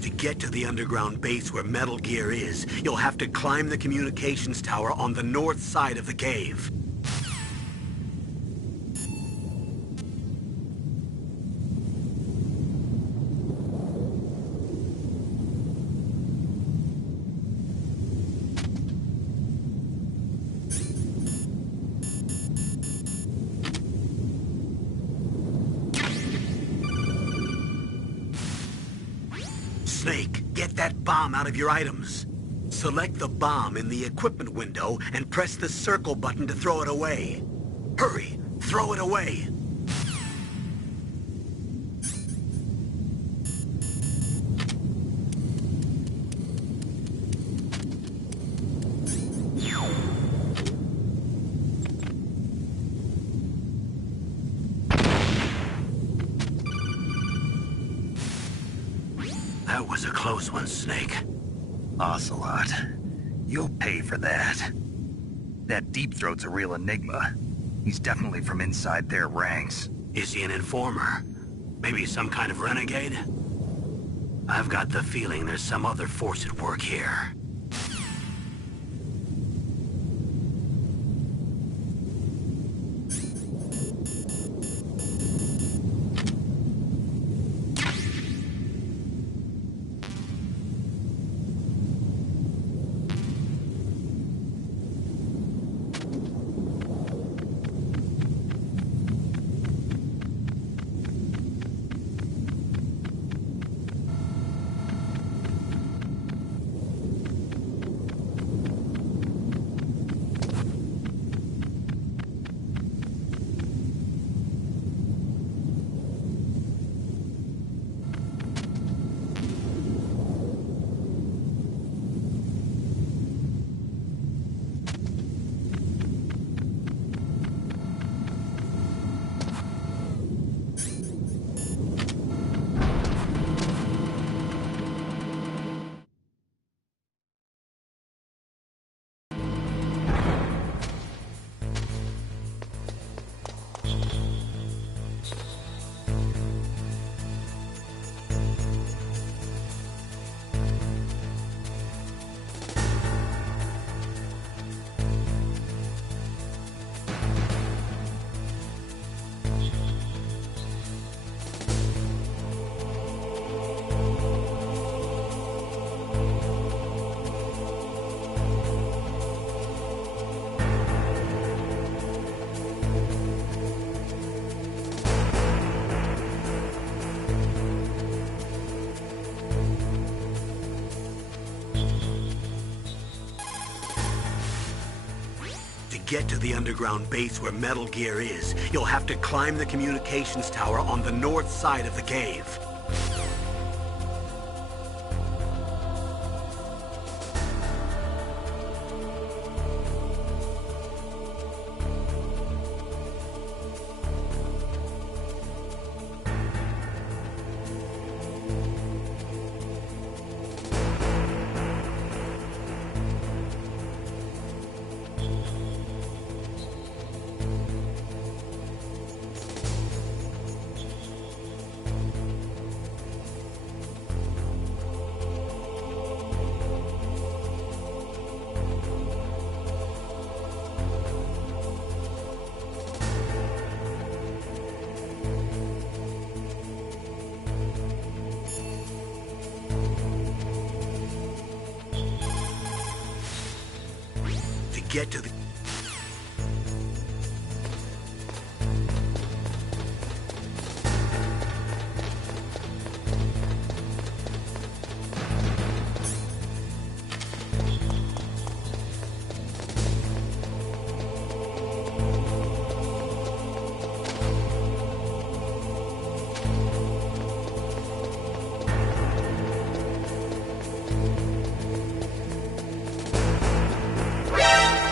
To get to the underground base where Metal Gear is, you'll have to climb the communications tower on the north side of the cave. Snake, get that bomb out of your items. Select the bomb in the equipment window and press the circle button to throw it away. Hurry, throw it away. That was a close one, Snake. Ocelot, you'll pay for that. That Deep Throat's a real enigma. He's definitely from inside their ranks. Is he an informer? Maybe some kind of renegade? I've got the feeling there's some other force at work here. To get to the underground base where Metal Gear is, you'll have to climb the communications tower on the north side of the cave. Get to the...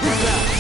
Who's that?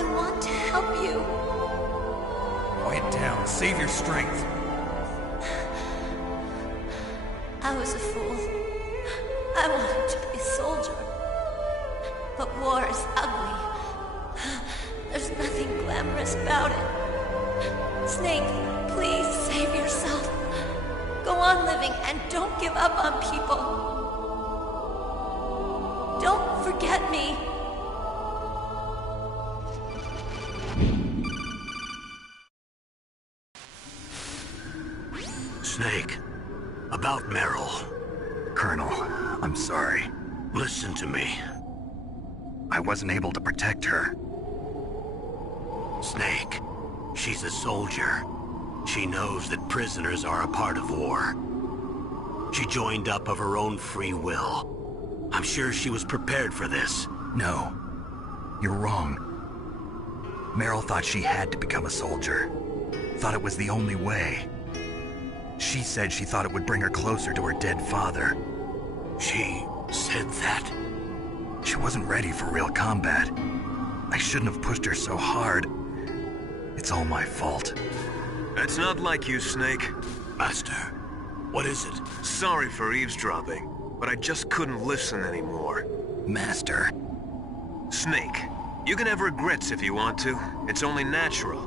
I want to help you. Quiet down. Save your strength. I was a fool. I wanted to be a soldier. But war is ugly. There's nothing glamorous about it. Snake, please save yourself. Go on living and don't give up on people. Don't forget me. Snake, about Meryl. Colonel, I'm sorry. Listen to me. I wasn't able to protect her. Snake, she's a soldier. She knows that prisoners are a part of war. She joined up of her own free will. I'm sure she was prepared for this. No, you're wrong. Meryl thought she had to become a soldier. Thought it was the only way. She said she thought it would bring her closer to her dead father. She said that? She wasn't ready for real combat. I shouldn't have pushed her so hard. It's all my fault. That's not like you, Snake. Master, what is it? Sorry for eavesdropping, but I just couldn't listen anymore. Master. Snake, you can have regrets if you want to. It's only natural.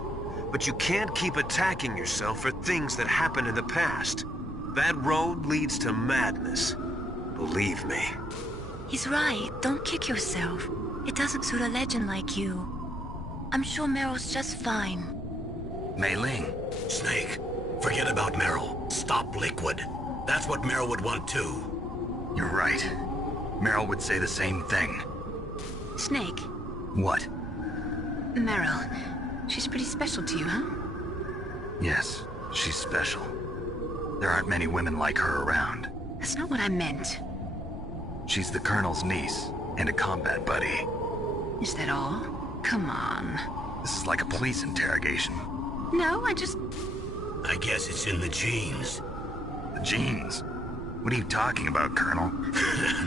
But you can't keep attacking yourself for things that happened in the past. That road leads to madness. Believe me. He's right. Don't kick yourself. It doesn't suit a legend like you. I'm sure Meryl's just fine. Mei Ling. Snake, forget about Meryl. Stop Liquid. That's what Meryl would want too. You're right. Meryl would say the same thing. Snake, What? Meryl. She's pretty special to you, huh? Yes, she's special. There aren't many women like her around. That's not what I meant. She's the Colonel's niece and a combat buddy. Is that all? Come on. This is like a police interrogation. No, I guess it's in the genes. The genes? What are you talking about, Colonel?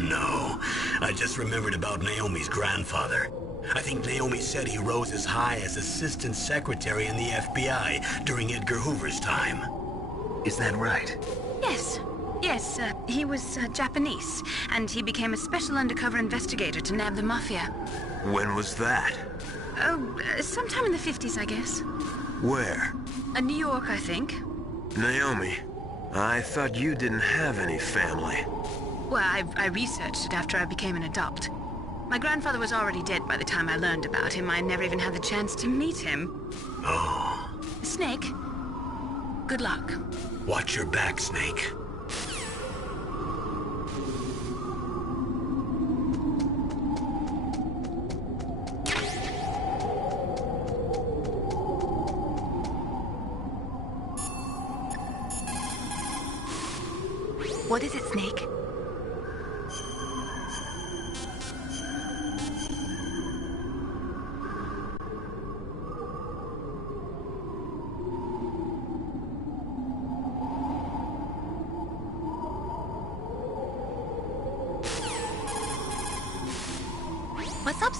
No, I just remembered about Naomi's grandfather. I think Naomi said he rose as high as assistant secretary in the FBI during Edgar Hoover's time. Is that right? Yes. Yes, he was Japanese, and he became a special undercover investigator to nab the mafia. When was that? Oh, sometime in the 50s, I guess. Where? New York, I think. Naomi, I thought you didn't have any family. Well, I researched it after I became an adopt. My grandfather was already dead by the time I learned about him. I never even had the chance to meet him. Oh. Snake, good luck. Watch your back, Snake. What is it, Snake? What's up?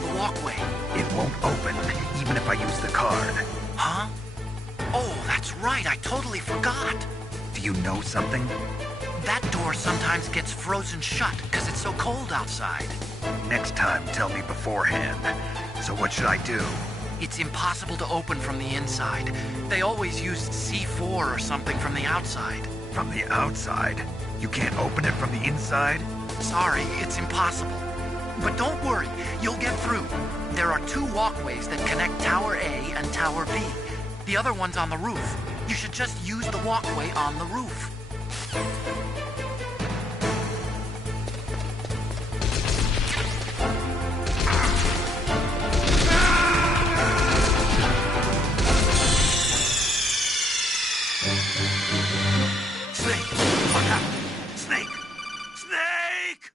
of the walkway. It won't open, even if I use the card. Huh? Oh, that's right, I totally forgot. Do you know something? That door sometimes gets frozen shut because it's so cold outside. Next time, tell me beforehand. So what should I do? It's impossible to open from the inside. They always used C4 or something from the outside. From the outside? You can't open it from the inside? Sorry, it's impossible. But don't worry, you'll get through. There are 2 walkways that connect Tower A and Tower B. The other one's on the roof. You should just use the walkway on the roof. Snake! What happened? Snake! Snake!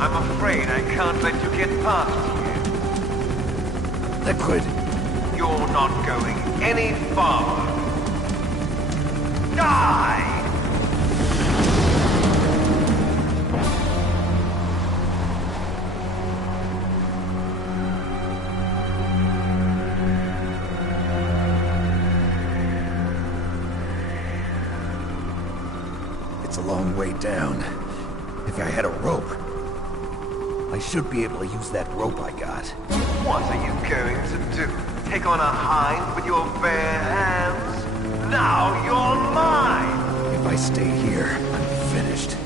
I'm afraid I can't let you get past here. Liquid. You're not going any farther. Die! It's a long way down. If I had a rope, I should be able to use that rope I got. What are you going to do? Take on a hind with your bare hands? Now you're mine! If I stay here, I'm finished.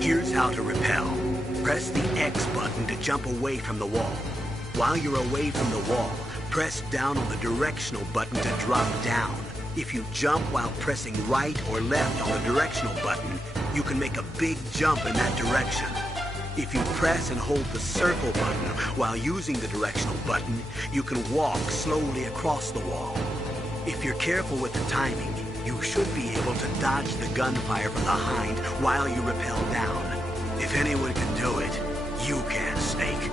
Here's how to repel. Press the X button to jump away from the wall. While you're away from the wall, press down on the directional button to drop down. If you jump while pressing right or left on the directional button, you can make a big jump in that direction. If you press and hold the circle button while using the directional button, you can walk slowly across the wall. If you're careful with the timing, you should be able to dodge the gunfire from the hind while you rappel down. If anyone can do it, you can, Snake.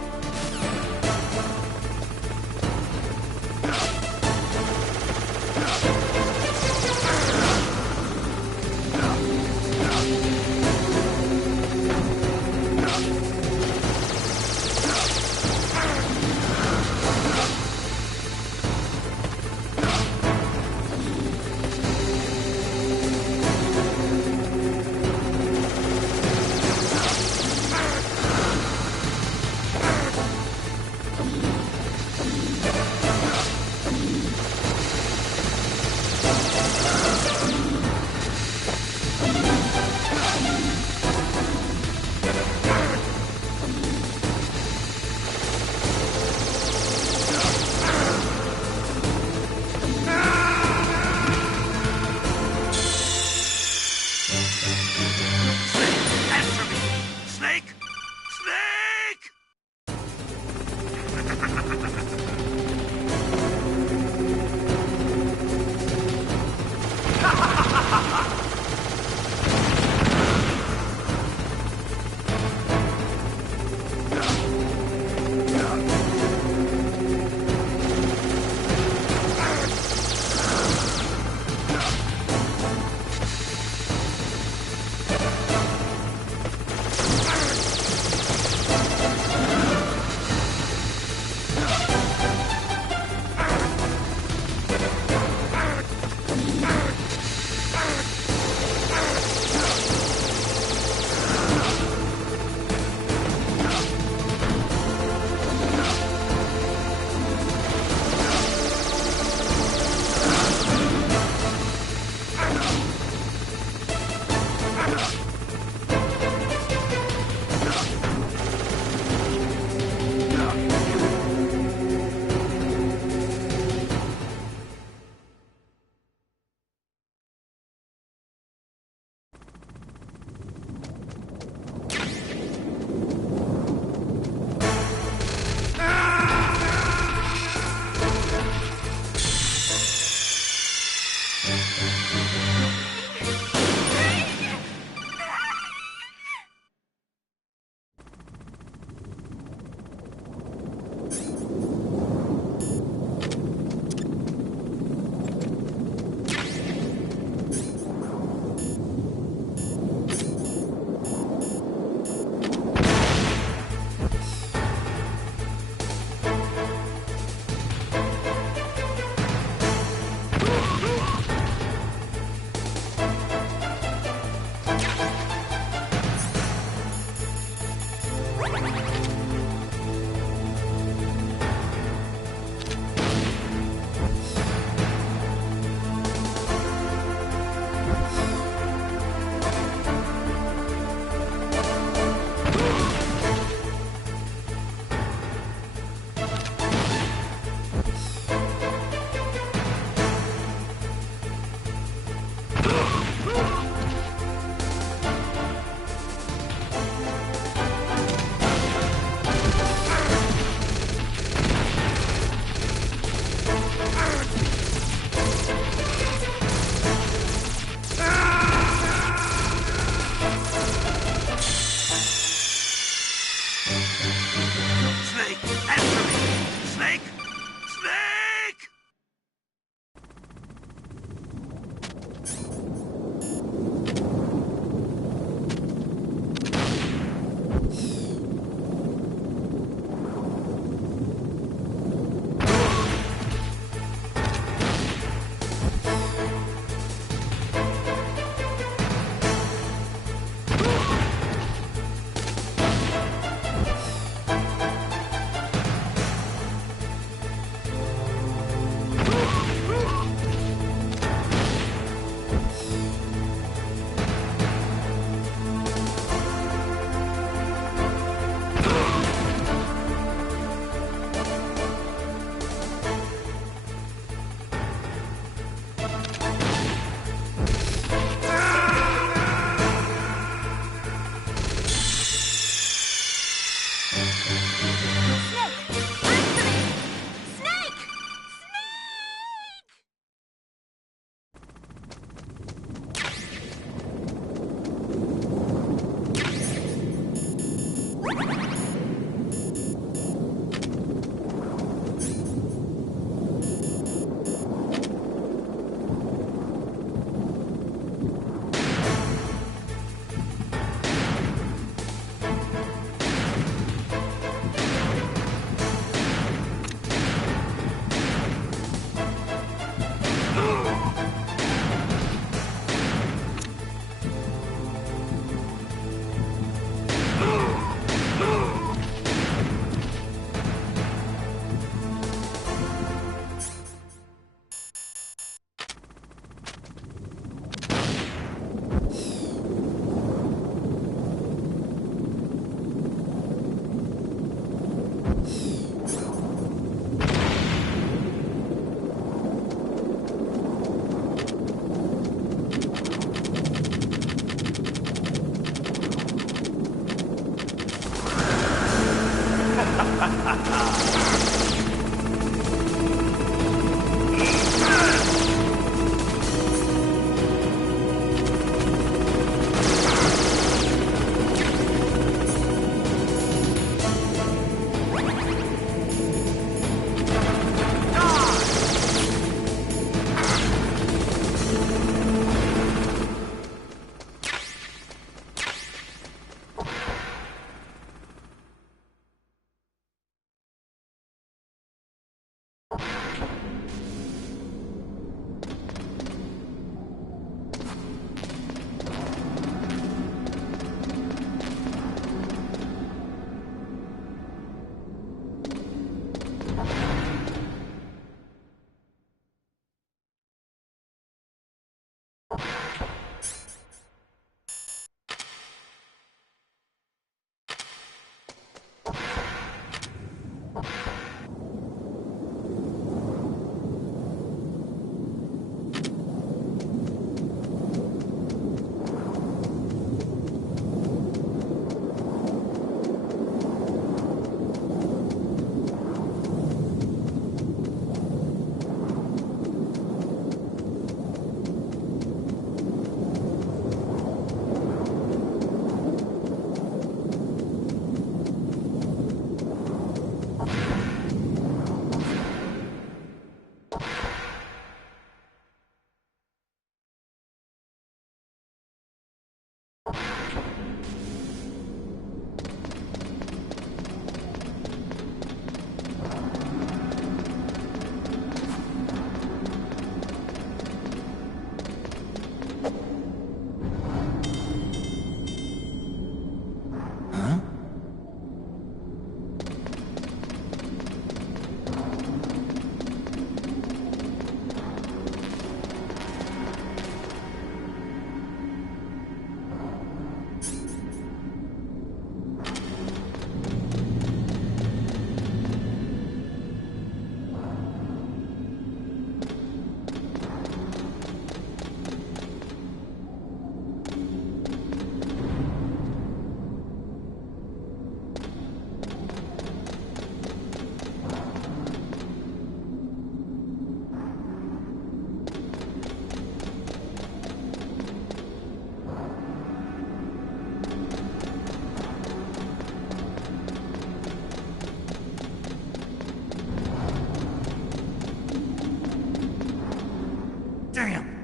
Damn!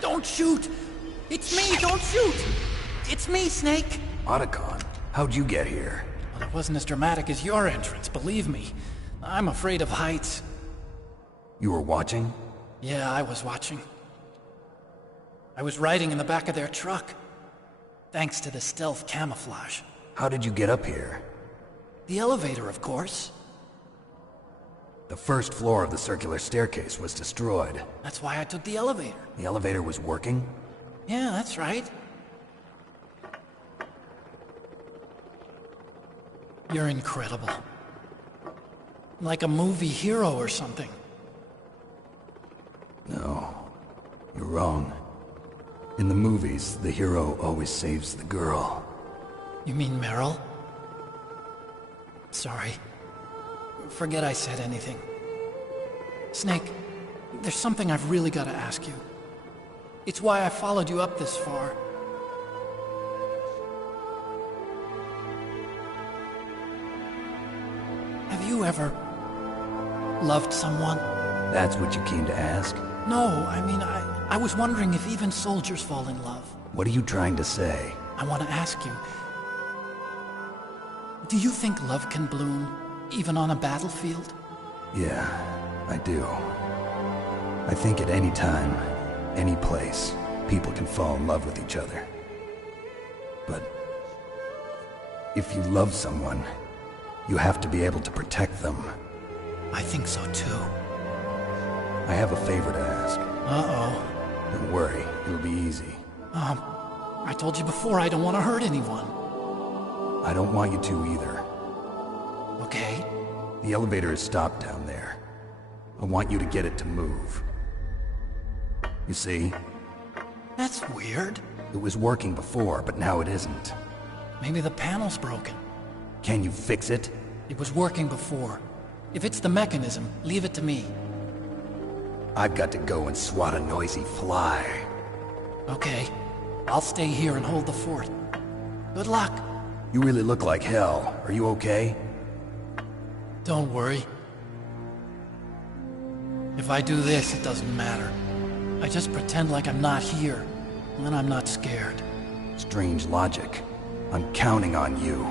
Don't shoot! It's me, don't shoot! It's me, Snake! Otacon, how'd you get here? Well, it wasn't as dramatic as your entrance, believe me. I'm afraid of heights. You were watching? Yeah, I was watching. I was riding in the back of their truck. Thanks to the stealth camouflage. How did you get up here? The elevator, of course. The first floor of the circular staircase was destroyed. That's why I took the elevator. The elevator was working? Yeah, that's right. You're incredible. Like a movie hero or something. No, you're wrong. In the movies, the hero always saves the girl. You mean Meryl? Sorry. Forget I said anything. Snake, there's something I've really got to ask you. It's why I followed you up this far. Have you ever loved someone? That's what you came to ask? No, I mean, I was wondering if even soldiers fall in love. What are you trying to say? I want to ask you, do you think love can bloom, even on a battlefield? Yeah, I do. I think at any time, any place, people can fall in love with each other. But if you love someone, you have to be able to protect them. I think so too. I have a favor to ask. Uh-oh. Don't worry, it'll be easy. I told you before I don't want to hurt anyone. I don't want you to either. Okay. The elevator is stopped down there. I want you to get it to move. You see? That's weird. It was working before, but now it isn't. Maybe the panel's broken. Can you fix it? It was working before. If it's the mechanism, leave it to me. I've got to go and swat a noisy fly. Okay. I'll stay here and hold the fort. Good luck. You really look like hell. Are you okay? Don't worry. If I do this, it doesn't matter. I just pretend like I'm not here, and then I'm not scared. Strange logic. I'm counting on you.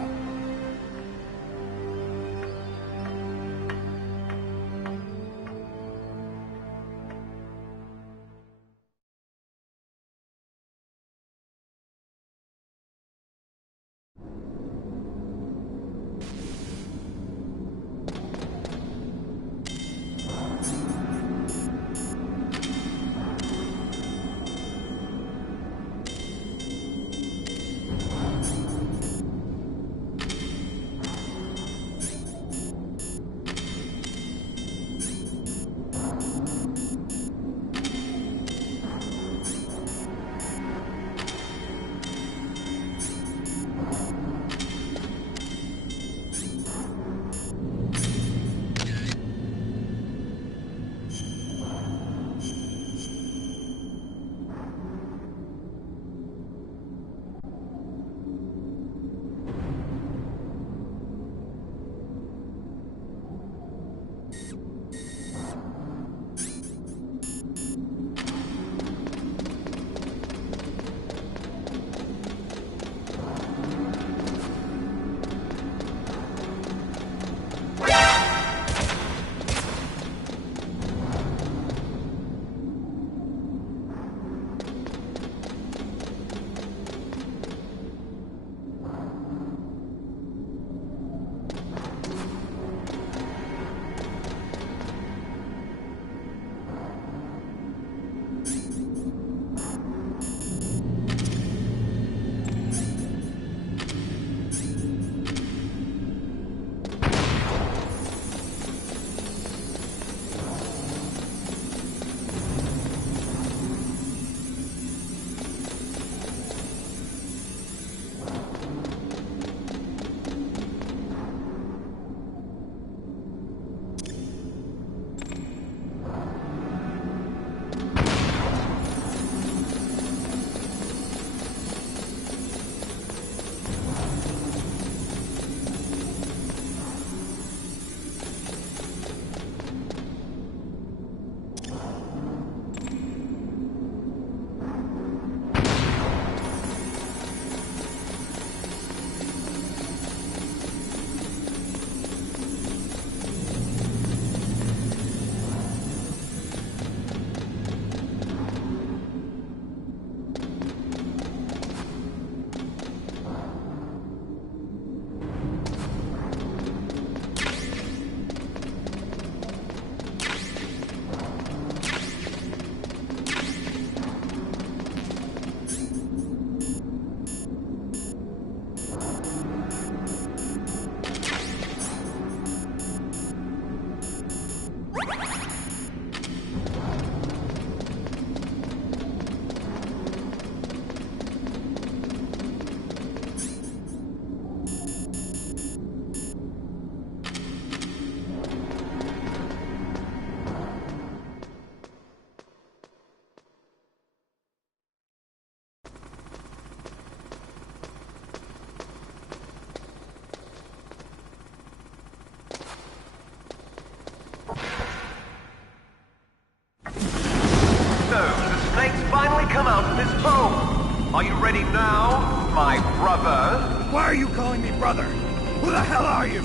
Who the hell are you?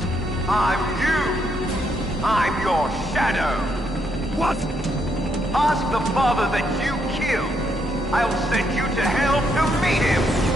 I'm you! I'm your shadow! What? Ask the father that you killed! I'll send you to hell to meet him!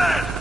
then!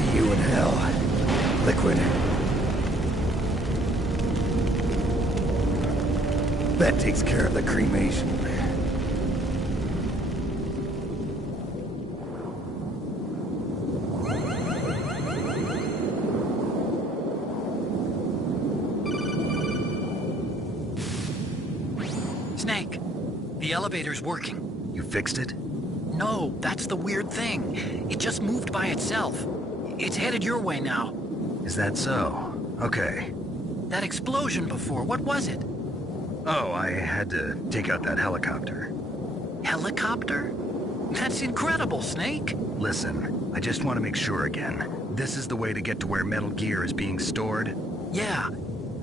See you in hell, Liquid. That takes care of the cremation. Snake, the elevator's working. You fixed it? No, that's the weird thing. It just moved by itself. It's headed your way now. Is that so? Okay. That explosion before, what was it? Oh, I had to take out that helicopter. Helicopter? That's incredible, Snake. Listen, I just want to make sure again. This is the way to get to where Metal Gear is being stored? Yeah.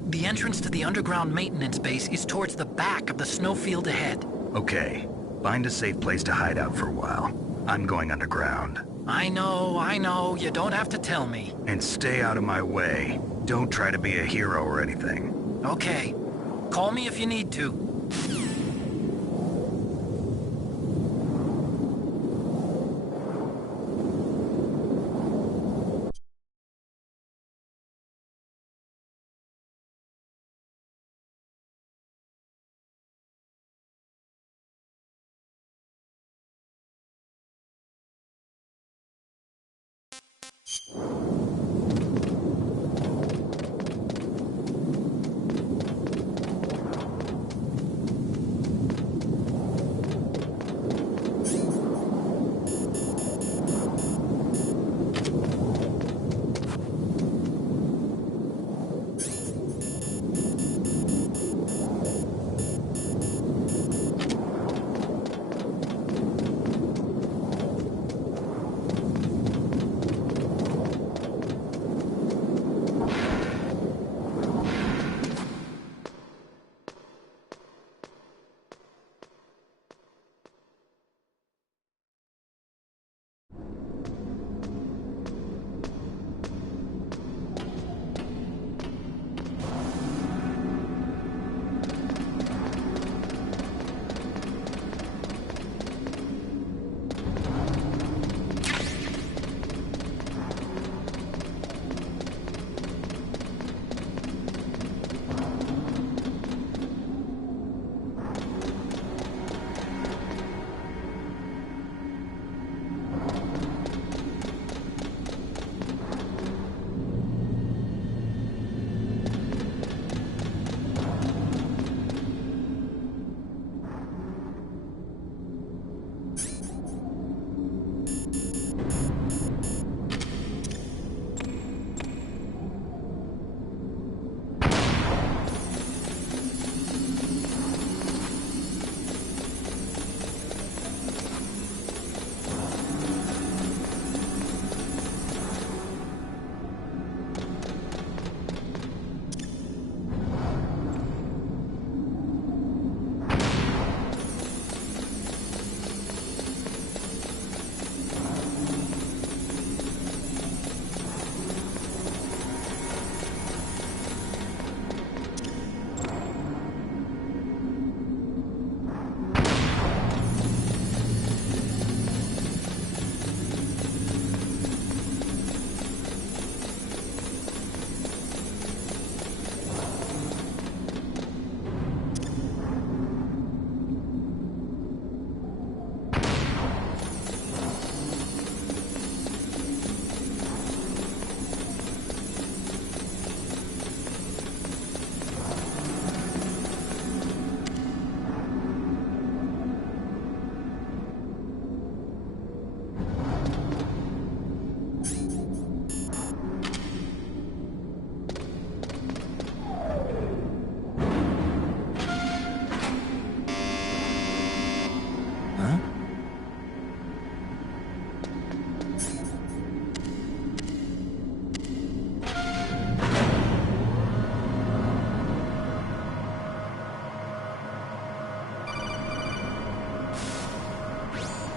The entrance to the underground maintenance base is towards the back of the snowfield ahead. Okay. Find a safe place to hide out for a while. I'm going underground. I know. You don't have to tell me. And stay out of my way. Don't try to be a hero or anything. Okay. Call me if you need to.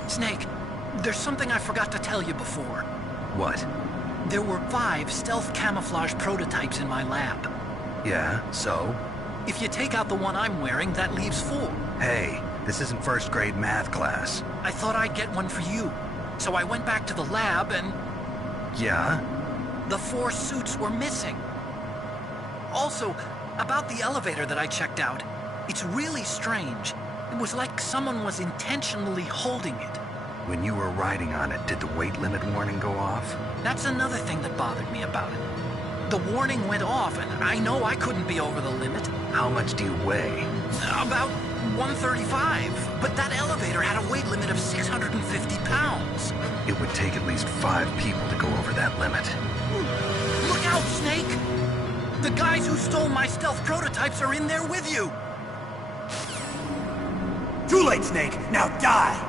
Snake, there's something I forgot to tell you before. What? There were 5 stealth camouflage prototypes in my lab. Yeah, so? If you take out the one I'm wearing, that leaves 4. Hey, this isn't first grade math class. I thought I'd get one for you. So I went back to the lab and... Yeah? The 4 suits were missing. Also, about the elevator that I checked out, it's really strange. It was like someone was intentionally holding it. When you were riding on it, did the weight limit warning go off? That's another thing that bothered me about it. The warning went off, and I know I couldn't be over the limit. How much do you weigh? About 135, but that elevator had a weight limit of 650 pounds. It would take at least 5 people to go over that limit. Look out, Snake! The guys who stole my stealth prototypes are in there with you! Too late, Snake! Now die!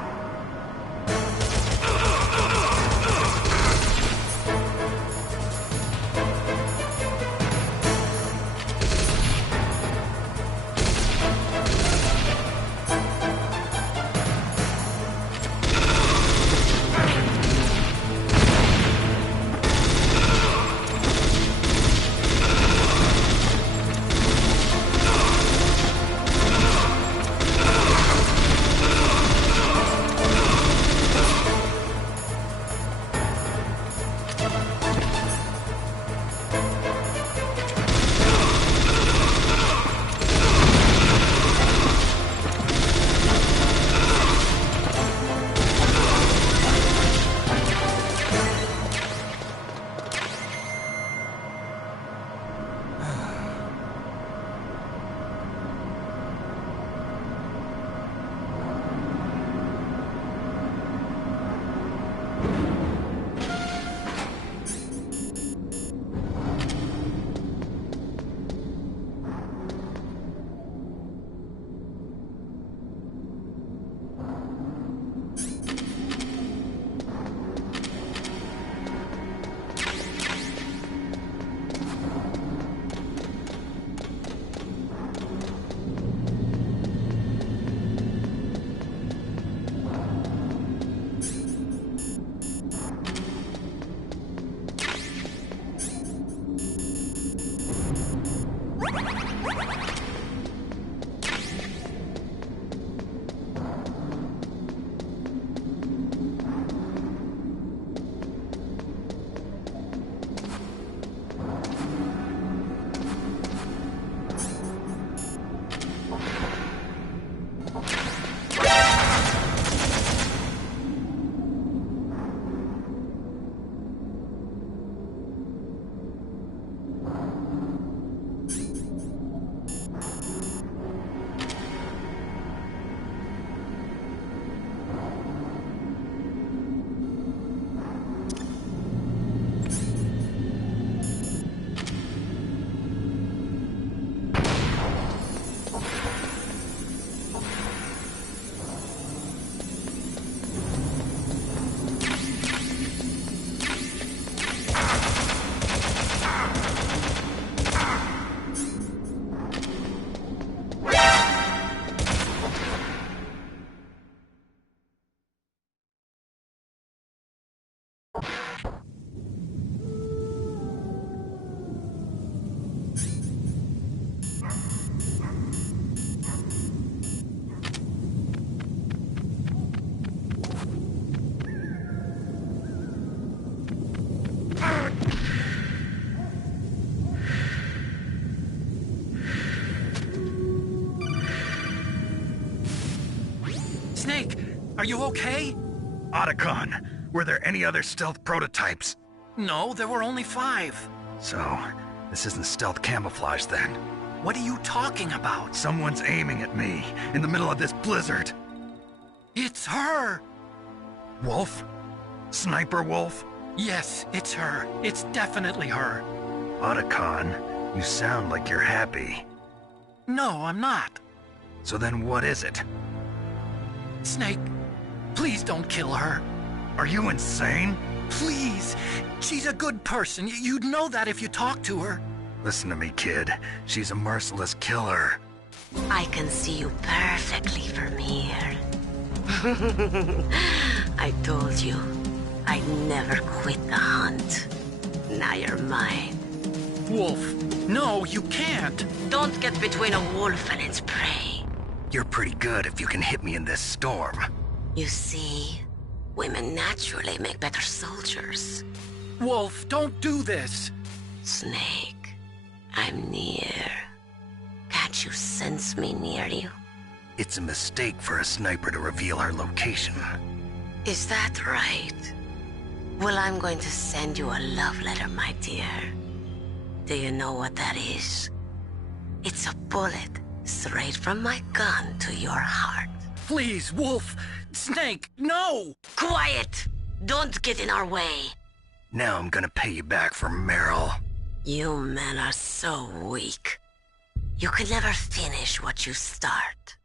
Snake, are you okay? Otacon, were there any other stealth prototypes? No, there were only 5. So, this isn't stealth camouflage then. What are you talking about? Someone's aiming at me, in the middle of this blizzard. It's her! Wolf? Sniper Wolf? Yes, it's her. It's definitely her. Otacon, you sound like you're happy. No, I'm not. So then what is it? Snake, please don't kill her. Are you insane? Please. She's a good person. You'd know that if you talked to her. Listen to me, kid. She's a merciless killer. I can see you perfectly from here. I told you, I'd never quit the hunt. Now you're mine. Wolf, no, you can't. Don't get between a wolf and its prey. You're pretty good if you can hit me in this storm. You see, women naturally make better soldiers. Wolf, don't do this! Snake, I'm near. Can't you sense me near you? It's a mistake for a sniper to reveal her location. Is that right? Well, I'm going to send you a love letter, my dear. Do you know what that is? It's a bullet straight from my gun to your heart. Please, Wolf! Snake, no! Quiet! Don't get in our way. Now I'm gonna pay you back for Meryl. You men are so weak. You can never finish what you start.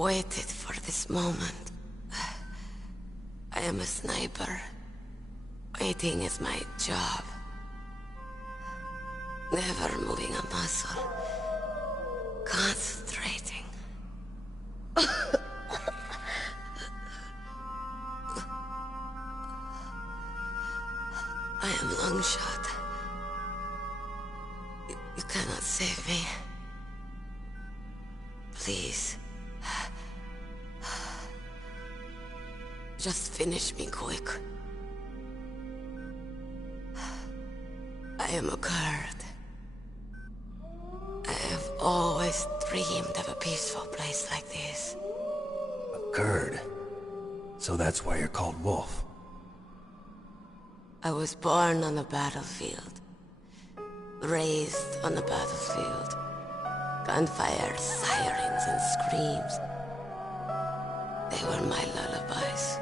waited for this moment. I am a sniper. Waiting is my job. Never moving a muscle. Concentrating. I am long shot. You cannot save me. Please. Just finish me quick. I am a Kurd. I have always dreamed of a peaceful place like this. A Kurd? So that's why you're called Wolf. I was born on the battlefield. Raised on the battlefield. Gunfire, sirens, and screams. They were my lullabies.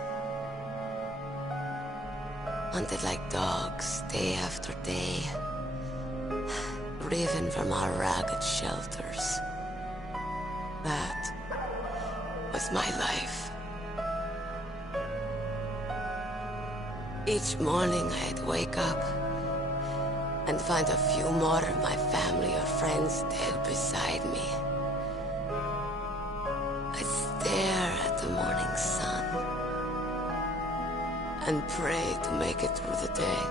Hunted like dogs, day after day. Driven from our ragged shelters. That was my life. Each morning I'd wake up and find a few more of my family or friends dead beside me. I'd stare at the morning sun and pray to make it through the day.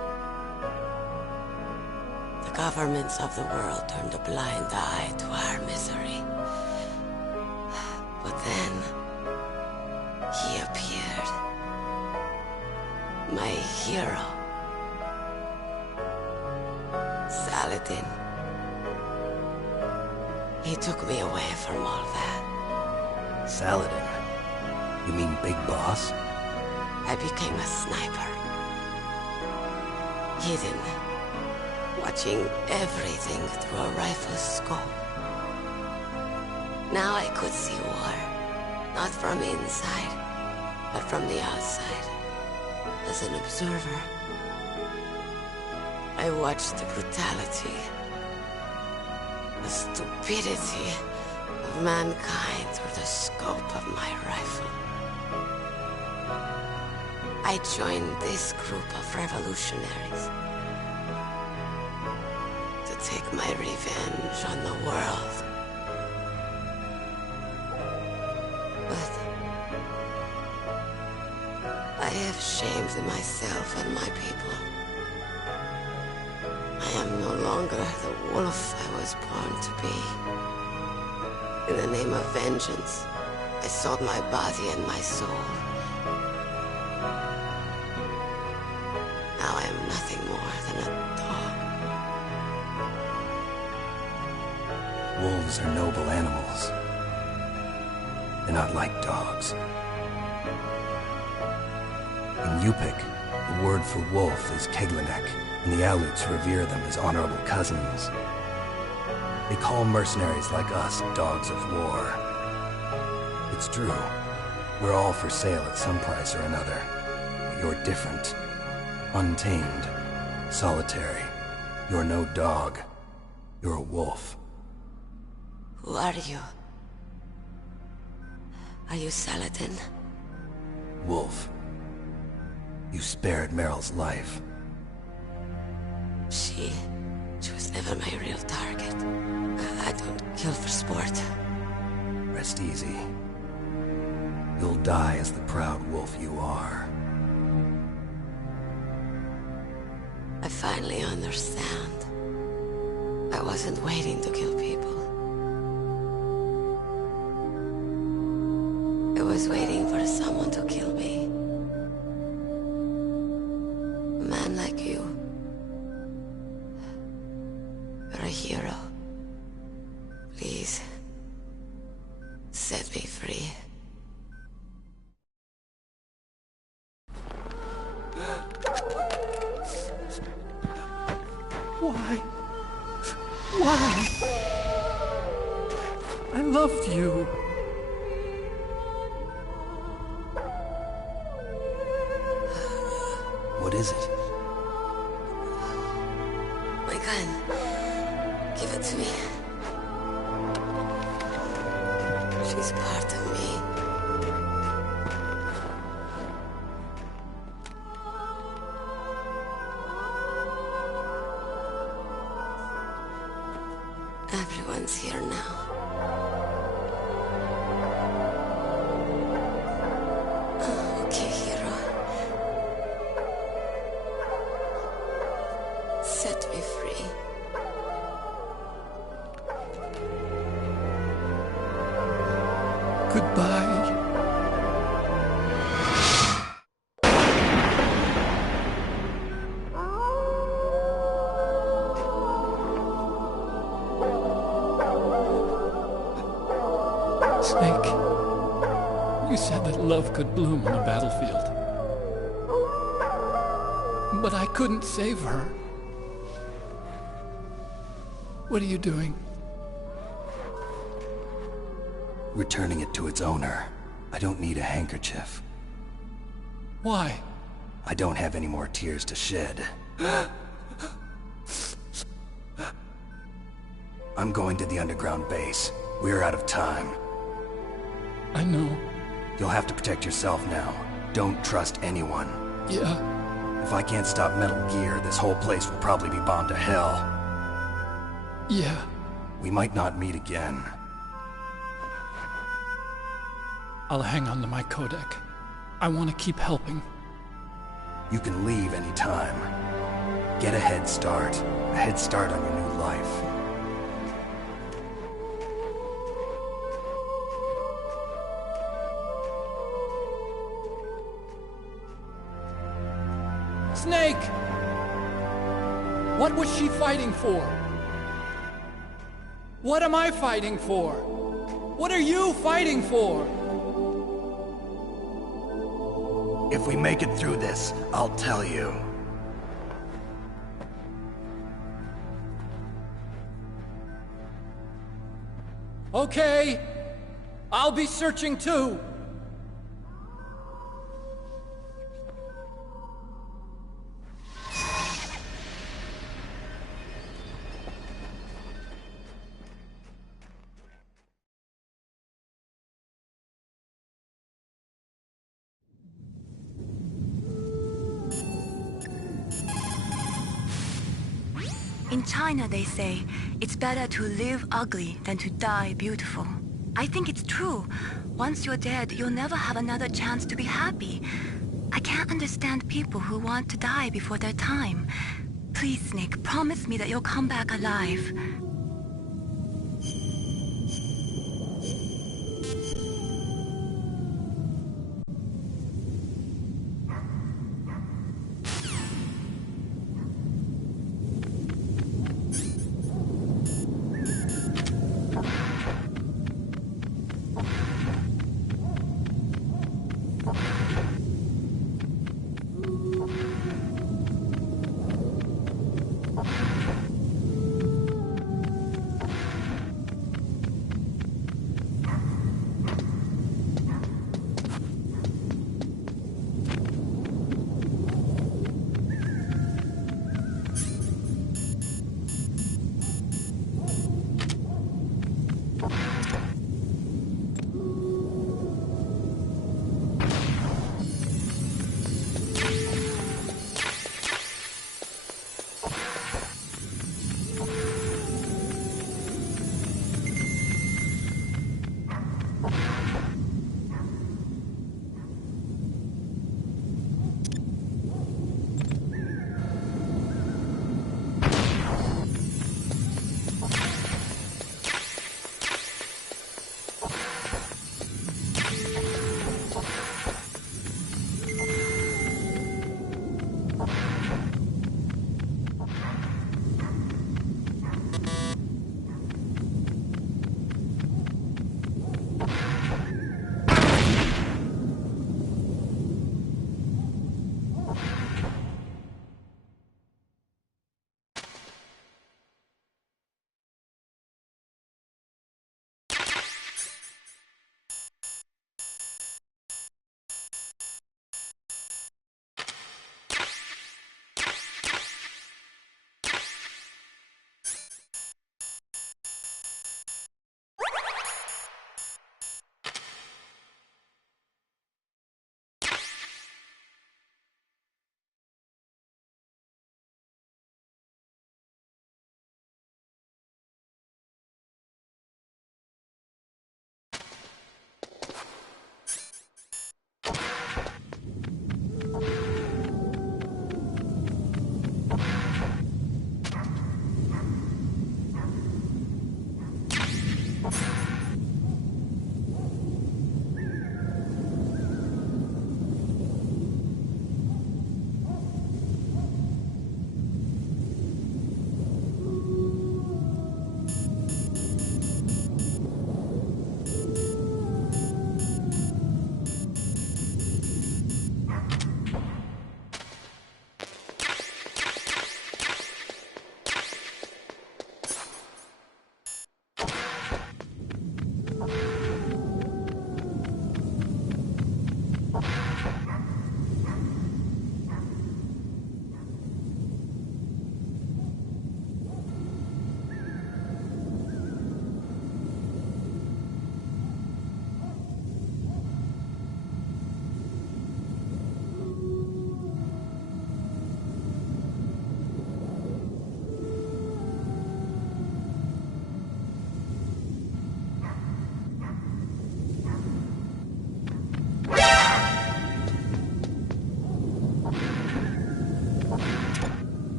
The governments of the world turned a blind eye to our misery. But then, he appeared. My hero. Saladin. He took me away from all that. Saladin? You mean Big Boss? I became a sniper. Hidden. Watching everything through a rifle's scope. Now I could see war. Not from inside, but from the outside. As an observer. I watched the brutality, the stupidity of mankind through the scope of my rifle. I joined this group of revolutionaries to take my revenge on the world. But I have shamed myself and my people. I am no longer the wolf I was born to be. In the name of vengeance, I sold my body and my soul. Now I am nothing more than a dog. Wolves are noble animals. They're not like dogs. In Yupik, the word for wolf is Keglanek, and the Aleuts revere them as honorable cousins. They call mercenaries like us dogs of war. It's true. We're all for sale at some price or another. But you're different. Untamed. Solitary. You're no dog. You're a wolf. Who are you? Are you Saladin? Wolf. You spared Meryl's life. She was never my real target. I don't kill for sport. Rest easy. You'll die as the proud wolf you are. I finally understand. I wasn't waiting to kill people. I was waiting for someone to kill me. A man like you. You're a hero. Please, set me free. Why? Why? I loved you. What is it? My gun. Give it to me. She's part of me. Goodbye. Snake, you said that love could bloom on a battlefield. But I couldn't save her. What are you doing? Returning it to its owner. I don't need a handkerchief. Why? I don't have any more tears to shed. I'm going to the underground base. We're out of time. I know. You'll have to protect yourself now. Don't trust anyone. Yeah. If I can't stop Metal Gear, this whole place will probably be bombed to hell. Yeah. We might not meet again. I'll hang on to my codec. I want to keep helping. You can leave anytime. Get a head start. A head start on your new life. Snake! What was she fighting for? What am I fighting for? What are you fighting for? If we make it through this, I'll tell you. Okay. I'll be searching too. In China, they say, it's better to live ugly than to die beautiful. I think it's true. Once you're dead, you'll never have another chance to be happy. I can't understand people who want to die before their time. Please, Snake, promise me that you'll come back alive.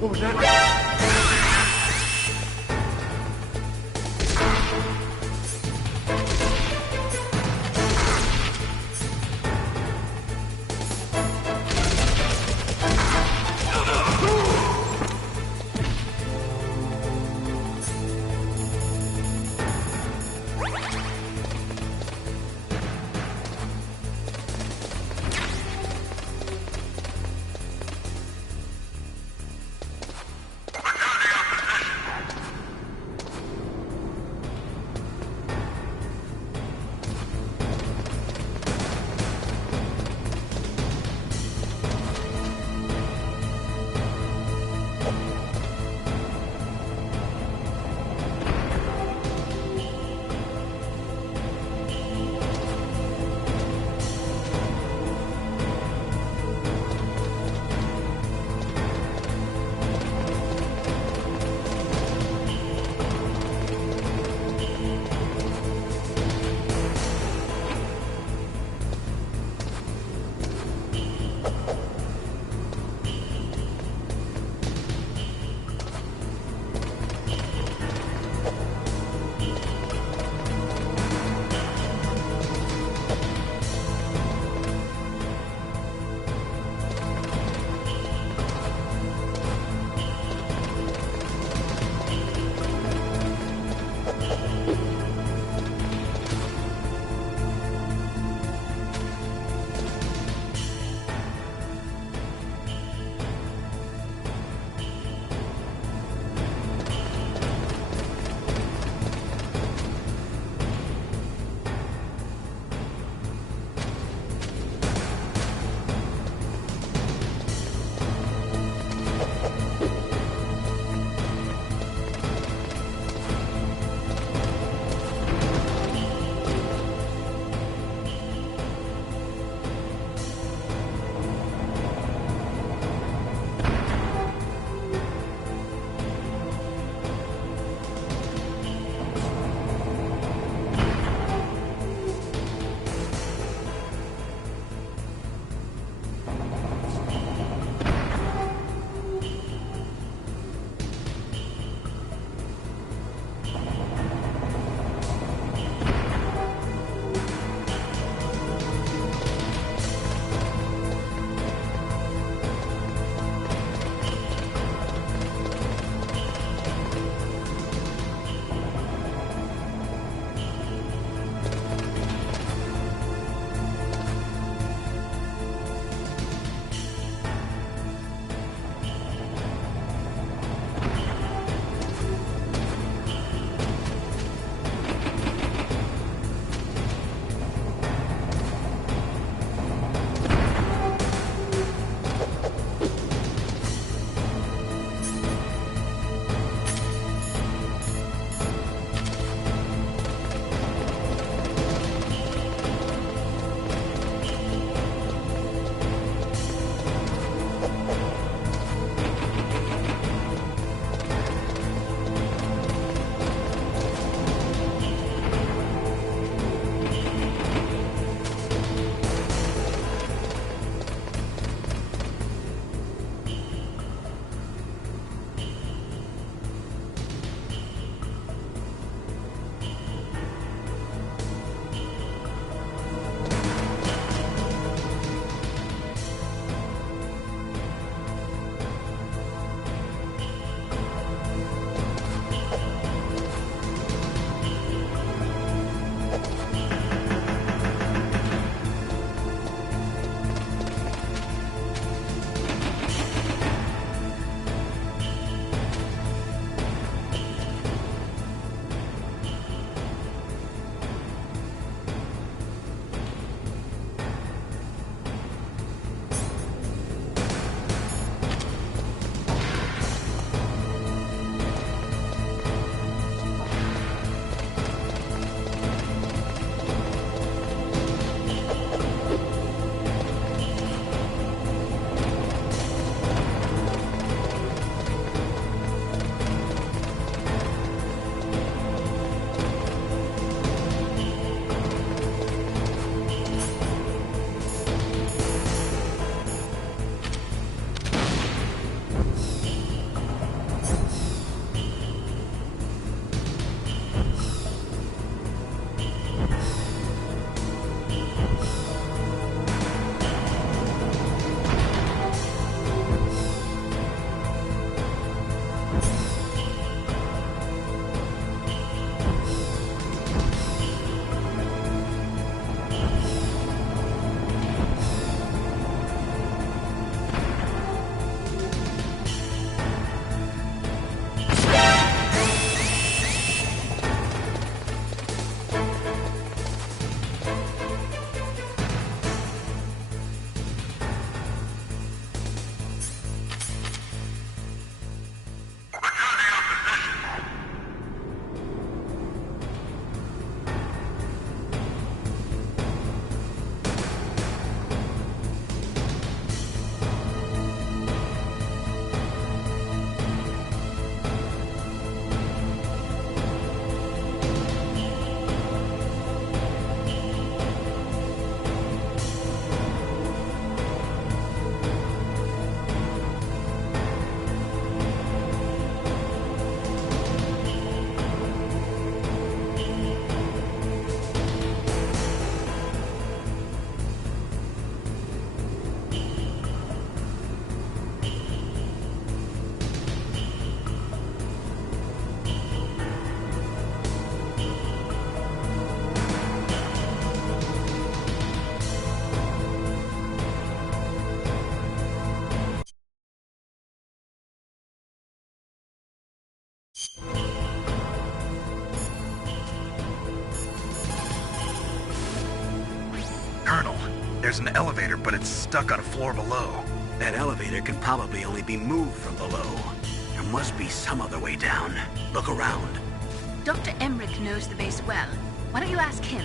What was that? There's an elevator, but it's stuck on a floor below. That elevator can probably only be moved from below. There must be some other way down. Look around. Dr. Emmerich knows the base well. Why don't you ask him?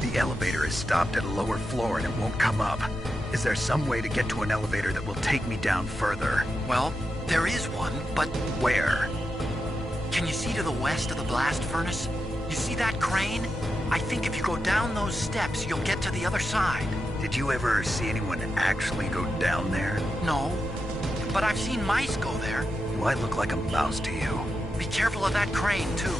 The elevator is stopped at a lower floor and it won't come up. Is there some way to get to an elevator that will take me down further? Well, there is one, but Where? can you see to the west of the blast furnace? You see that crane? I think if you go down those steps, you'll get to the other side. Did you ever see anyone actually go down there? No, but I've seen mice go there. Do I look like a mouse to you? Be careful of that crane, too.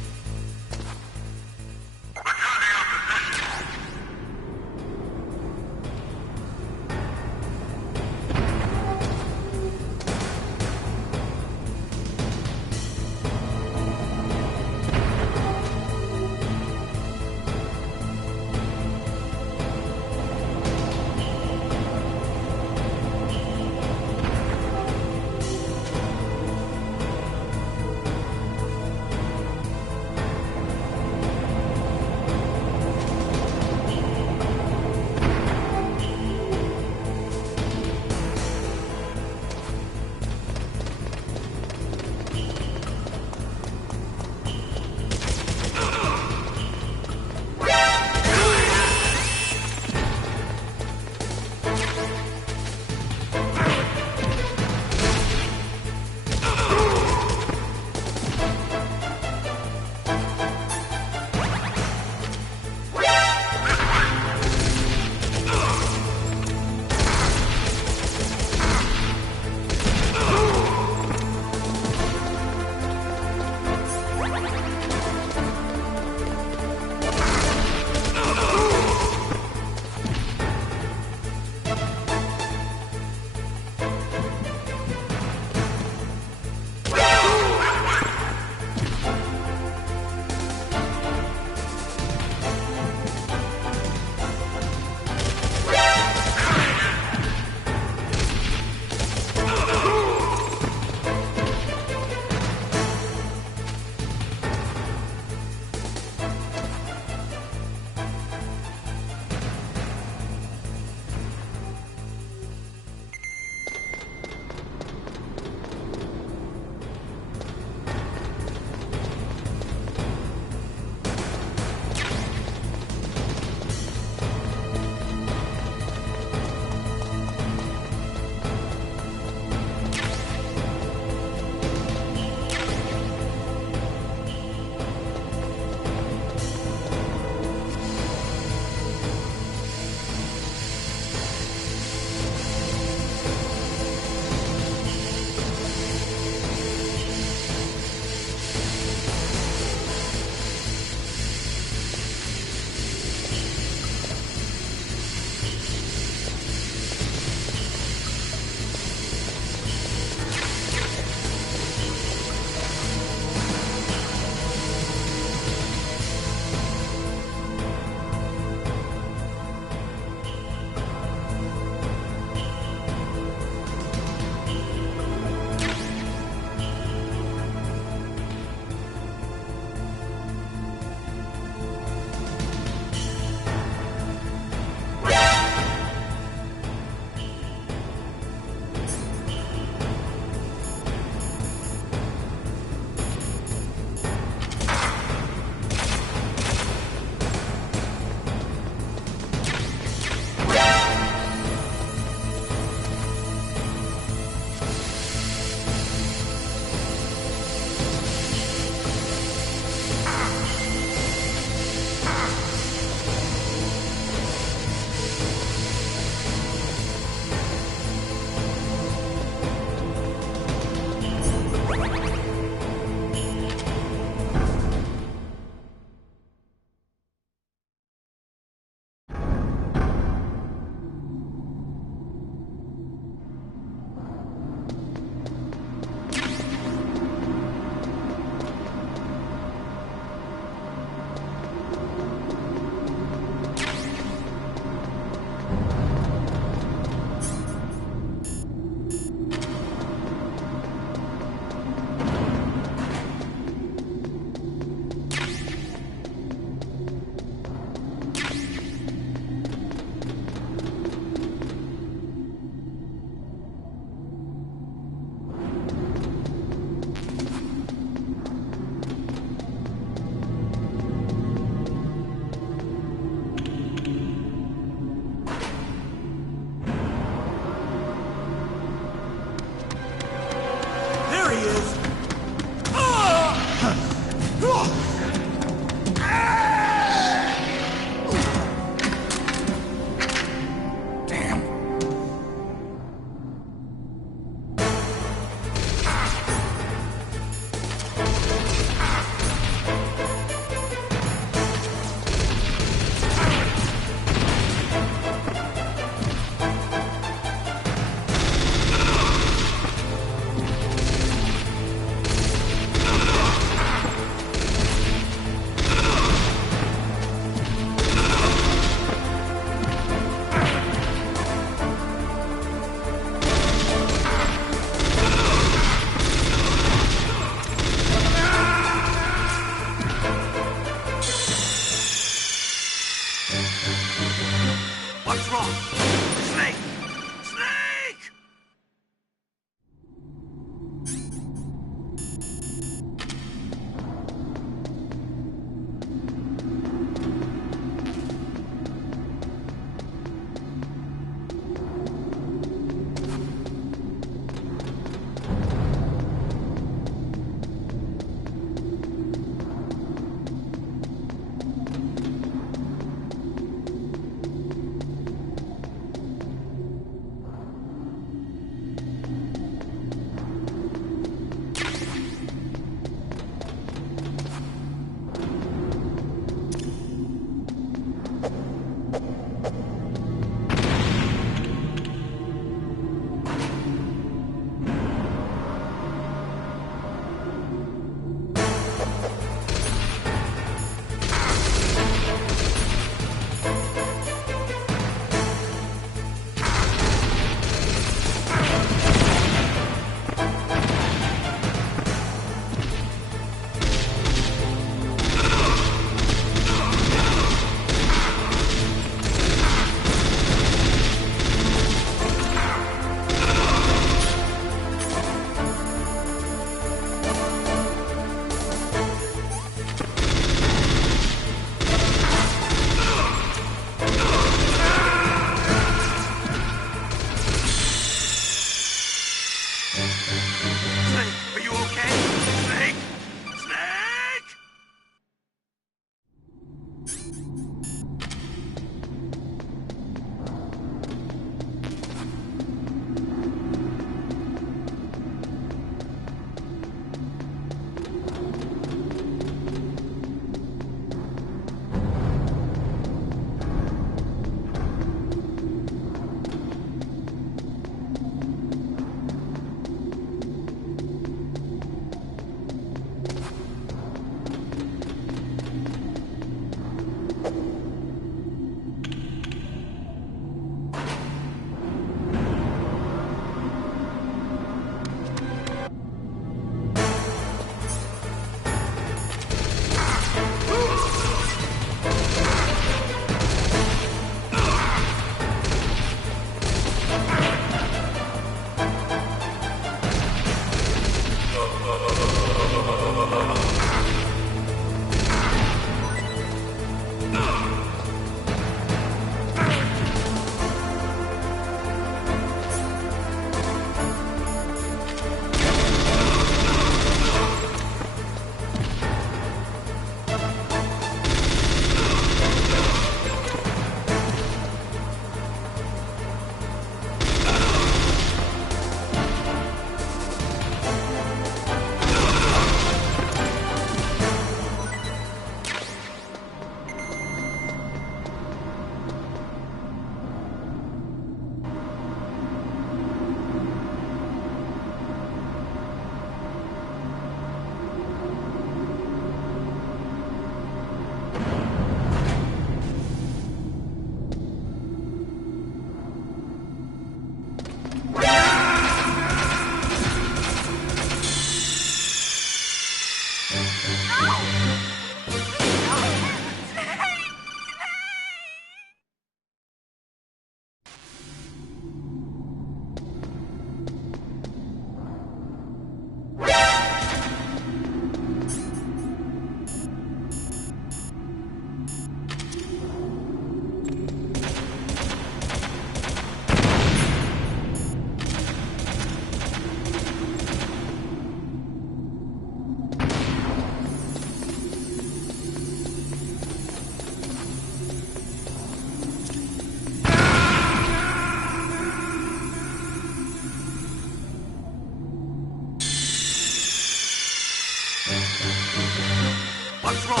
What's wrong?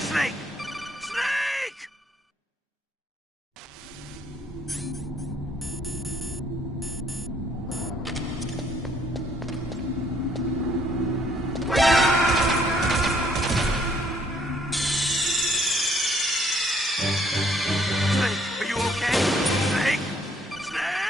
Snake! Snake! Snake, are you okay? Snake! Snake!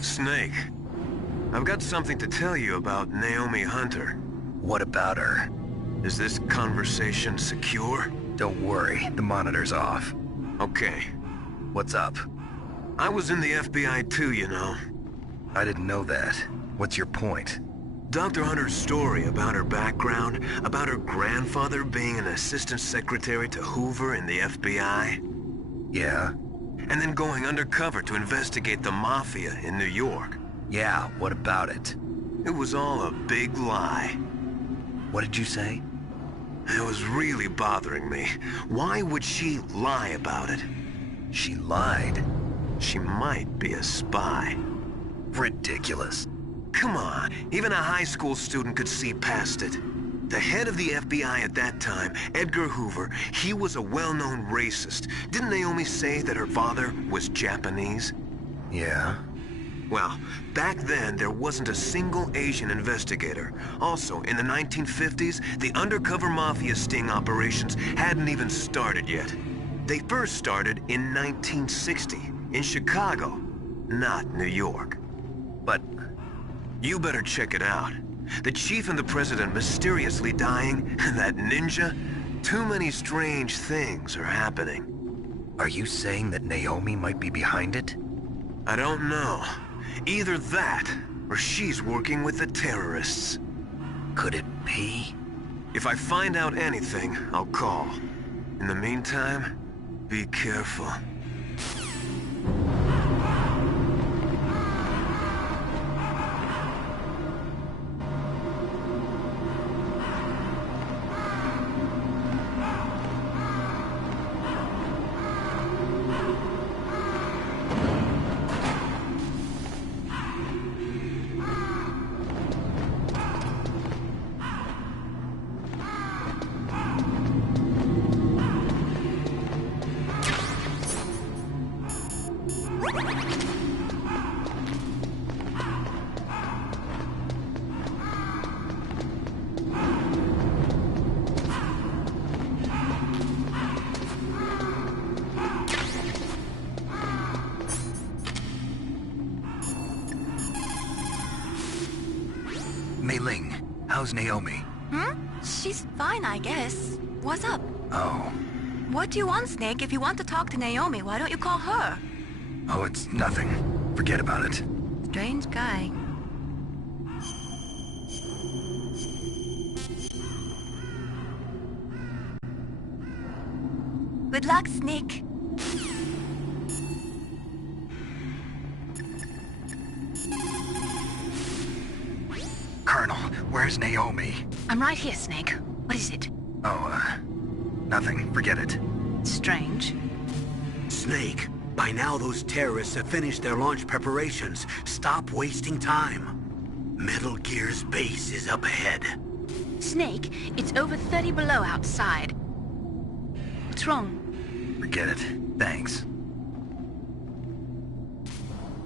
Snake, I've got something to tell you about Naomi Hunter. What about her? Is this conversation secure? Don't worry, the monitor's off. Okay. What's up? I was in the FBI too, you know. I didn't know that. What's your point? Dr. Hunter's story about her background, about her grandfather being an assistant secretary to Hoover in the FBI. Yeah? And then going undercover to investigate the Mafia in New York. Yeah, what about it? It was all a big lie. What did you say? It was really bothering me. Why would she lie about it? She lied? She might be a spy. Ridiculous. Come on, even a high school student could see past it. The head of the FBI at that time, Edgar Hoover, he was a well-known racist. Didn't Naomi say that her father was Japanese? Yeah. Well, back then, there wasn't a single Asian investigator. Also, in the 1950s, the undercover mafia sting operations hadn't even started yet. They first started in 1960, in Chicago, not New York. But you better check it out. The chief and the president mysteriously dying, that ninja, too many strange things are happening. Are you saying that Naomi might be behind it? I don't know. Either that, or she's working with the terrorists. Could it be? If I find out anything, I'll call. In the meantime, be careful. Mei-Ling, how's Naomi? She's fine, I guess. What's up? Oh. What do you want, Snake? If you want to talk to Naomi, why don't you call her? Oh, it's nothing. Forget about it. Strange guy. Good luck, Snake. Colonel, where's Naomi? I'm right here, Snake. What is it? Oh, nothing. Forget it. That's strange. Snake, by now those terrorists have finished their launch preparations. Stop wasting time. Metal Gear's base is up ahead. Snake, it's over 30 below outside. What's wrong? Forget it. Thanks.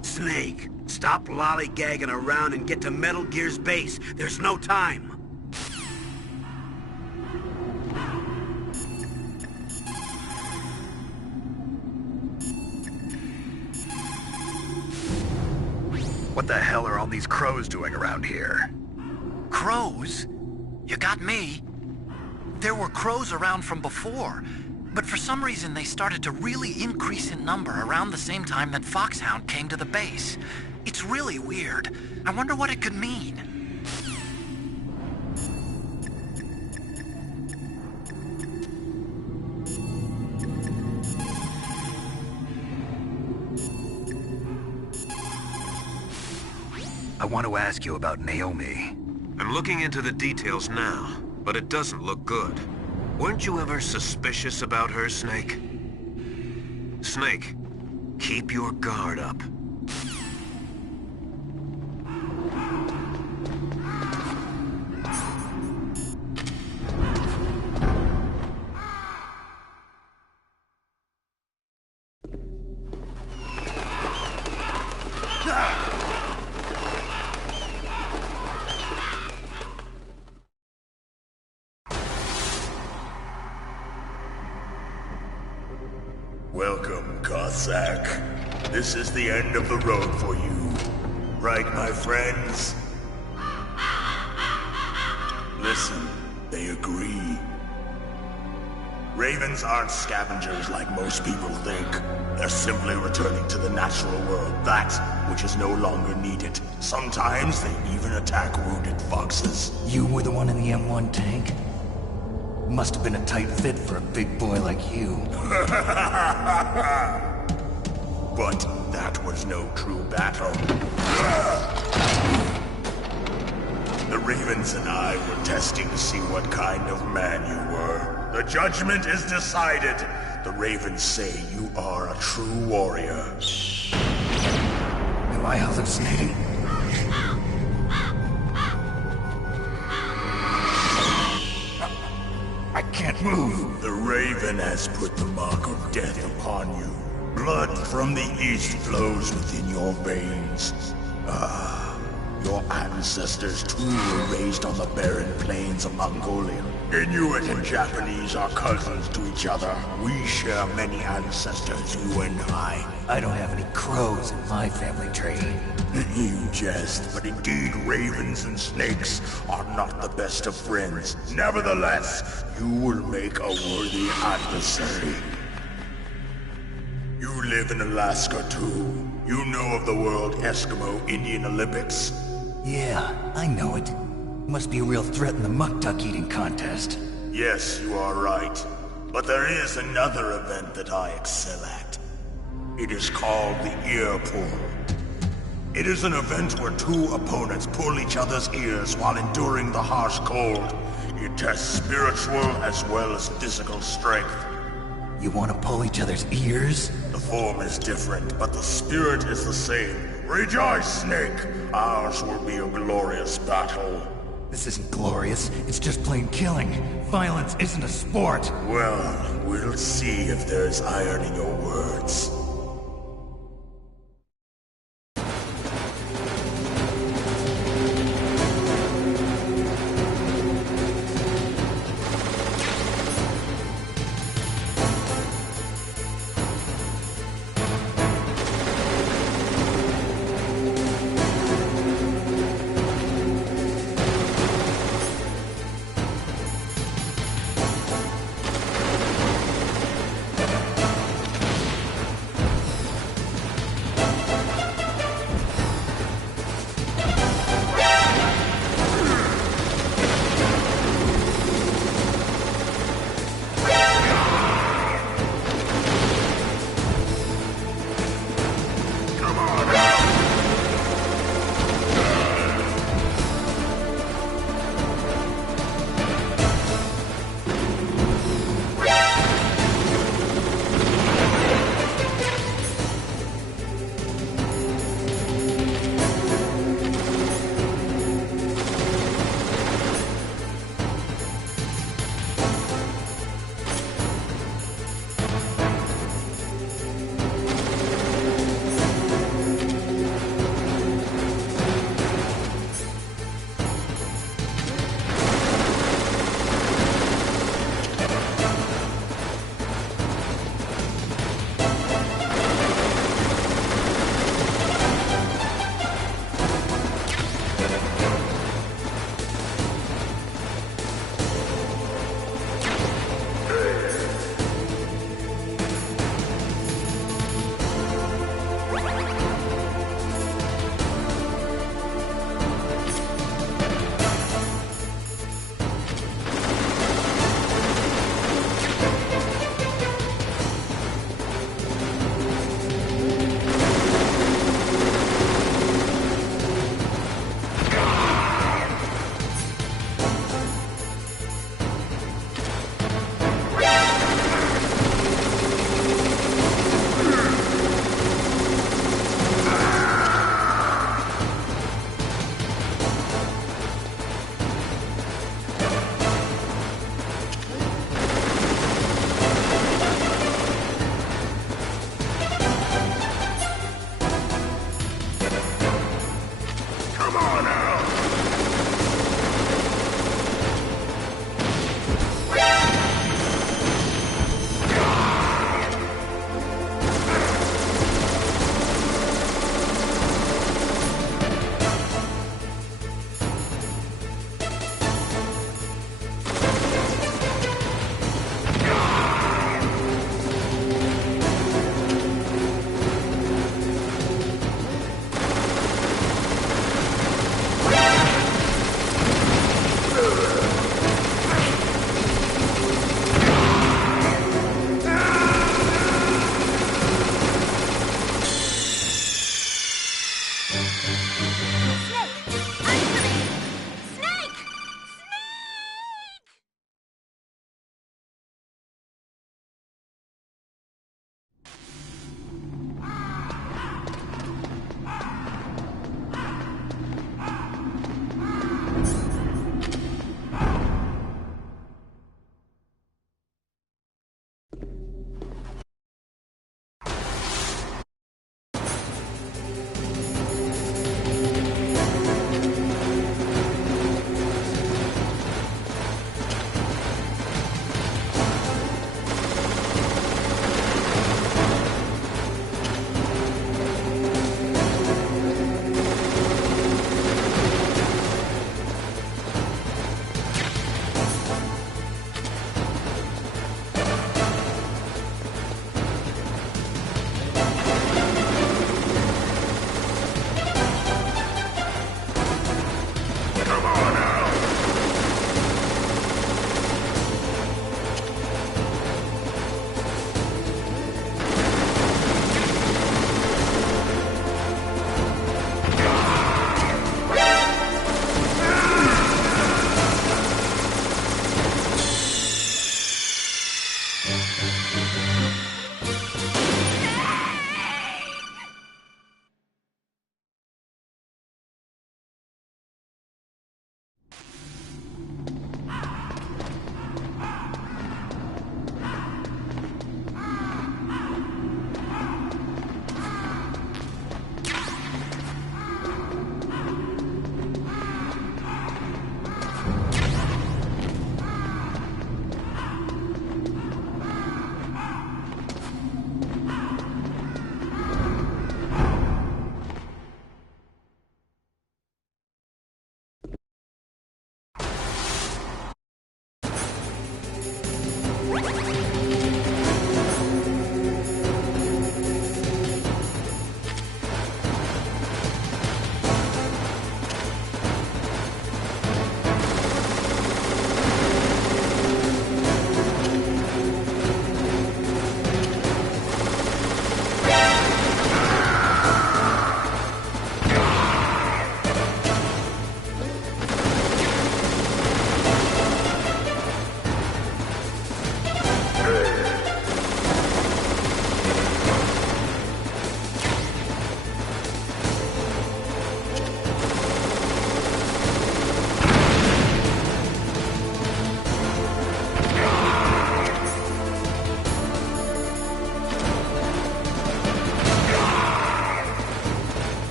Snake, stop lollygagging around and get to Metal Gear's base. There's no time. What the hell are all these crows doing around here? Crows? You got me. There were crows around from before, but for some reason they started to really increase in number around the same time that Foxhound came to the base. It's really weird. I wonder what it could mean. I want to ask you about Naomi. I'm looking into the details now, but it doesn't look good. Weren't you ever suspicious about her, Snake? Snake, keep your guard up. Welcome, Cossack. This is the end of the road for you. Right, my friends? Listen, they agree. Ravens aren't scavengers like most people think. They're simply returning to the natural world, that which is no longer needed. Sometimes they even attack wounded foxes. You were the one in the M1 tank? Must have been a tight fit for a big boy like you. But that was no true battle. The Ravens and I were testing to see what kind of man you were. The judgment is decided. The Ravens say you are a true warrior. Am I hallucinating? I can't move. The Raven has put the mark of death upon you. Blood from the east flows within your veins. Your ancestors too were raised on the barren plains of Mongolia. Inuit and Japanese are cousins to each other. We share many ancestors, you and I. I don't have any crows in my family tree. You jest, but indeed ravens and snakes are not the best of friends. Nevertheless, you will make a worthy adversary. You live in Alaska too. You know of the World Eskimo Indian Olympics? Yeah, I know it. Must be a real threat in the muck-duck eating contest. Yes, you are right. But there is another event that I excel at. It is called the ear pull. It is an event where two opponents pull each other's ears while enduring the harsh cold. It tests spiritual as well as physical strength. You want to pull each other's ears? The form is different, but the spirit is the same. Rejoice, Snake! Ours will be a glorious battle. This isn't glorious. It's just plain killing. Violence isn't a sport. Well, we'll see if there's iron in your words.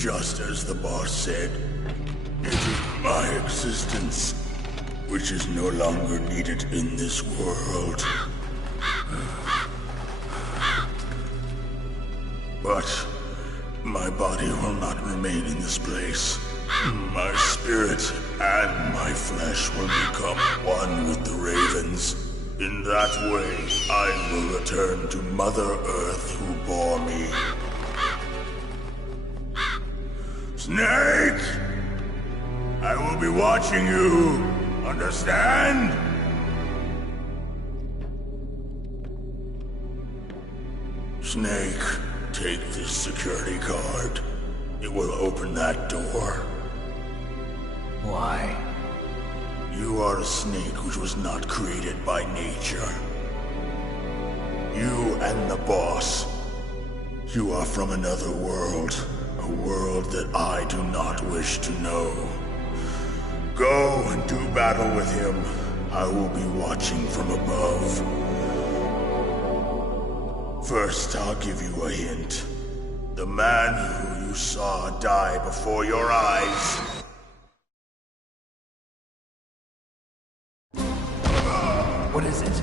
Just as the boss said, it is my existence which is no longer needed in this world. But my body will not remain in this place. My spirit and my flesh will become one with the ravens. In that way, I will return to Mother Earth who bore me. Snake! I will be watching you. Understand? Snake, take this security card. It will open that door. Why? You are a snake which was not created by nature. You and the boss. You are from another world. A world that I do not wish to know. Go and do battle with him. I will be watching from above. First, I'll give you a hint. The man who you saw die before your eyes. What is it?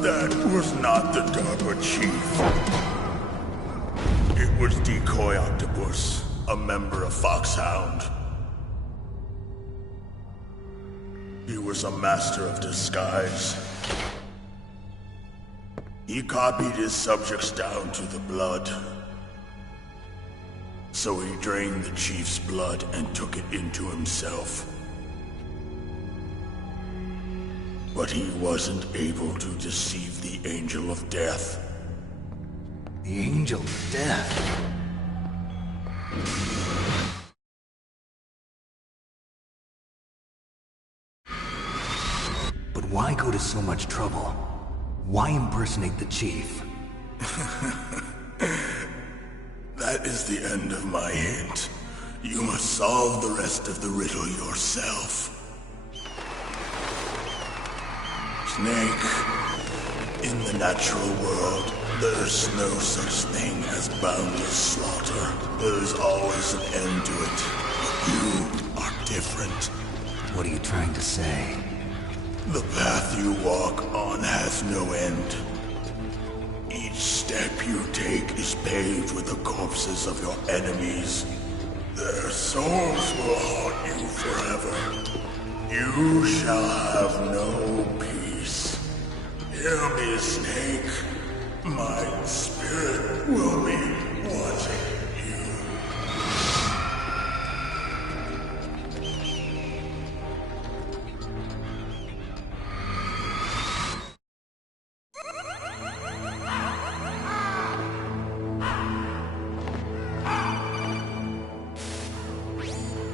That was not the DARPA chief. It was Decoy Octopus, a member of Foxhound. He was a master of disguise. He copied his subjects down to the blood. So he drained the chief's blood and took it into himself. But he wasn't able to deceive the Angel of Death. The Angel of Death? But why go to so much trouble? Why impersonate the chief? That is the end of my hint. You must solve the rest of the riddle yourself. Snake, in the natural world, there's no such thing as boundless slaughter. There's always an end to it. But you are different. What are you trying to say? The path you walk on has no end. Each step you take is paved with the corpses of your enemies. Their souls will haunt you forever. You shall have no peace. Hear me, Snake. My spirit will be watching you.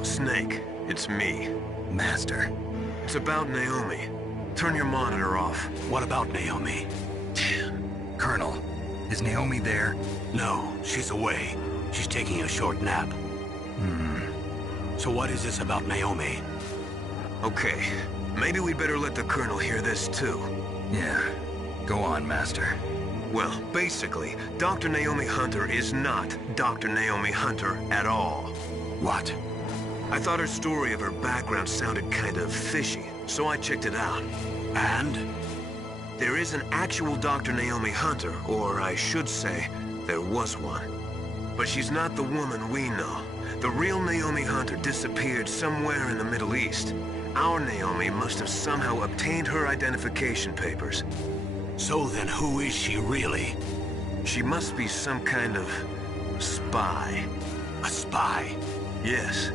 Snake, it's me. Master. It's about Naomi. Turn your monitor off. What about Naomi? Colonel, is Naomi there? No, she's away. She's taking a short nap. So what is this about Naomi? Okay, maybe we'd better let the Colonel hear this too. Yeah. Go on, Master. Well, basically, Dr. Naomi Hunter is not Dr. Naomi Hunter at all. What? I thought her story of her background sounded kind of fishy, so I checked it out. And? There is an actual Dr. Naomi Hunter, or I should say, there was one. But she's not the woman we know. The real Naomi Hunter disappeared somewhere in the Middle East. Our Naomi must have somehow obtained her identification papers. So then who is she really? She must be some kind of spy. A spy? Yes.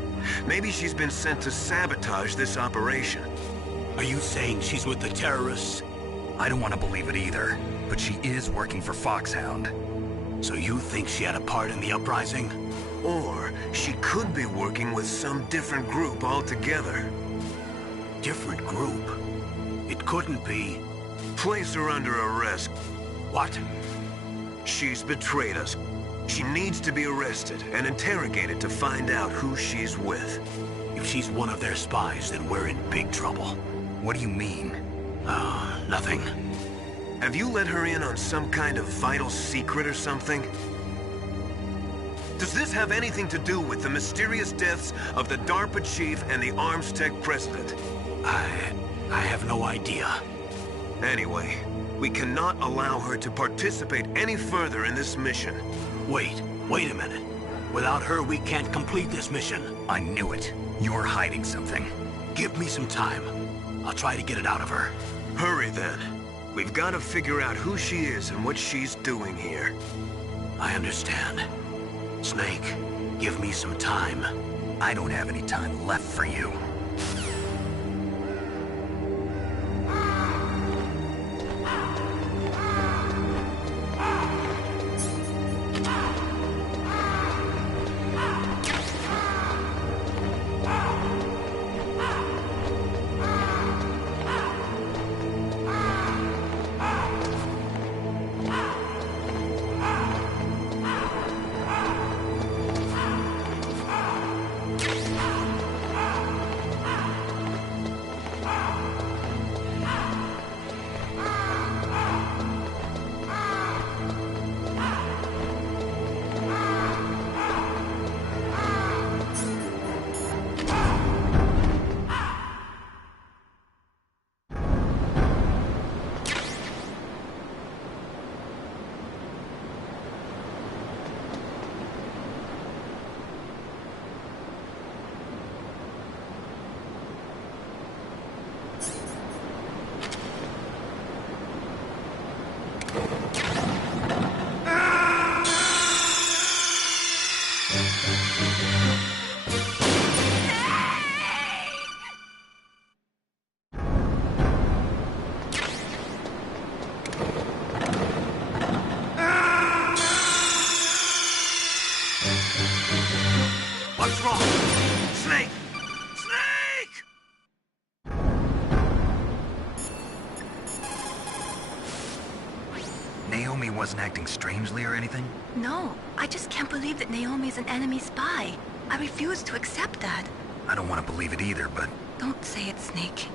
Maybe she's been sent to sabotage this operation. Are you saying she's with the terrorists? I don't want to believe it either, but she is working for Foxhound. So you think she had a part in the uprising? Or she could be working with some different group altogether. Different group? It couldn't be. Place her under arrest. What? She's betrayed us. She needs to be arrested and interrogated to find out who she's with. If she's one of their spies, then we're in big trouble. What do you mean? Nothing. Have you let her in on some kind of vital secret or something? Does this have anything to do with the mysterious deaths of the DARPA chief and the Arms Tech president? I have no idea. Anyway, we cannot allow her to participate any further in this mission. Wait a minute. Without her, we can't complete this mission. I knew it. You're hiding something. Give me some time. I'll try to get it out of her. Hurry then. We've got to figure out who she is and what she's doing here. I understand. Snake, give me some time. I don't have any time left for you. What's wrong? Snake! Snake! Naomi wasn't acting strangely or anything? No, I just can't believe that Naomi is an enemy spy. I refuse to accept that. I don't want to believe it either, but... Don't say it, Snake.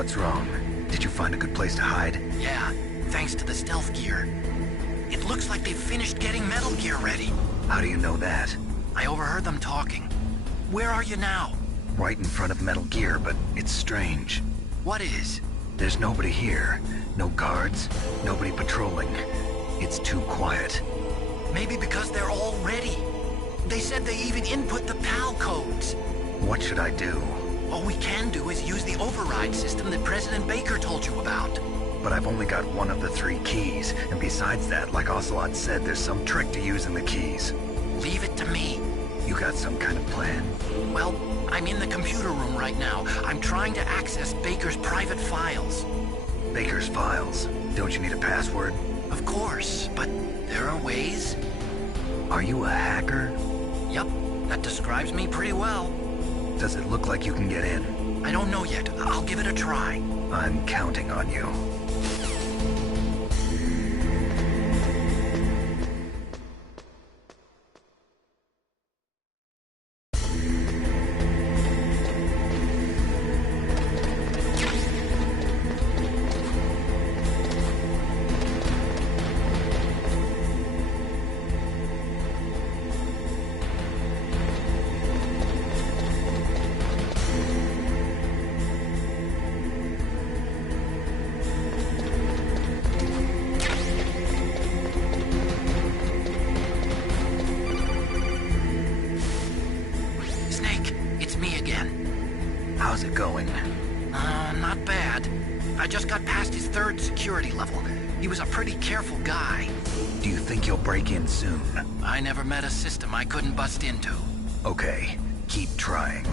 What's wrong? Did you find a good place to hide? Yeah, thanks to the stealth gear. It looks like they've finished getting Metal Gear ready. How do you know that? I overheard them talking. Where are you now? Right in front of Metal Gear, but it's strange. What is? There's nobody here. No guards, nobody patrolling. It's too quiet. Maybe because they're all ready. They said they even input the PAL codes. What should I do? All we can do is use the override system that President Baker told you about. But I've only got one of the 3 keys, and besides that, like Ocelot said, there's some trick to using the keys. Leave it to me. You got some kind of plan? Well, I'm in the computer room right now. I'm trying to access Baker's private files. Baker's files? Don't you need a password? Of course, but there are ways. Are you a hacker? Yep, that describes me pretty well. Does it look like you can get in? I don't know yet. I'll give it a try. I'm counting on you. How's it going? Not bad. I just got past his 3rd security level. He was a pretty careful guy. Do you think you'll break in soon? I never met a system I couldn't bust into. Okay, keep trying.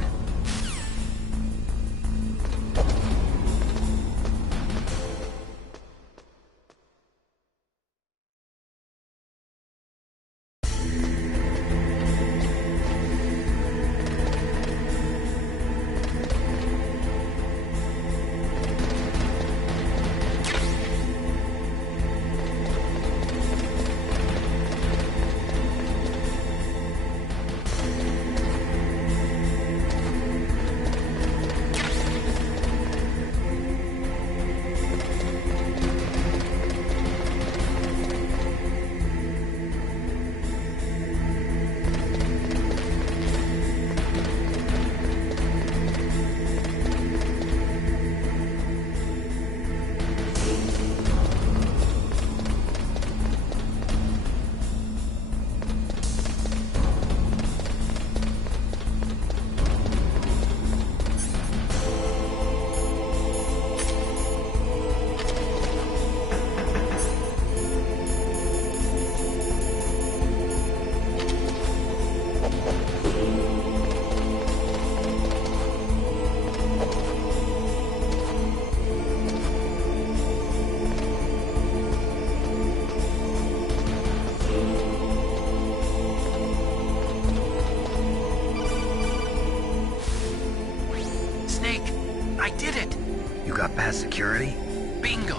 Past security? Bingo.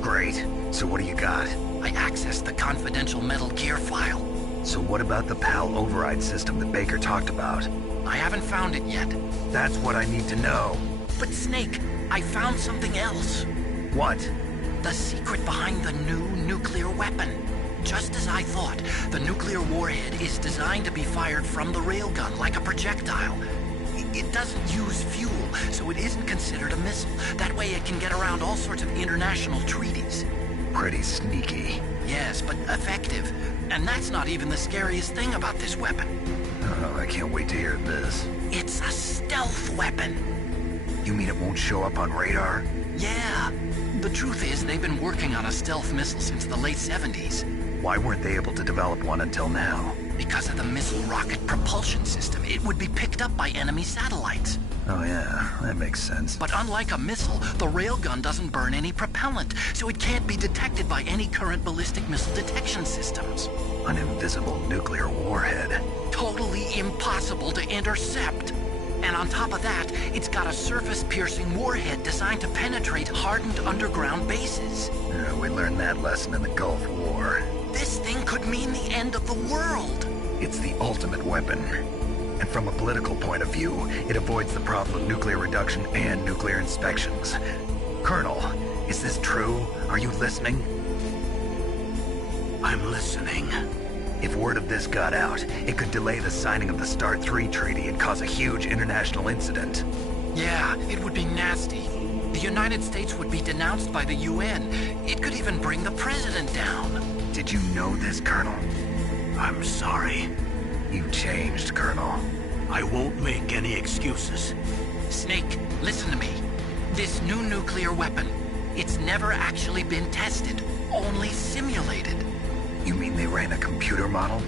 Great. So what do you got? I accessed the confidential Metal Gear file. So what about the PAL override system that Baker talked about? I haven't found it yet. That's what I need to know. But Snake, I found something else. What? The secret behind the new nuclear weapon. Just as I thought, the nuclear warhead is designed to be fired from the railgun like a projectile. It doesn't use fuel, so it isn't considered a missile. That way it can get around all sorts of international treaties. Pretty sneaky. Yes, but effective. And that's not even the scariest thing about this weapon. Oh, I can't wait to hear this. It's a stealth weapon. You mean it won't show up on radar? Yeah. The truth is, they've been working on a stealth missile since the late 70s. Why weren't they able to develop one until now? Because of the missile rocket propulsion system, it would be picked up by enemy satellites. Oh yeah, that makes sense. But unlike a missile, the railgun doesn't burn any propellant, so it can't be detected by any current ballistic missile detection systems. An invisible nuclear warhead. Totally impossible to intercept. And on top of that, it's got a surface-piercing warhead designed to penetrate hardened underground bases. Yeah, we learned that lesson in the Gulf War. This thing could mean the end of the world. It's the ultimate weapon. And from a political point of view, it avoids the problem of nuclear reduction and nuclear inspections. Colonel, is this true? Are you listening? I'm listening. If word of this got out, it could delay the signing of the START 3 treaty and cause a huge international incident. Yeah, it would be nasty. The United States would be denounced by the UN. It could even bring the president down. Did you know this, Colonel? I'm sorry. You changed, Colonel. I won't make any excuses. Snake, listen to me. This new nuclear weapon, it's never actually been tested, only simulated. You mean they ran a computer model?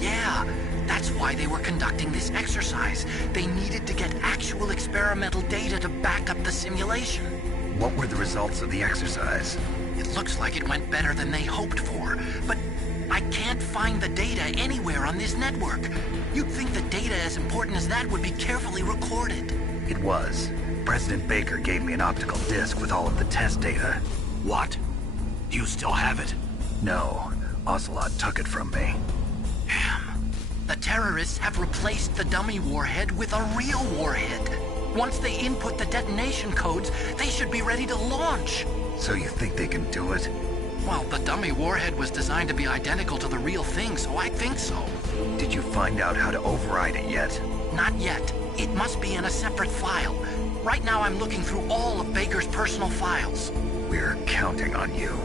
Yeah, that's why they were conducting this exercise. They needed to get actual experimental data to back up the simulation. What were the results of the exercise? It looks like it went better than they hoped for, but I can't find the data anywhere on this network. You'd think the data as important as that would be carefully recorded. It was. President Baker gave me an optical disc with all of the test data. What? Do you still have it? No. Ocelot took it from me. Damn. The terrorists have replaced the dummy warhead with a real warhead. Once they input the detonation codes, they should be ready to launch. So you think they can do it? Well, the dummy warhead was designed to be identical to the real thing, so I think so. Did you find out how to override it yet? Not yet. It must be in a separate file. Right now I'm looking through all of Baker's personal files. We're counting on you.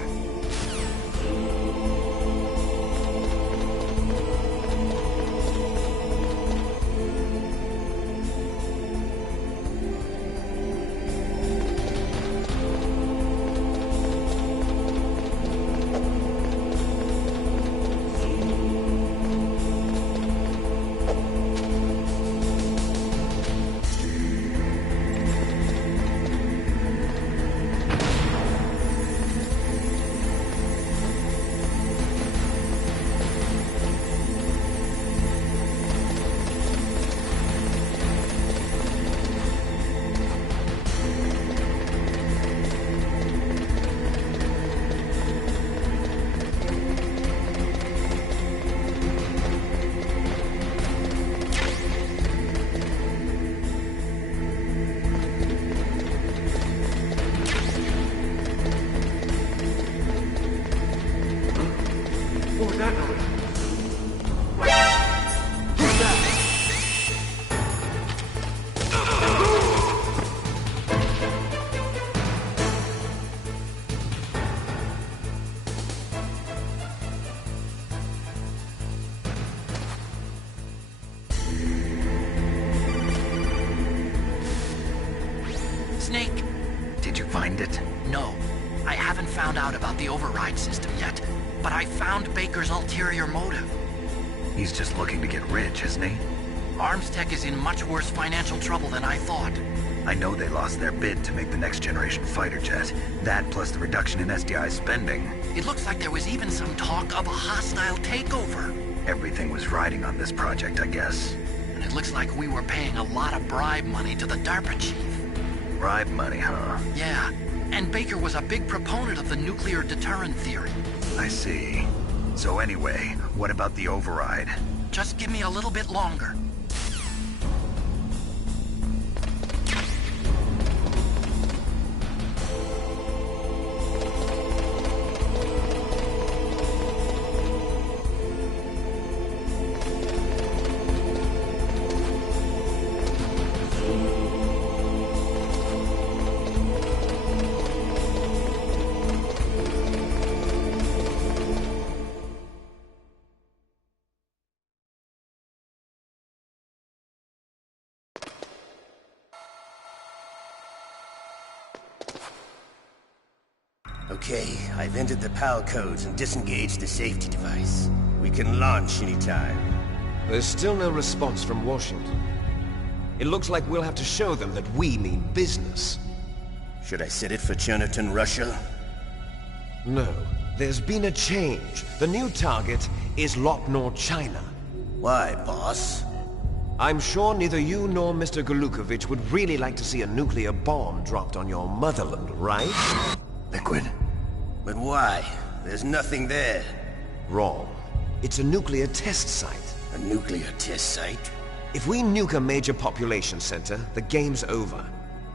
Snake! Did you find it? No. I haven't found out about the override system yet, but I found Baker's ulterior motive. He's just looking to get rich, isn't he? Armstech is in much worse financial trouble than I thought. I know they lost their bid to make the next generation fighter jet. That plus the reduction in SDI spending. It looks like there was even some talk of a hostile takeover. Everything was riding on this project, I guess. And it looks like we were paying a lot of bribe money to the DARPA chief. Bribe money, huh? Yeah, and Baker was a big proponent of the nuclear deterrent theory. I see. So anyway, what about the override? Just give me a little bit longer. Okay, I've entered the PAL codes and disengaged the safety device. We can launch anytime. There's still no response from Washington. It looks like we'll have to show them that we mean business. Should I set it for Chernobyl, Russia? No. There's been a change. The new target is Lopnor, China. Why, boss? I'm sure neither you nor Mr. Golukovich would really like to see a nuclear bomb dropped on your motherland, right? Liquid. But why? There's nothing there. Wrong. It's a nuclear test site. A nuclear test site? If we nuke a major population center, the game's over.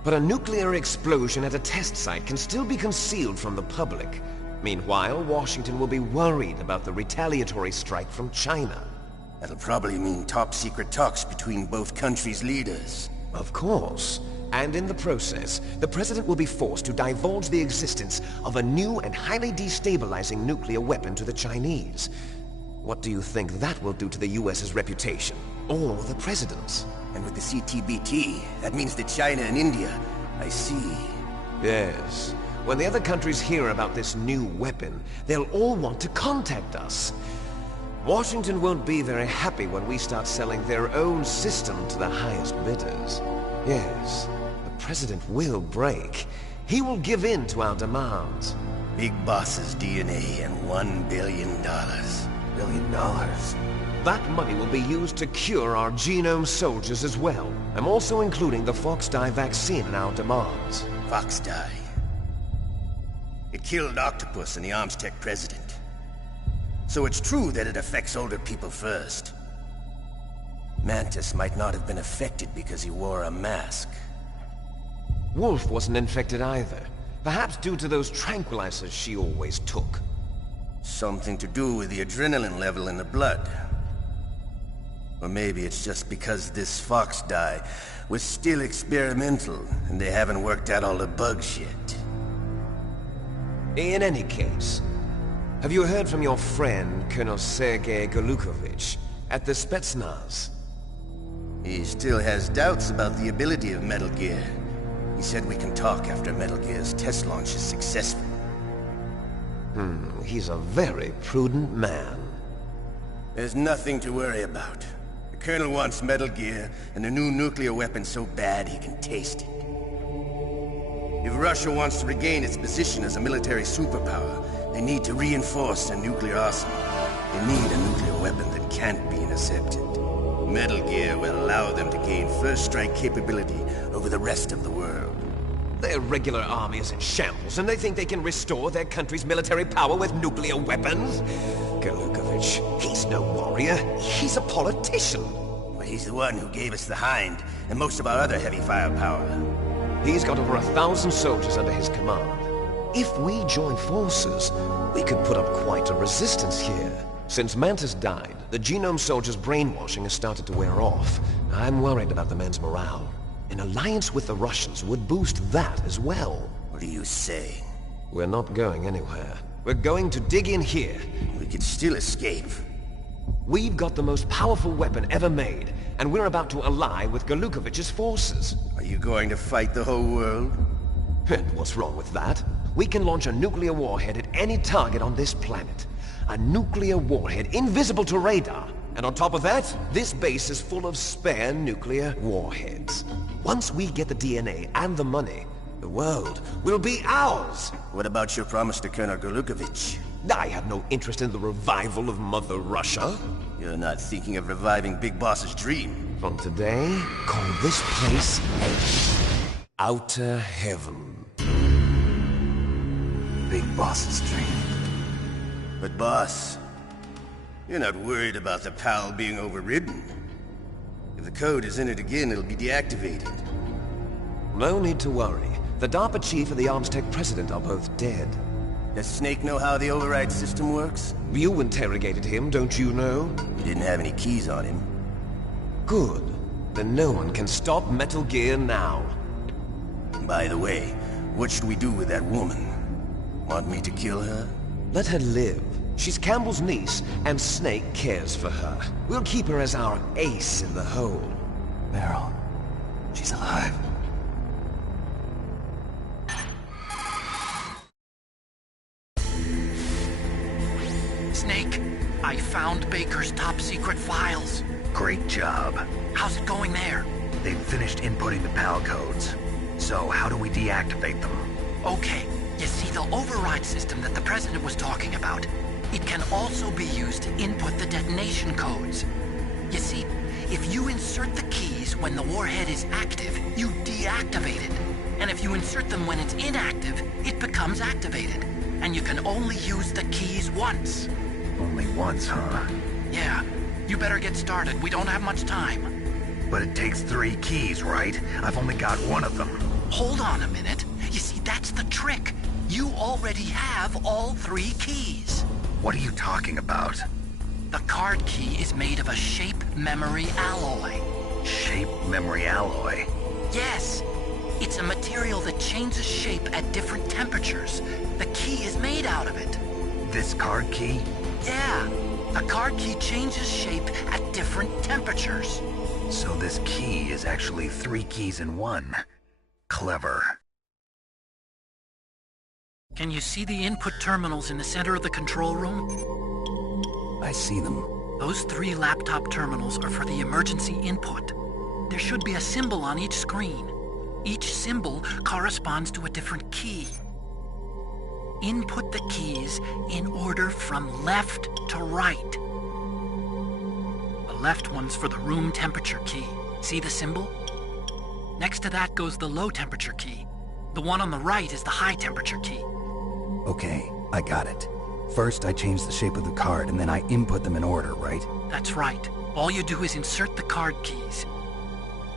But a nuclear explosion at a test site can still be concealed from the public. Meanwhile, Washington will be worried about the retaliatory strike from China. That'll probably mean top-secret talks between both countries' leaders. Of course. And in the process, the President will be forced to divulge the existence of a new and highly destabilizing nuclear weapon to the Chinese. What do you think that will do to the US's reputation? Or the President's? And with the CTBT, that means that China and India... I see. Yes. When the other countries hear about this new weapon, they'll all want to contact us. Washington won't be very happy when we start selling their own system to the highest bidders. Yes, the President will break. He will give in to our demands. Big Boss's DNA and $1 billion. $1 billion? That money will be used to cure our genome soldiers as well. I'm also including the Foxdie vaccine in our demands. Foxdie? It killed Octopus and the Armstech president. So it's true that it affects older people first. Mantis might not have been affected because he wore a mask. Wolf wasn't infected either. Perhaps due to those tranquilizers she always took. Something to do with the adrenaline level in the blood. Or maybe it's just because this Foxdie was still experimental and they haven't worked out all the bugs yet. In any case, have you heard from your friend, Colonel Sergei Golukovich, at the Spetsnaz? He still has doubts about the ability of Metal Gear. He said we can talk after Metal Gear's test launch is successful. He's a very prudent man. There's nothing to worry about. The Colonel wants Metal Gear and a new nuclear weapon so bad he can taste it. If Russia wants to regain its position as a military superpower, they need to reinforce their nuclear arsenal. They need a nuclear weapon that can't be intercepted. Metal Gear will allow them to gain first strike capability over the rest of the world. Their regular army is in shambles, and they think they can restore their country's military power with nuclear weapons? Golukovich, he's no warrior. He's a politician. But he's the one who gave us the Hind and most of our other heavy firepower. He's got over 1,000 soldiers under his command. If we join forces, we could put up quite a resistance here. Since Mantis died, the genome soldiers' brainwashing has started to wear off. I'm worried about the men's morale. An alliance with the Russians would boost that as well. What are you saying? We're not going anywhere. We're going to dig in here. We could still escape. We've got the most powerful weapon ever made, and we're about to ally with Golukovich's forces. Are you going to fight the whole world? And what's wrong with that? We can launch a nuclear warhead at any target on this planet. A nuclear warhead invisible to radar. And on top of that, this base is full of spare nuclear warheads. Once we get the DNA and the money, the world will be ours! What about your promise to Colonel Golukovich? I have no interest in the revival of Mother Russia. You're not thinking of reviving Big Boss's dream. From today, call this place Outer Heaven. Big Boss's dream. But boss, you're not worried about the PAL being overridden. If the code is entered again, it'll be deactivated. No need to worry. The DARPA chief and the Armstech president are both dead. Does Snake know how the override system works? You interrogated him, don't you know? You didn't have any keys on him. Good. Then no one can stop Metal Gear now. By the way, what should we do with that woman? Want me to kill her? Let her live. She's Campbell's niece, and Snake cares for her. We'll keep her as our ace in the hole. Meryl, she's alive. Snake, I found Baker's top-secret files. Great job. How's it going there? They've finished inputting the PAL codes. So how do we deactivate them? Okay, you see the override system that the President was talking about? It can also be used to input the detonation codes. You see, if you insert the keys when the warhead is active, you deactivate it. And if you insert them when it's inactive, it becomes activated. And you can only use the keys once. Only once, huh? Yeah. You better get started. We don't have much time. But it takes 3 keys, right? I've only got one of them. Hold on a minute. You see, that's the trick. You already have all 3 keys. What are you talking about? The card key is made of a shape memory alloy. Shape memory alloy? Yes. It's a material that changes shape at different temperatures. The key is made out of it. This card key? Yeah. A card key changes shape at different temperatures. So this key is actually 3 keys in one. Clever. Can you see the input terminals in the center of the control room? I see them. Those 3 laptop terminals are for the emergency input. There should be a symbol on each screen. Each symbol corresponds to a different key. Input the keys in order from left to right. The left one's for the room temperature key. See the symbol? Next to that goes the low temperature key. The one on the right is the high temperature key. Okay, I got it. First, I change the shape of the card, and then I input them in order, right? That's right. All you do is insert the card keys.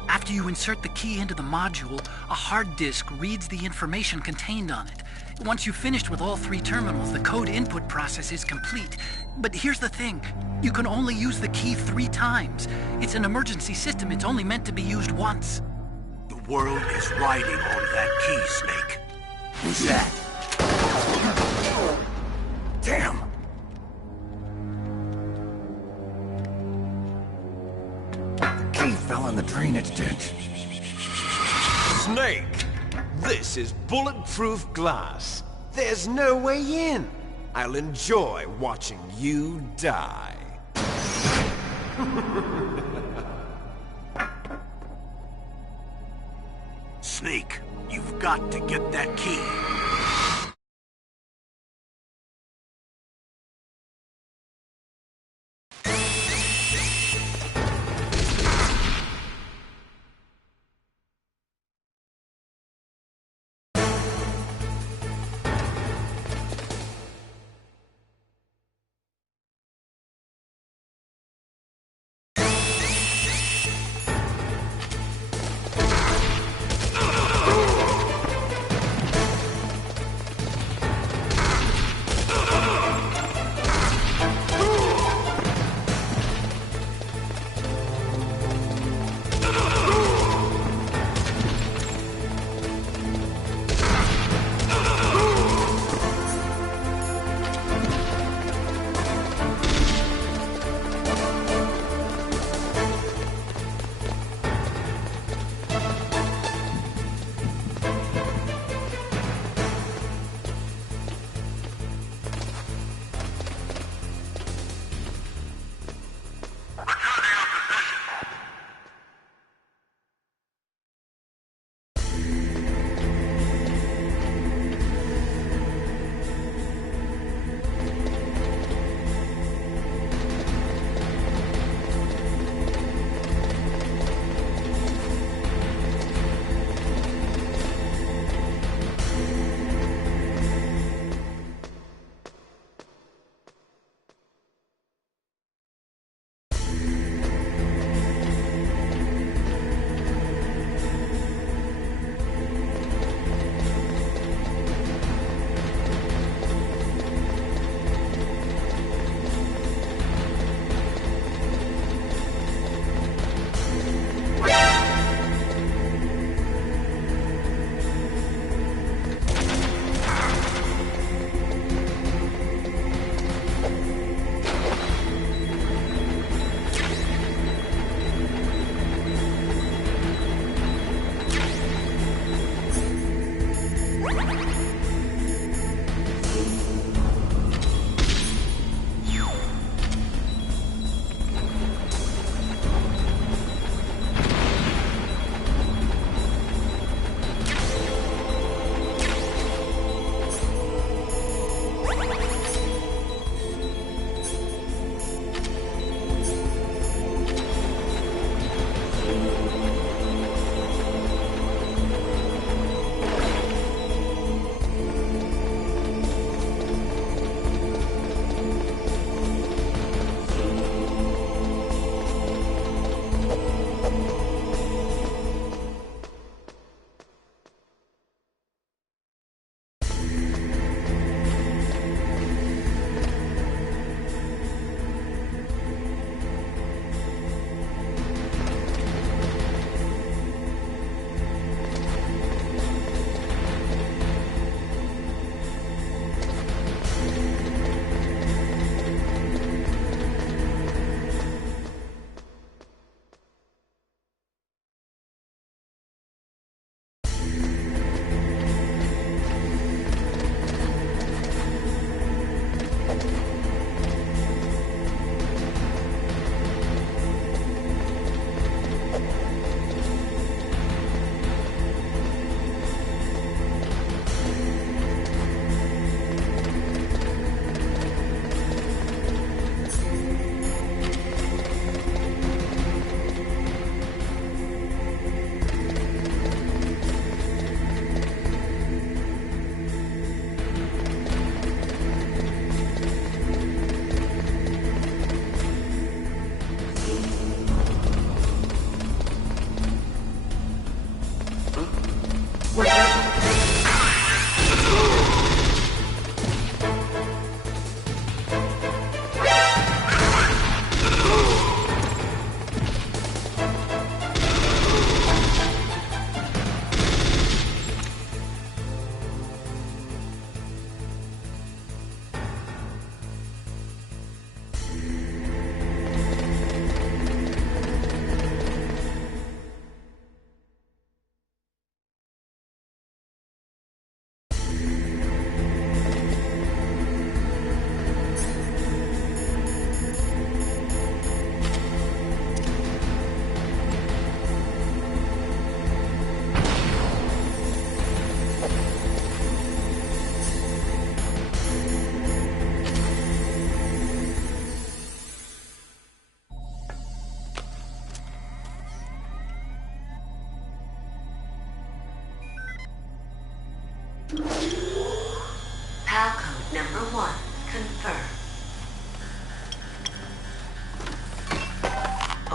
After you insert the key into the module, a hard disk reads the information contained on it. Once you've finished with all 3 terminals, the code input process is complete. But here's the thing. You can only use the key 3 times. It's an emergency system. It's only meant to be used once. The world is riding on that key, Snake. Who's that? Damn! The key fell in the drainage ditch. Snake! This is bulletproof glass. There's no way in. I'll enjoy watching you die. Snake, you've got to get that key.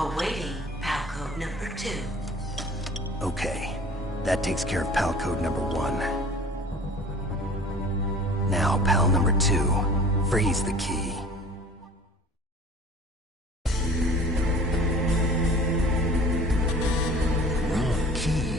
Awaiting PAL code number 2. Okay, that takes care of PAL code number 1. Now, PAL number 2, freeze the key. Wrong key.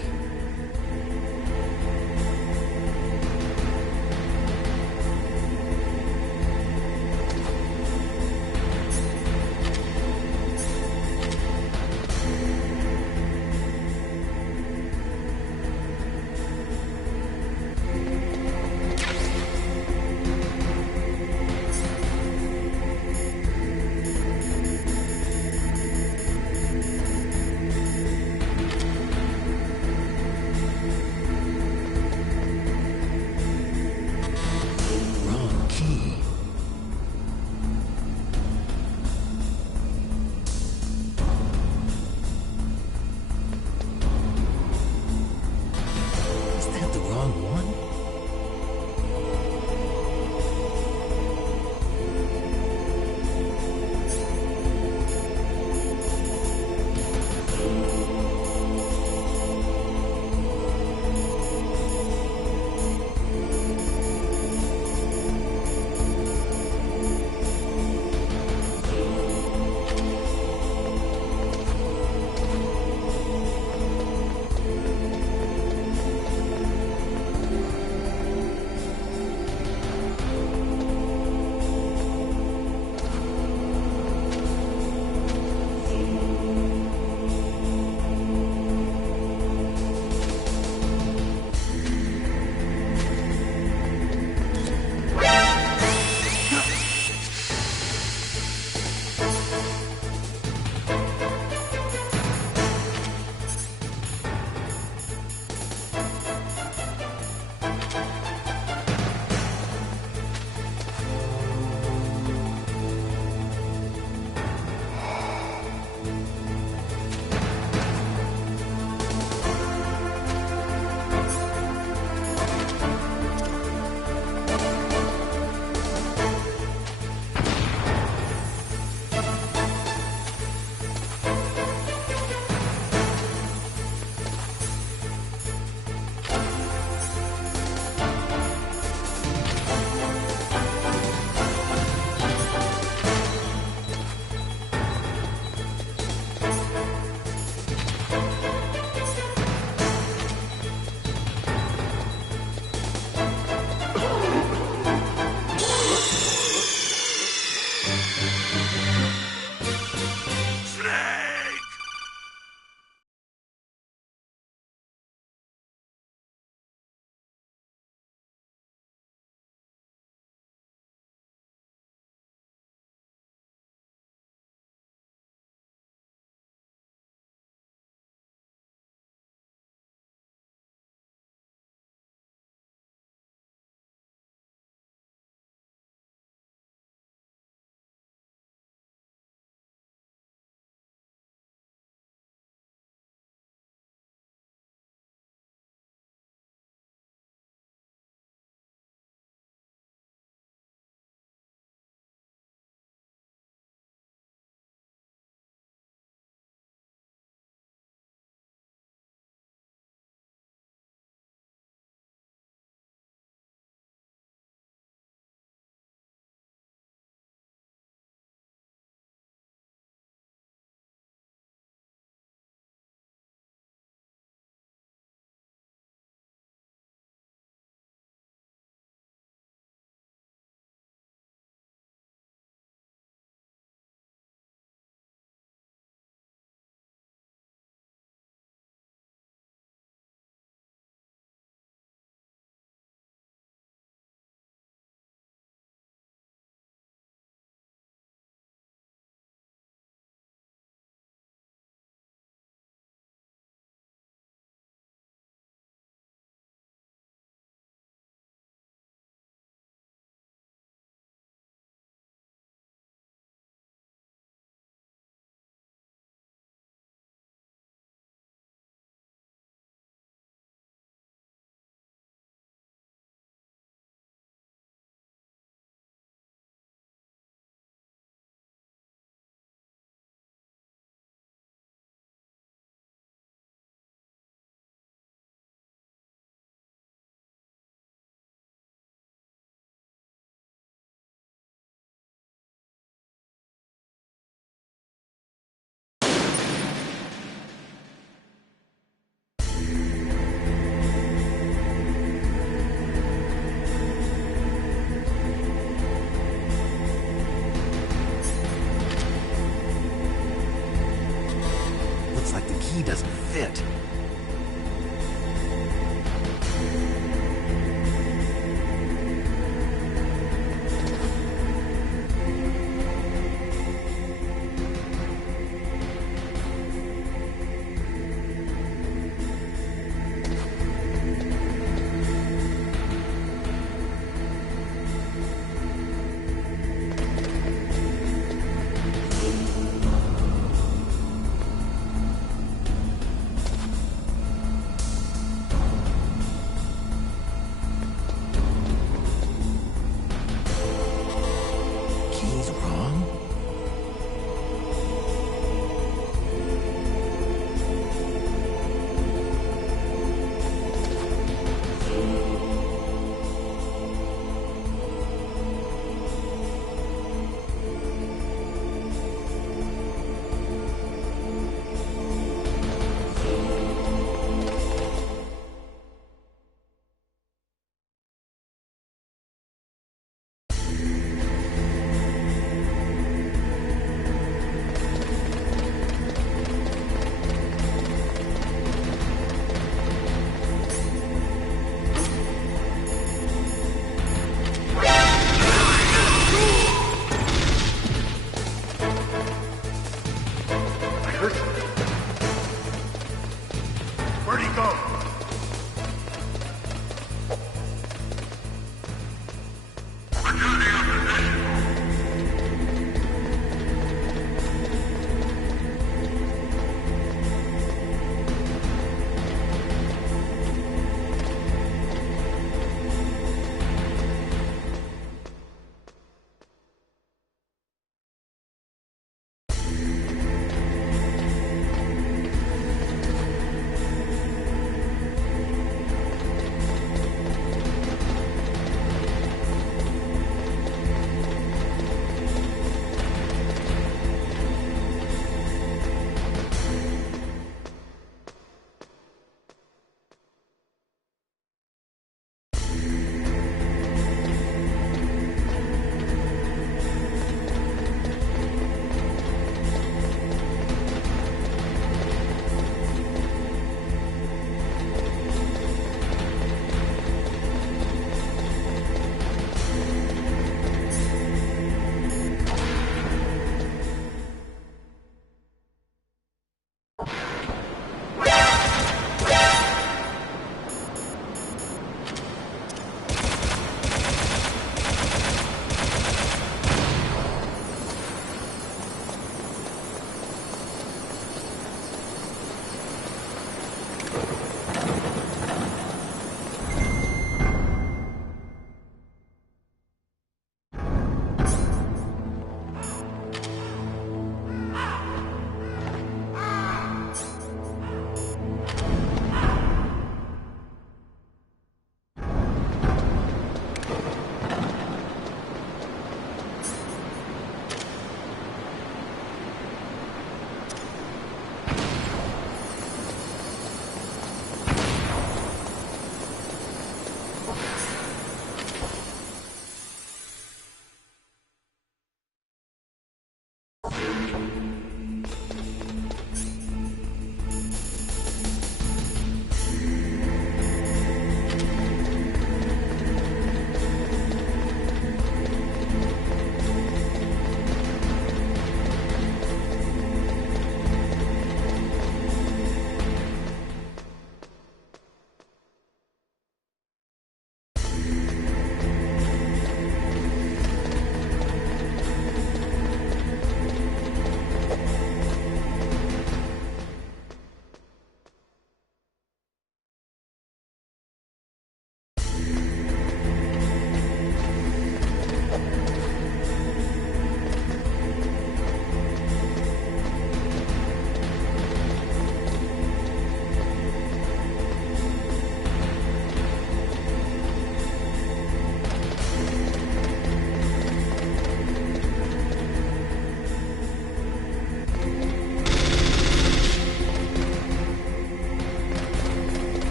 key doesn't fit.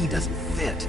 key doesn't fit.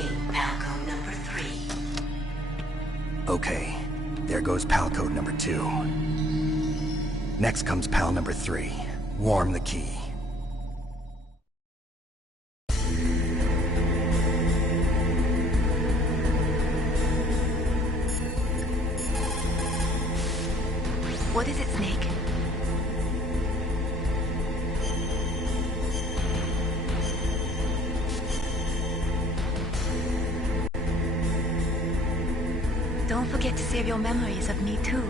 Activating PAL code number 3. Okay, there goes PAL code number 2. Next comes PAL number 3. Warm the key. What is it, Snake? Don't forget to save your memories of me too.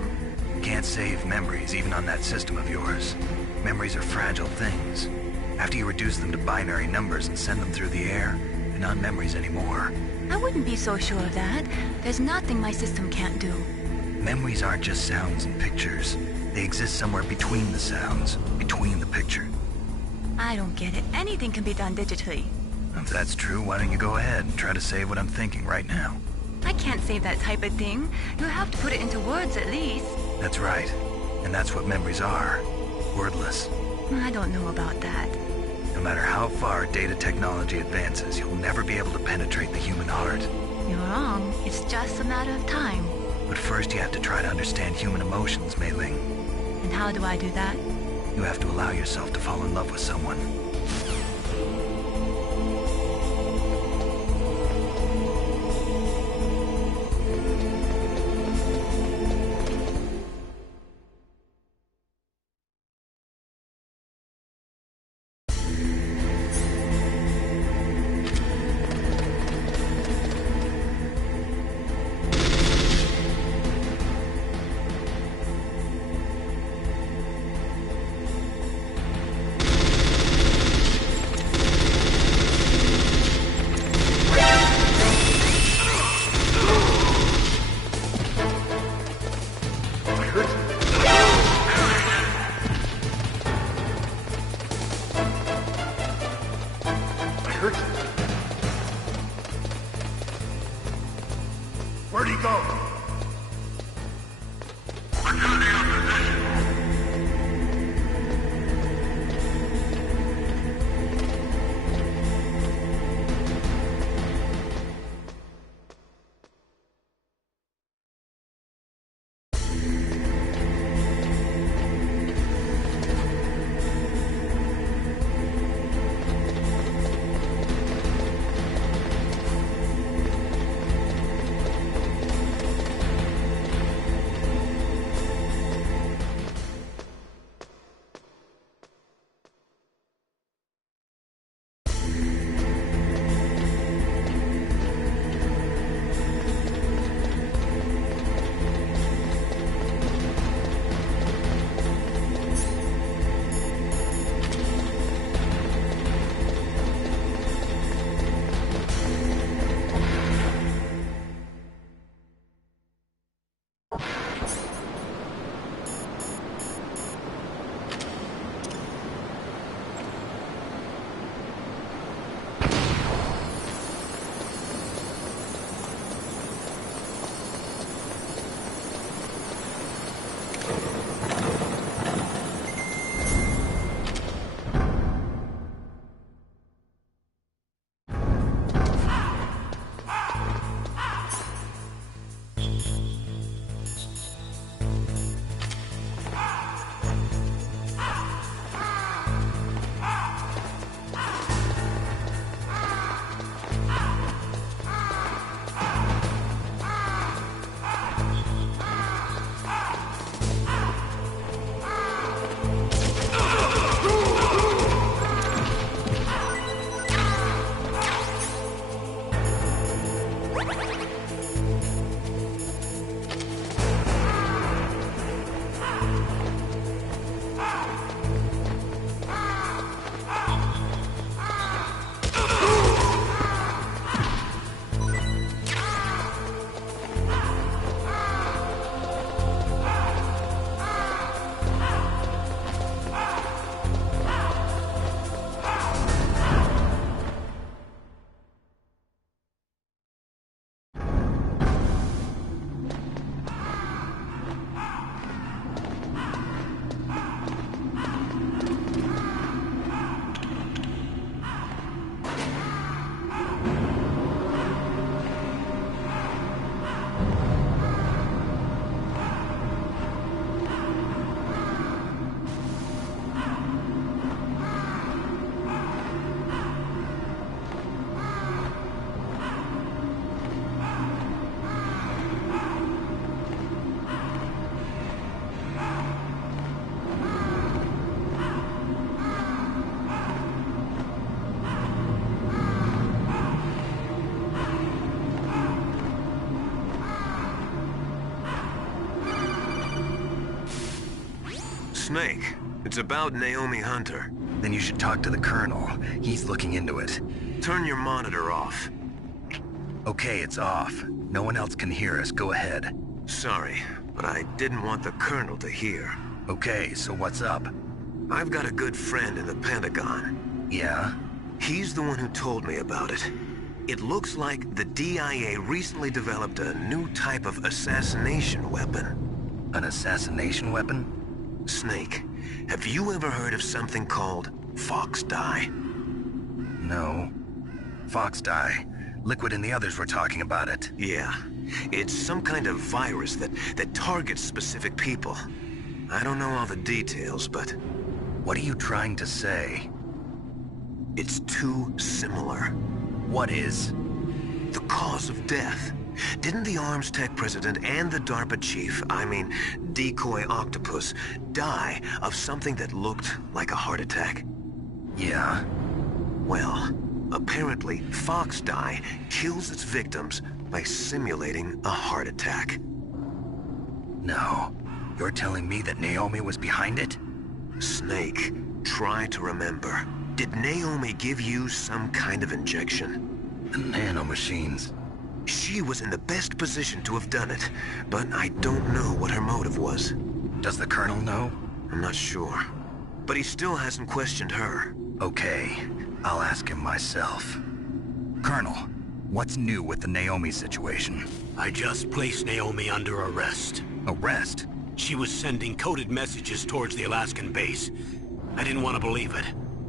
Can't save memories even on that system of yours. Memories are fragile things. After you reduce them to binary numbers and send them through the air, they're not memories anymore. I wouldn't be so sure of that. There's nothing my system can't do. Memories aren't just sounds and pictures. They exist somewhere between the sounds, between the picture. I don't get it. Anything can be done digitally. If that's true, why don't you go ahead and try to say what I'm thinking right now? I can't say that type of thing. You have to put it into words at least. That's right. And that's what memories are. Wordless. I don't know about that. No matter how far data technology advances, you'll never be able to penetrate the human heart. You're wrong. It's just a matter of time. But first you have to try to understand human emotions, Mei Ling. And how do I do that? You have to allow yourself to fall in love with someone. Where'd he go? Snake, it's about Naomi Hunter. Then you should talk to the Colonel. He's looking into it. Turn your monitor off. Okay, it's off. No one else can hear us. Go ahead. Sorry, but I didn't want the Colonel to hear. Okay, so what's up? I've got a good friend in the Pentagon. Yeah? He's the one who told me about it. It looks like the DIA recently developed a new type of assassination weapon. An assassination weapon? Snake, have you ever heard of something called Fox Dye? No. Fox Dye. Liquid and the others were talking about it. Yeah. It's some kind of virus that targets specific people. I don't know all the details, but... What are you trying to say? It's too similar. What is? The cause of death. Didn't the Arms Tech president and the DARPA chief, Decoy Octopus, die of something that looked like a heart attack? Yeah. Well, apparently Fox Dye kills its victims by simulating a heart attack. No. You're telling me that Naomi was behind it? Snake, try to remember. Did Naomi give you some kind of injection? The nanomachines. She was in the best position to have done it, but I don't know what her motive was. Does the Colonel know? I'm not sure. But he still hasn't questioned her. Okay, I'll ask him myself. Colonel, what's new with the Naomi situation? I just placed Naomi under arrest. Arrest? She was sending coded messages towards the Alaskan base. I didn't want to believe it,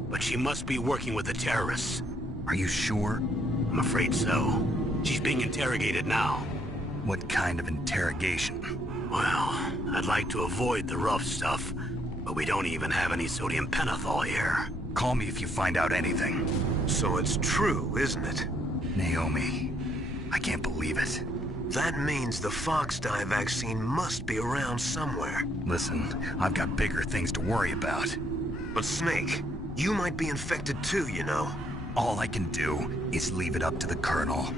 but she must be working with the terrorists. Are you sure? I'm afraid so. She's being interrogated now. What kind of interrogation? Well, I'd like to avoid the rough stuff, but we don't even have any sodium pentothal here. Call me if you find out anything. So it's true, isn't it? Naomi, I can't believe it. That means the Fox Dye vaccine must be around somewhere. Listen, I've got bigger things to worry about. But Snake, you might be infected too, you know. All I can do is leave it up to the Colonel.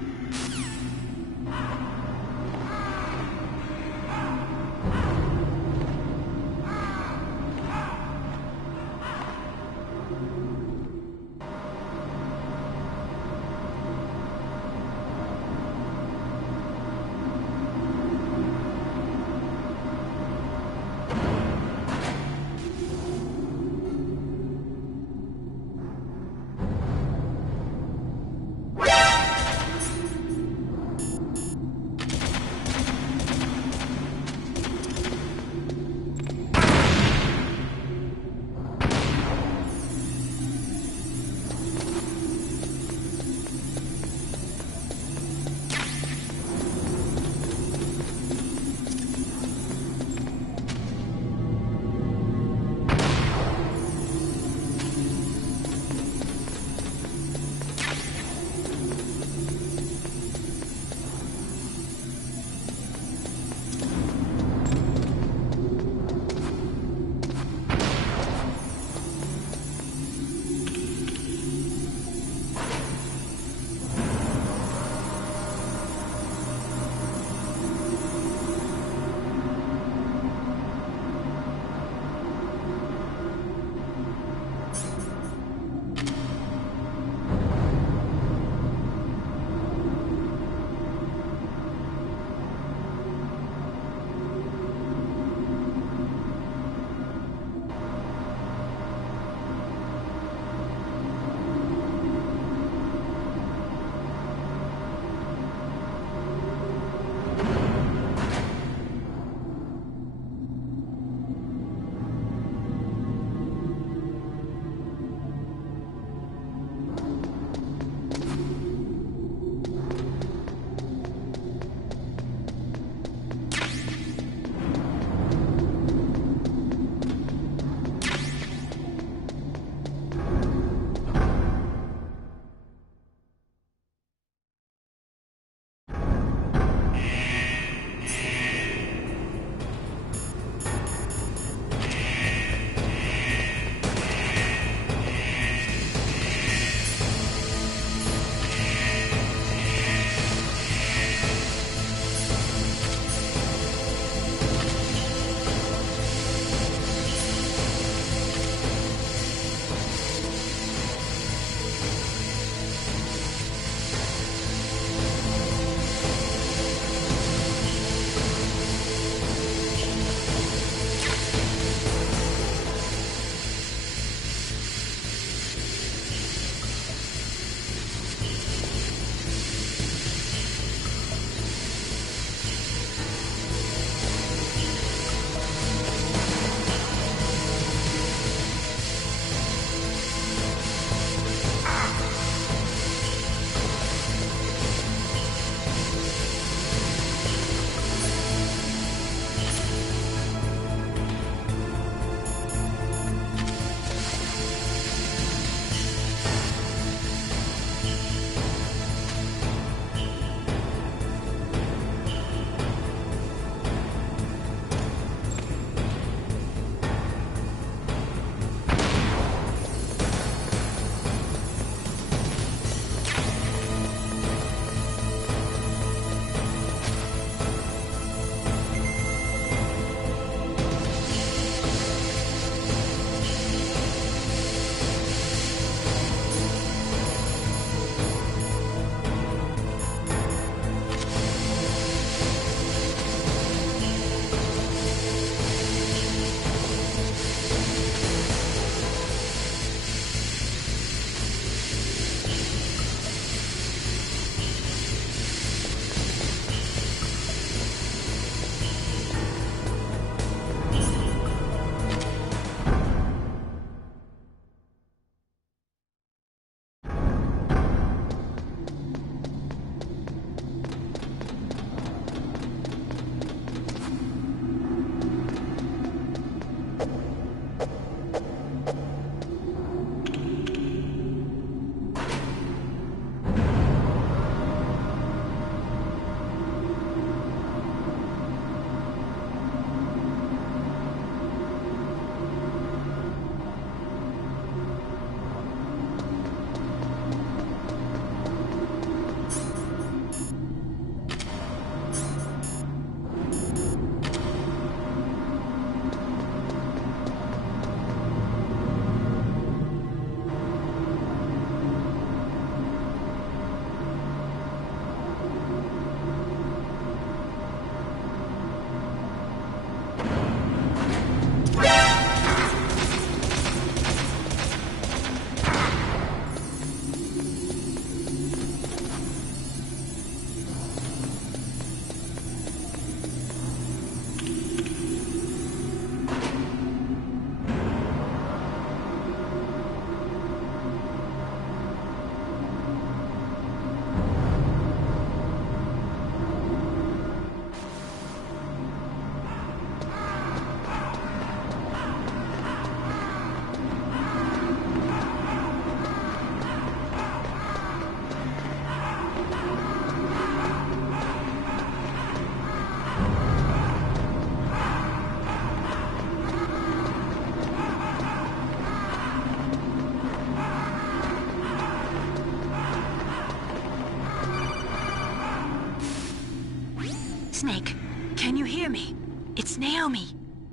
Snake, can you hear me? It's Naomi.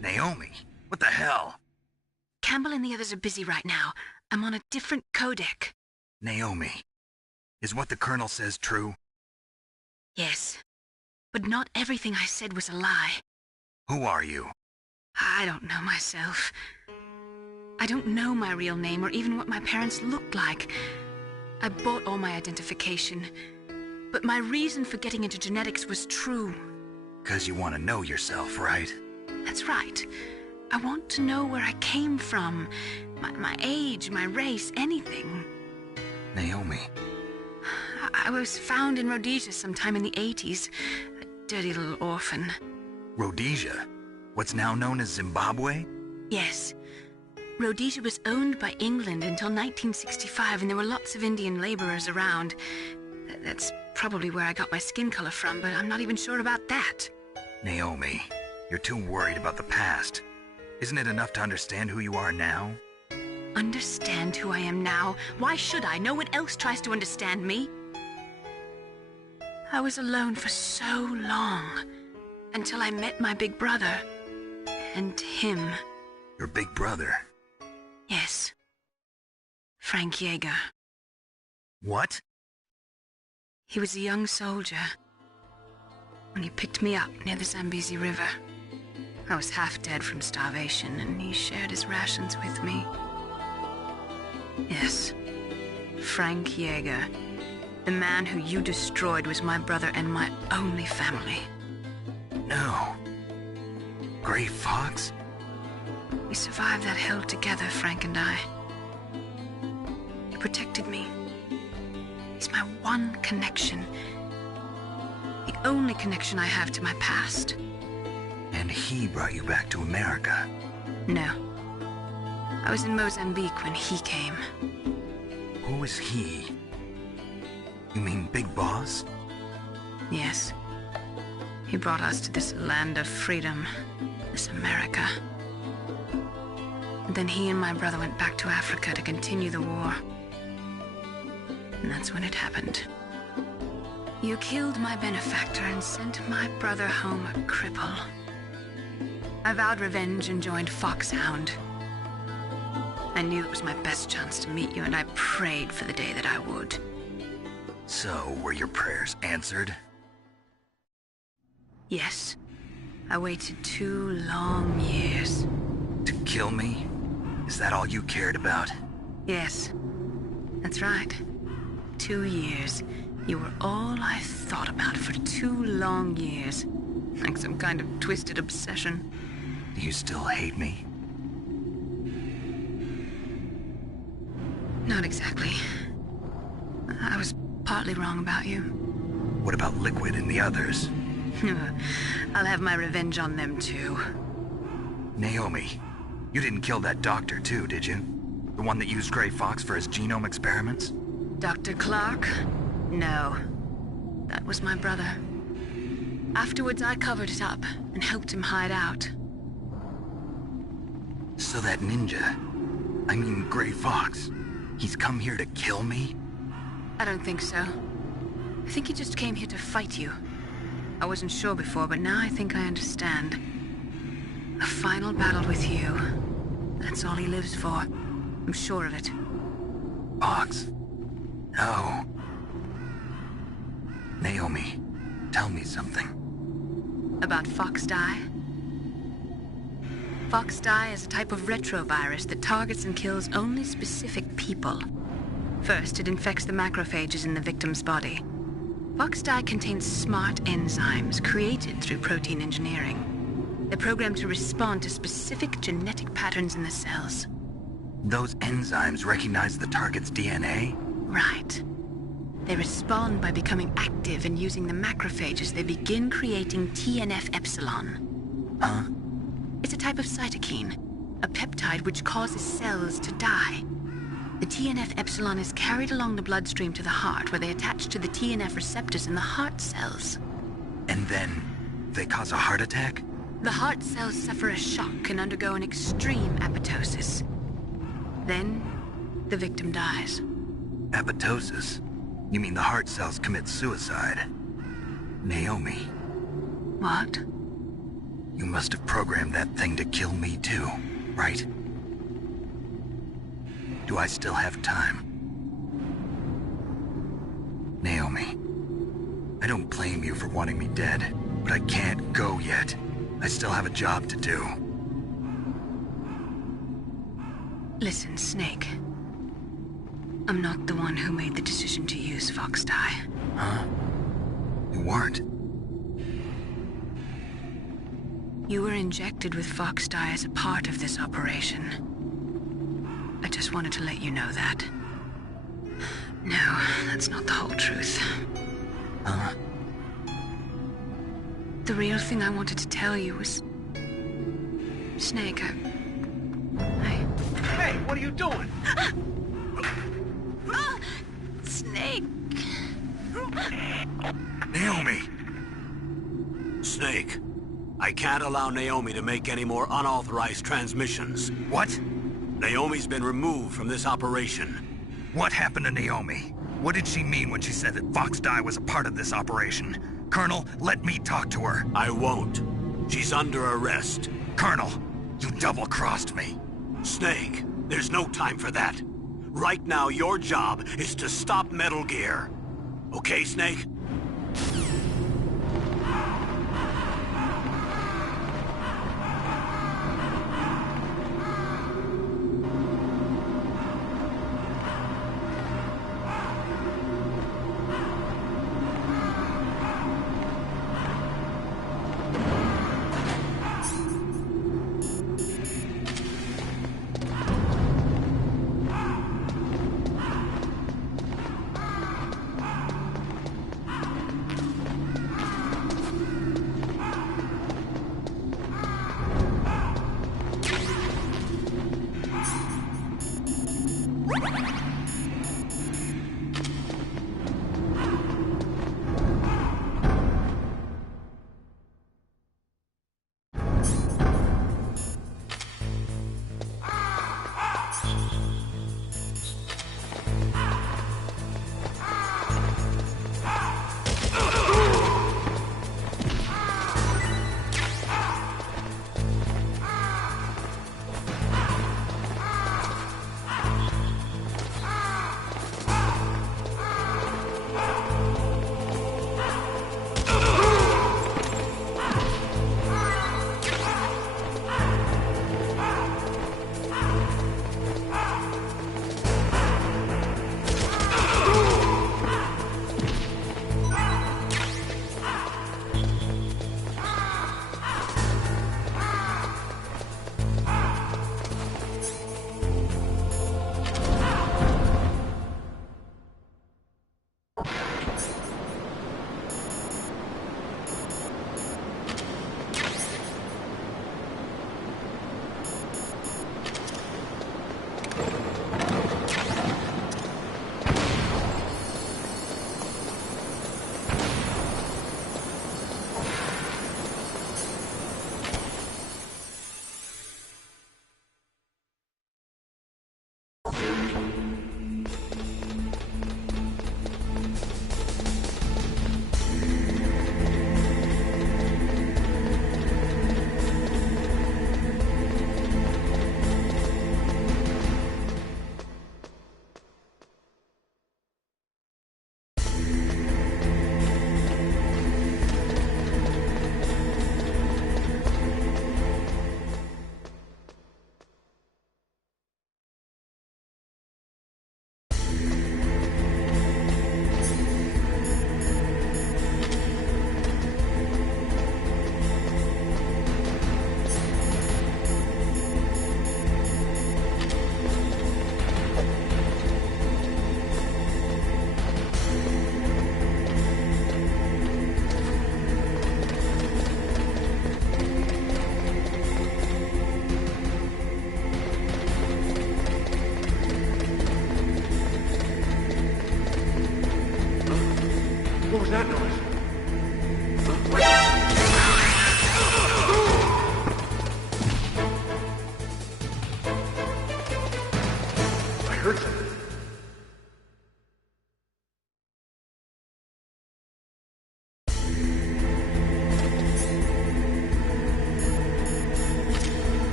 Naomi? What the hell? Campbell and the others are busy right now. I'm on a different codec. Naomi, is what the Colonel says true? Yes, but not everything I said was a lie. Who are you? I don't know myself. I don't know my real name or even what my parents looked like. I bought all my identification, but my reason for getting into genetics was true. 'Cause you want to know yourself, right? That's right. I want to know where I came from, my age, my race, anything. Naomi. I was found in Rhodesia sometime in the 80s, a dirty little orphan. Rhodesia? What's now known as Zimbabwe? Yes. Rhodesia was owned by England until 1965, and there were lots of Indian laborers around. That's probably where I got my skin color from, but I'm not even sure about that. Naomi, you're too worried about the past. Isn't it enough to understand who you are now? Understand who I am now? Why should I? No one else tries to understand me. I was alone for so long, until I met my big brother. And him. Your big brother? Yes. Frank Yeager. What? He was a young soldier when he picked me up near the Zambezi River. I was half dead from starvation, and he shared his rations with me. Yes, Frank Yeager. The man who you destroyed was my brother and my only family. No. Gray Fox? We survived that hell together, Frank and I. He protected me. He's my one connection. The only connection I have to my past. And he brought you back to America? No. I was in Mozambique when he came. Who was he? You mean Big Boss? Yes. He brought us to this land of freedom, this America. And then he and my brother went back to Africa to continue the war. And that's when it happened. You killed my benefactor and sent my brother home a cripple. I vowed revenge and joined Foxhound. I knew it was my best chance to meet you, and I prayed for the day that I would. So, were your prayers answered? Yes. I waited 2 long years. To kill me? Is that all you cared about? Yes. That's right. 2 years. You were all I thought about for 2 long years. Like some kind of twisted obsession. Do you still hate me? Not exactly. I was partly wrong about you. What about Liquid and the others? I'll have my revenge on them too. Naomi, you didn't kill that doctor too, did you? The one that used Gray Fox for his genome experiments? Dr. Clark? No. That was my brother. Afterwards, I covered it up and helped him hide out. So that ninja, I mean Gray Fox, he's come here to kill me? I don't think so. I think he just came here to fight you. I wasn't sure before, but now I think I understand. A final battle with you. That's all he lives for. I'm sure of it. Fox? No. Naomi, tell me something. About Fox Die? Fox Die is a type of retrovirus that targets and kills only specific people. First, it infects the macrophages in the victim's body. Fox Die contains smart enzymes created through protein engineering. They're programmed to respond to specific genetic patterns in the cells. Those enzymes recognize the target's DNA? Right. They respond by becoming active and using the macrophages. They begin creating TNF-epsilon. Huh? It's a type of cytokine, a peptide which causes cells to die. The TNF-epsilon is carried along the bloodstream to the heart, where they attach to the TNF receptors in the heart cells. And then they cause a heart attack? The heart cells suffer a shock and undergo an extreme apoptosis. Then, the victim dies. Apoptosis? You mean the heart cells commit suicide? Naomi, What? You must have programmed that thing to kill me too, right? Do I still have time? Naomi, I don't blame you for wanting me dead, but I can't go yet. I still have a job to do. Listen, Snake. I'm not the one who made the decision to use Fox Dye. Huh? You weren't? You were injected with Fox Dye as a part of this operation. I just wanted to let you know that. No, that's not the whole truth. Huh? The real thing I wanted to tell you was... Snake, Hey, what are you doing? Snake! Naomi! Snake, I can't allow Naomi to make any more unauthorized transmissions. What? Naomi's been removed from this operation. What happened to Naomi? What did she mean when she said that Fox Dye was a part of this operation? Colonel, let me talk to her. I won't. She's under arrest. Colonel, you double-crossed me. Snake, there's no time for that. Right now, your job is to stop Metal Gear. Okay, Snake?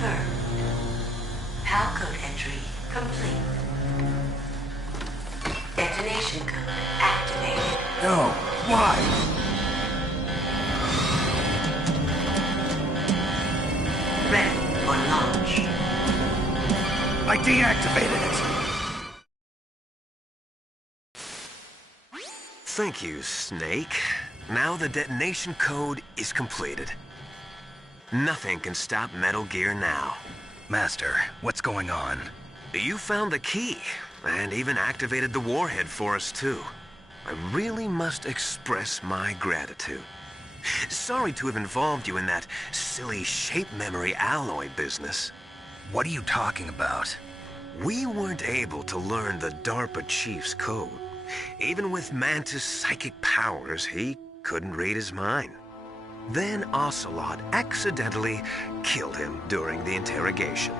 confirmed. PAL code entry complete. Detonation code activated. No, why? Ready for launch. I deactivated it. Thank you, Snake. Now the detonation code is completed. Nothing can stop Metal Gear now. Master, what's going on? You found the key, and even activated the warhead for us, too. I really must express my gratitude. Sorry to have involved you in that silly shape memory alloy business. What are you talking about? We weren't able to learn the DARPA chief's code. Even with Mantis' psychic powers, he couldn't read his mind. Then Ocelot accidentally killed him during the interrogation.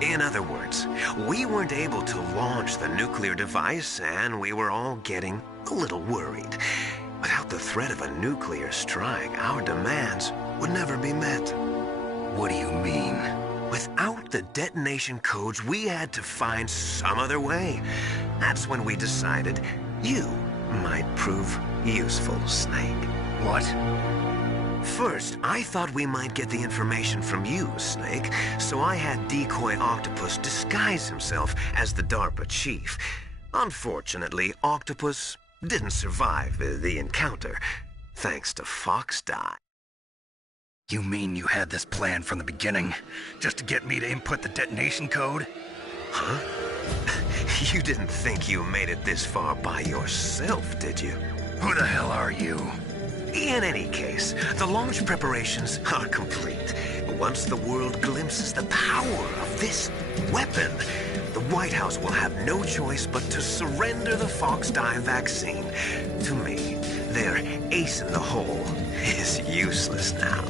In other words, we weren't able to launch the nuclear device, and we were all getting a little worried. Without the threat of a nuclear strike, our demands would never be met. What do you mean? Without the detonation codes, we had to find some other way. That's when we decided you might prove useful, Snake. What? First, I thought we might get the information from you, Snake, so I had Decoy Octopus disguise himself as the DARPA chief. Unfortunately, Octopus didn't survive the encounter, thanks to Fox Die. You mean you had this plan from the beginning, just to get me to input the detonation code? Huh? You didn't think you made it this far by yourself, did you? Who the hell are you? In any case, the launch preparations are complete. Once the world glimpses the power of this weapon, the White House will have no choice but to surrender the Fox Die vaccine to me. Their ace in the hole is useless now.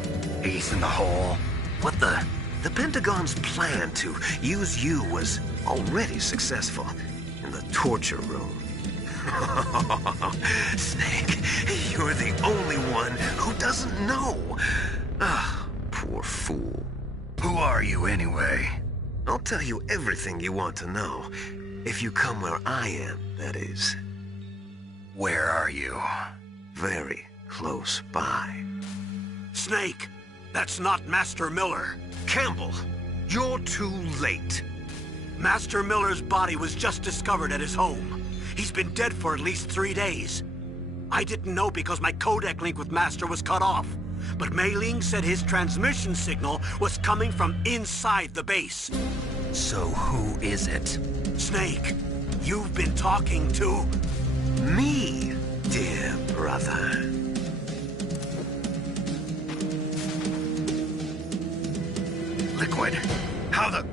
Ace in the hole? What the? The Pentagon's plan to use you was already successful in the torture room. Snake, you're the only one who doesn't know. Ah, poor fool. Who are you anyway? I'll tell you everything you want to know. If you come where I am, that is. Where are you? Very close by. Snake, that's not Master Miller. Campbell, you're too late. Master Miller's body was just discovered at his home. He's been dead for at least 3 days. I didn't know because my codec link with Master was cut off. But Mei Ling said his transmission signal was coming from inside the base. So who is it? Snake, you've been talking to... me, dear brother. Liquid, how the...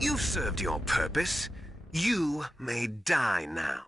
You've served your purpose. You may die now.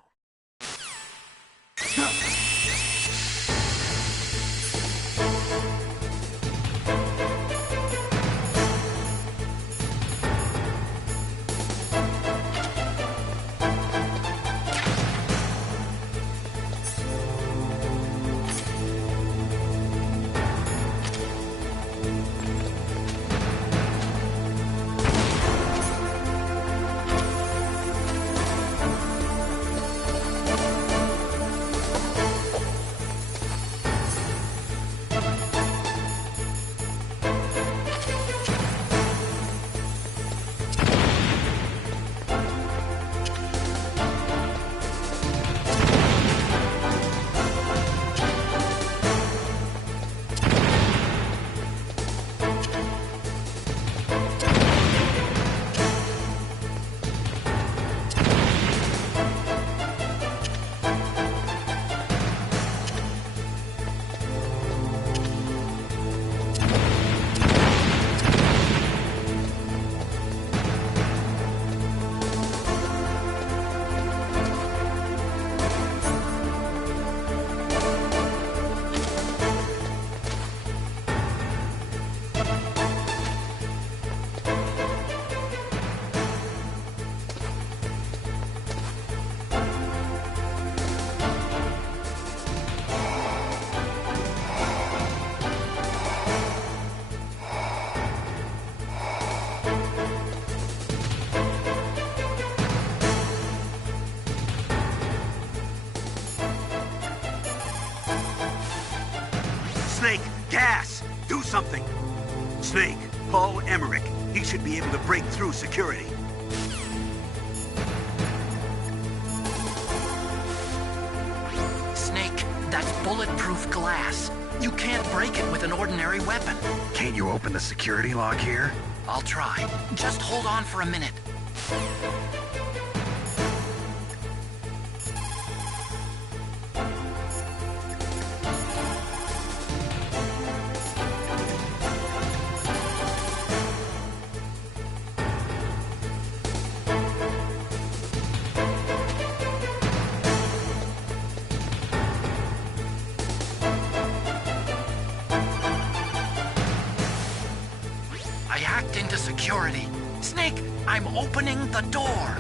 Snake, Paul Emmerich. He should be able to break through security. Snake, that's bulletproof glass. You can't break it with an ordinary weapon. Can't you open the security lock here? I'll try. Just hold on for a minute. I hacked into security. Snake, I'm opening the door.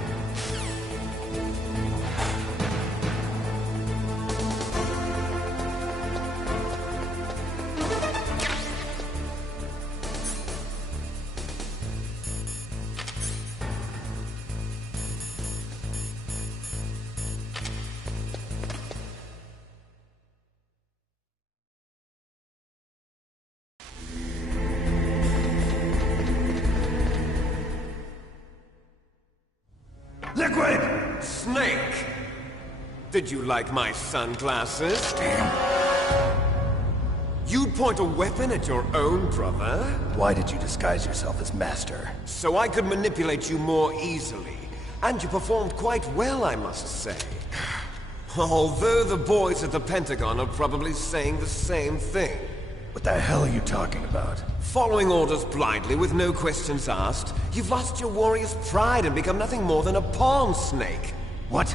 Liquid! Snake! Did you like my sunglasses? You'd point a weapon at your own brother? Why did you disguise yourself as Master? So I could manipulate you more easily. And you performed quite well, I must say. Although the boys at the Pentagon are probably saying the same thing. What the hell are you talking about? Following orders blindly with no questions asked, you've lost your warrior's pride and become nothing more than a pawn, Snake. What?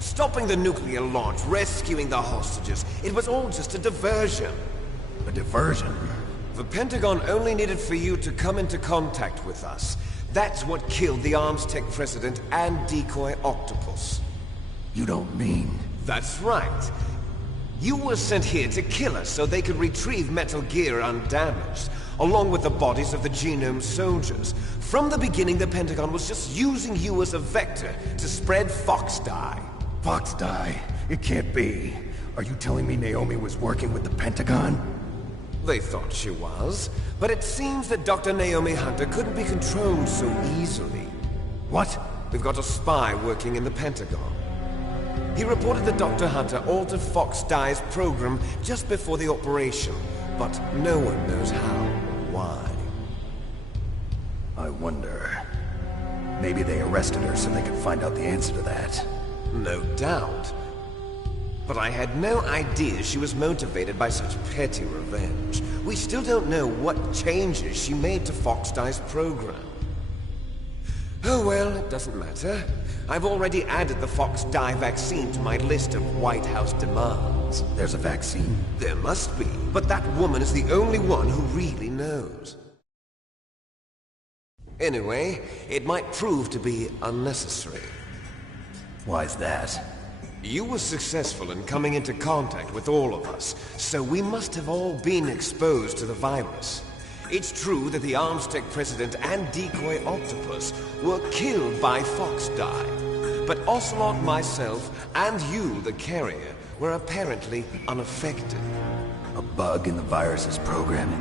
Stopping the nuclear launch, rescuing the hostages, it was all just a diversion. A diversion? The Pentagon only needed for you to come into contact with us. That's what killed the Arms Tech president and decoy octopus. You don't mean... That's right. You were sent here to kill us so they could retrieve Metal Gear undamaged, along with the bodies of the Genome soldiers. From the beginning, the Pentagon was just using you as a vector to spread Fox Dye. Fox Dye? It can't be. Are you telling me Naomi was working with the Pentagon? They thought she was, but it seems that Dr. Naomi Hunter couldn't be controlled so easily. What? We've got a spy working in the Pentagon. He reported that Dr. Hunter altered Fox Dye's program just before the operation, but no one knows how or why. I wonder... Maybe they arrested her so they could find out the answer to that. No doubt. But I had no idea she was motivated by such petty revenge. We still don't know what changes she made to Fox Dye's program. Oh well, it doesn't matter. I've already added the Fox Dye vaccine to my list of White House demands. There's a vaccine? There must be, but that woman is the only one who really knows. Anyway, it might prove to be unnecessary. Why's that? You were successful in coming into contact with all of us, so we must have all been exposed to the virus. It's true that the Arms Tech president and decoy octopus were killed by Fox Dye, but Ocelot, myself, and you, the carrier, were apparently unaffected. A bug in the virus's programming?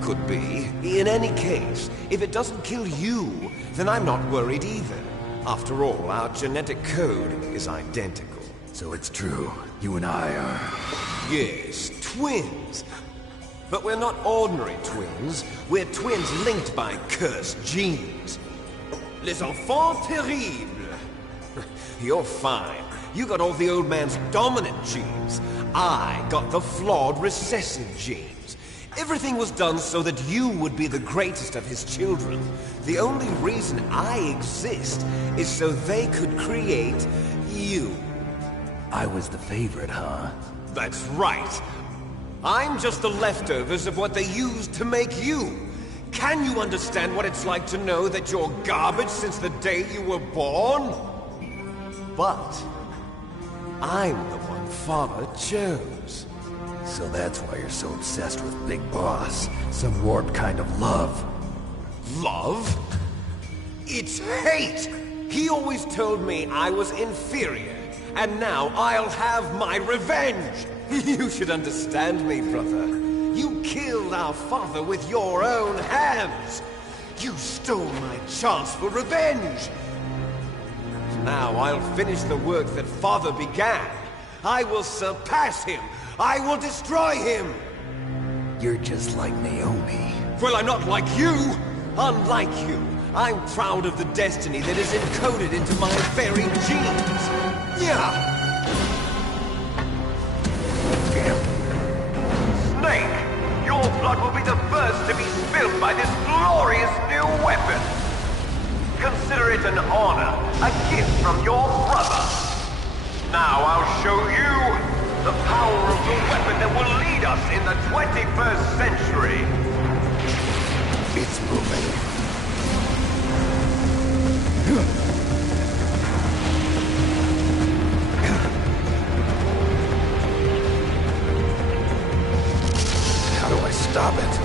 Could be. In any case, if it doesn't kill you, then I'm not worried either. After all, our genetic code is identical. So it's true. You and I are... Yes, twins. But we're not ordinary twins. We're twins linked by cursed genes. Les enfants terribles. You're fine. You got all the old man's dominant genes. I got the flawed recessive genes. Everything was done so that you would be the greatest of his children. The only reason I exist is so they could create you. I was the favorite, huh? That's right. I'm just the leftovers of what they used to make you. Can you understand what it's like to know that you're garbage since the day you were born? But I'm the one Father chose. So that's why you're so obsessed with Big Boss. Some warped kind of love. Love? It's hate! He always told me I was inferior, and now I'll have my revenge! You should understand me, brother. You killed our father with your own hands! You stole my chance for revenge! Now I'll finish the work that father began. I will surpass him! I will destroy him! You're just like Naomi. Well, I'm not like you! Unlike you, I'm proud of the destiny that is encoded into my very genes! Yeah! Snake, your blood will be the first to be spilled by this glorious new weapon. Consider it an honor, a gift from your brother. Now I'll show you the power of the weapon that will lead us in the 21st century. It's moving. How do I stop it?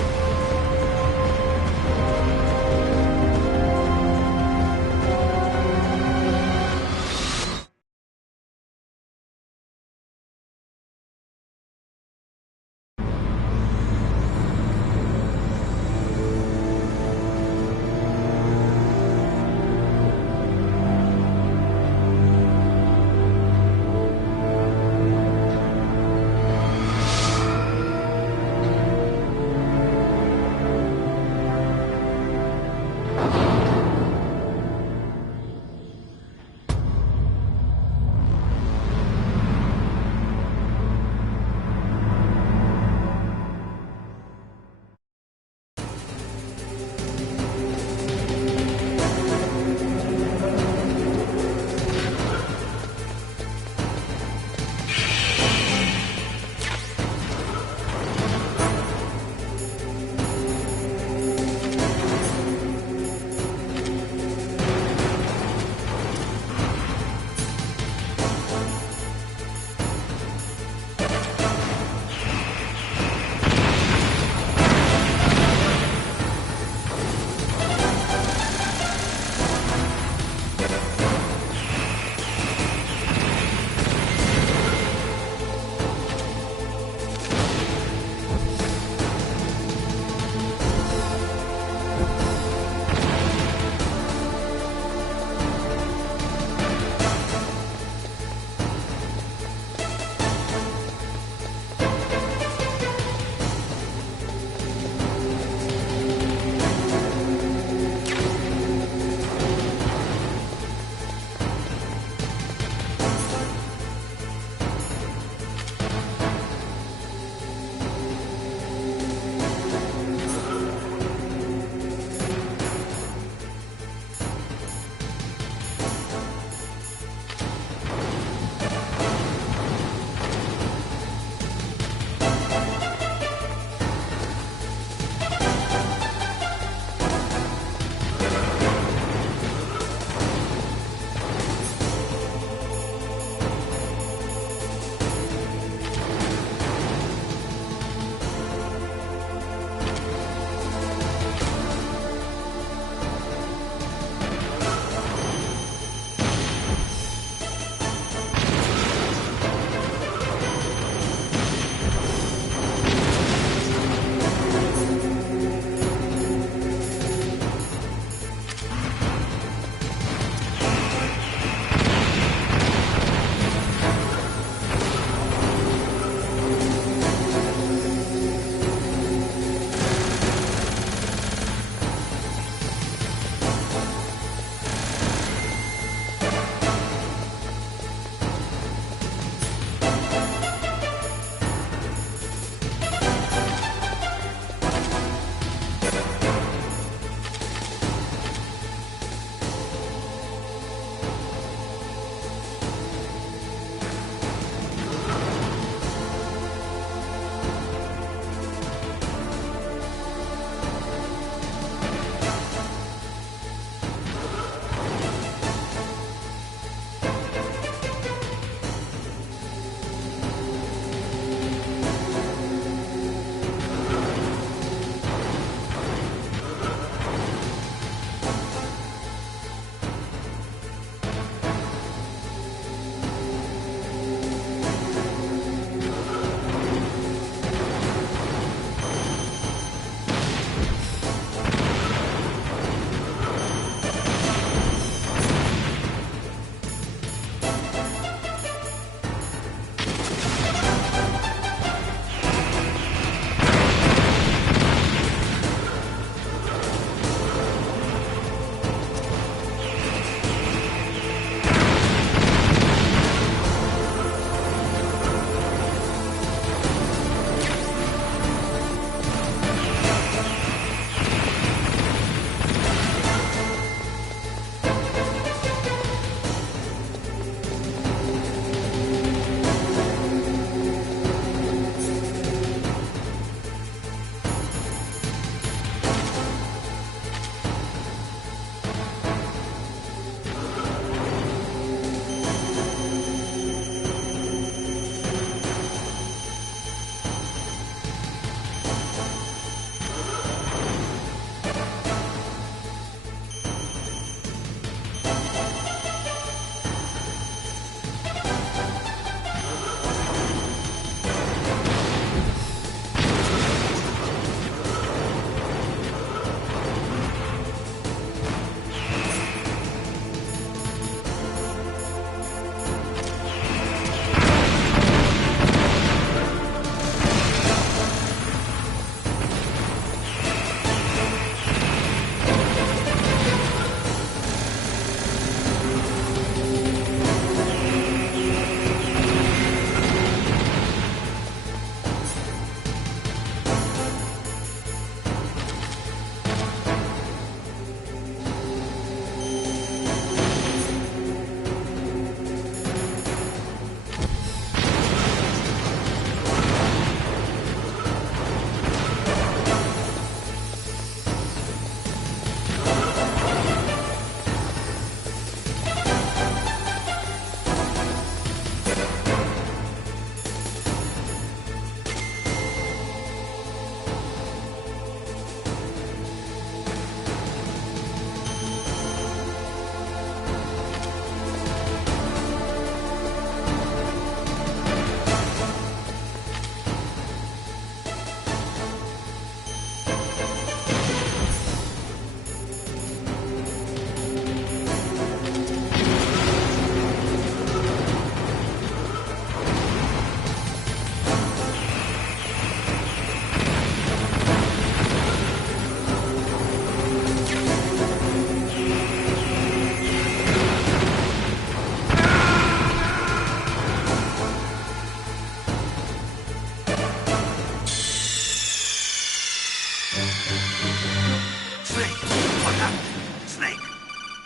Snake!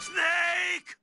Snake!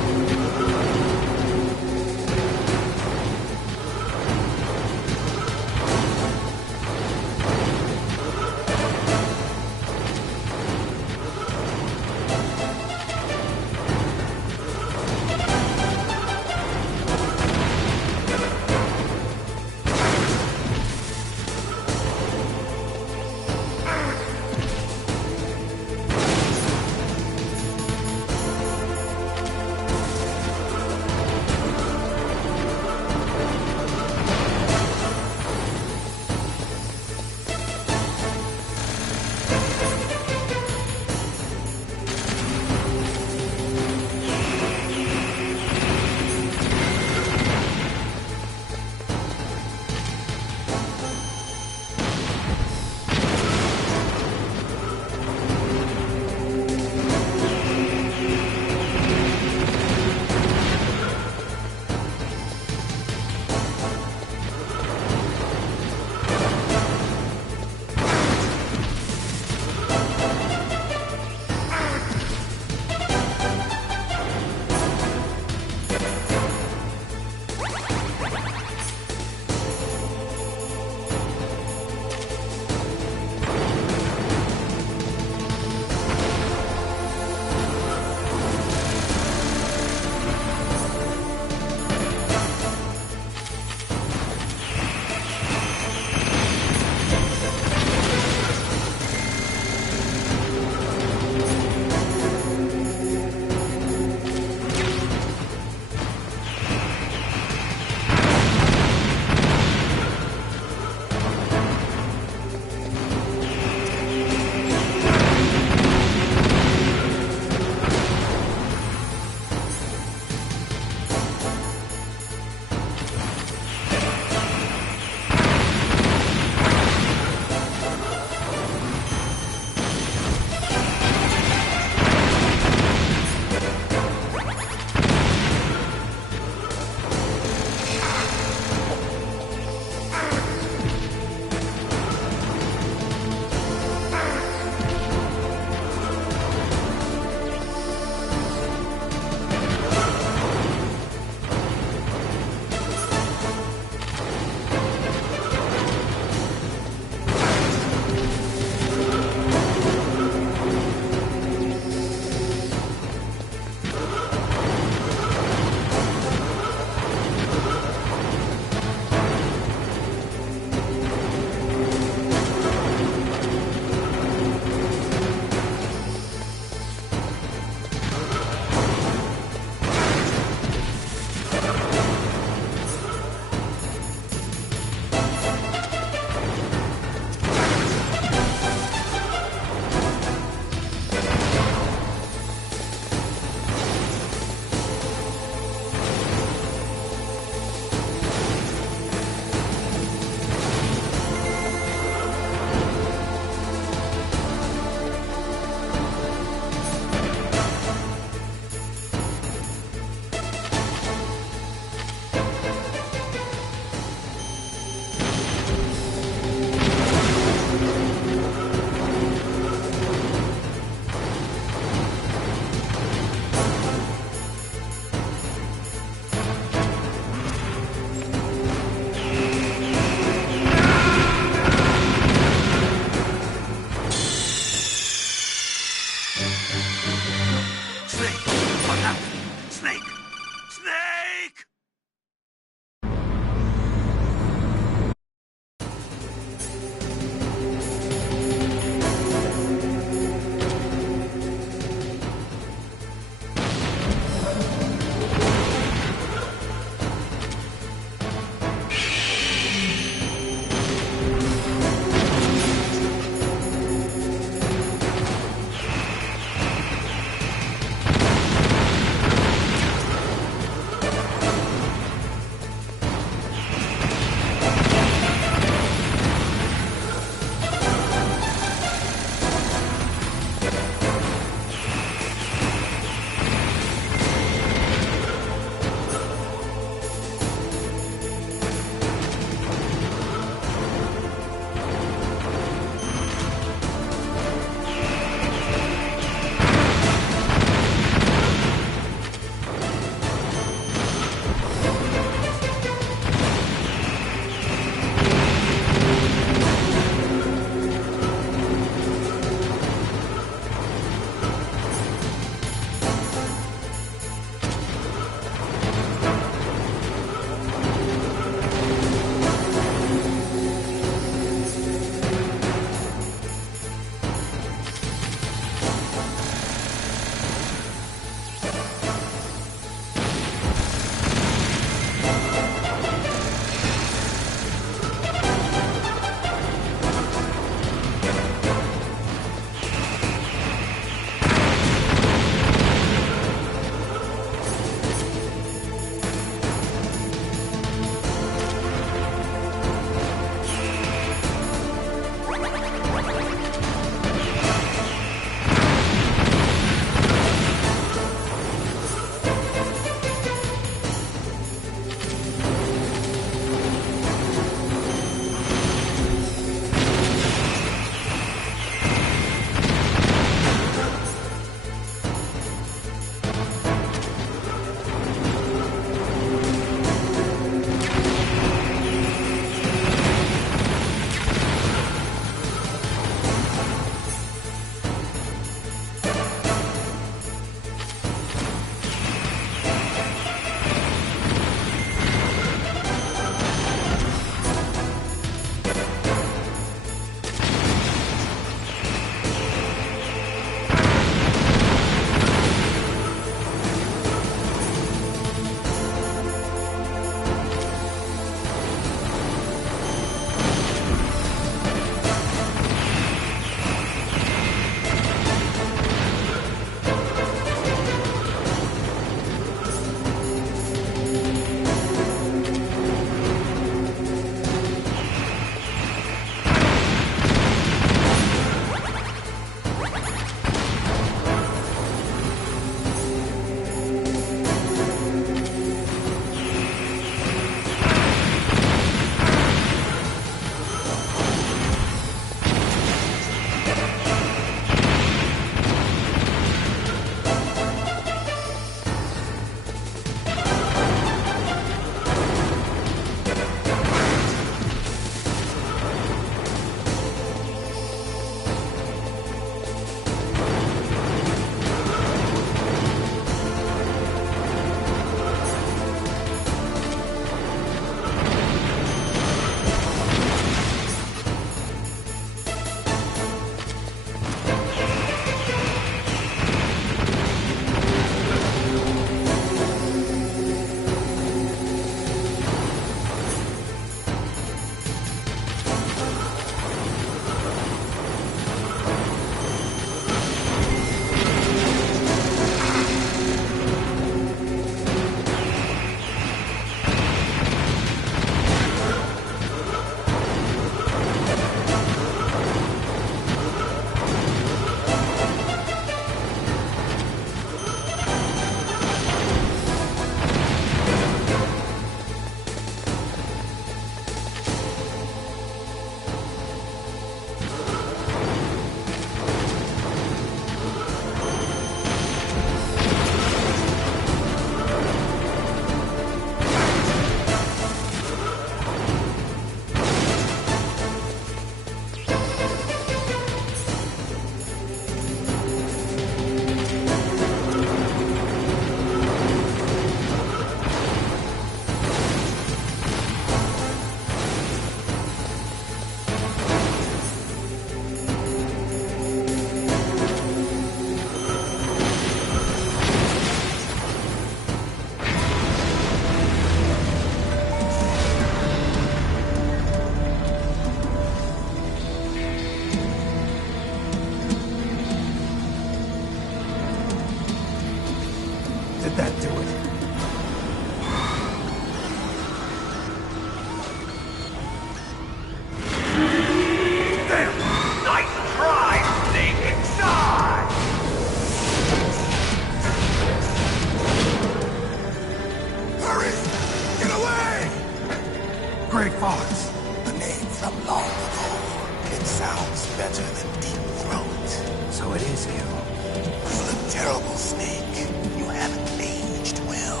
So it is you. You're a terrible snake. You haven't aged well.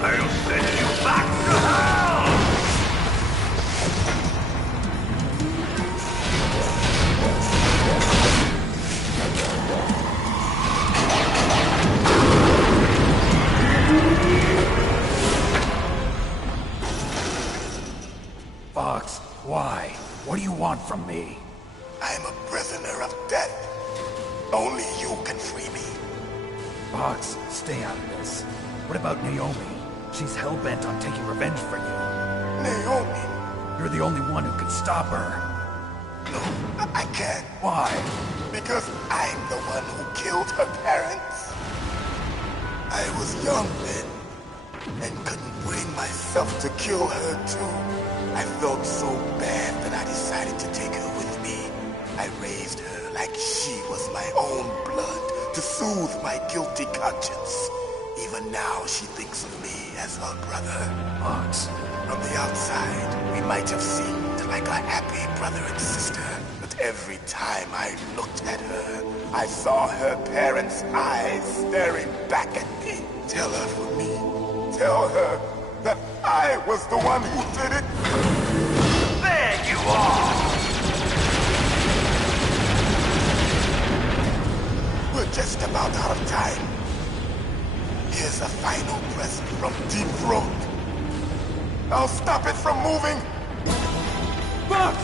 I'll send you back to hell! Fox, why? What do you want from me? I'm a prisoner of death. Only you can free me. Fox, stay out of this. What about Naomi? She's hell-bent on taking revenge for you. Naomi? You're the only one who could stop her. No, I can't. Why? Because I'm the one who killed her parents. I was young then, and couldn't bring myself to kill her too. I felt so bad that I decided to take her with me. I raised her like she was my own blood to soothe my guilty conscience. Even now, she thinks of me as her brother. Fox. From the outside, we might have seemed like a happy brother and sister. But every time I looked at her, I saw her parents' eyes staring back at me. Tell her for me. Tell her that I was the one who did it. There you are! We're just about out of time. Here's a final present from Deep Throat. I'll stop it from moving. Fox!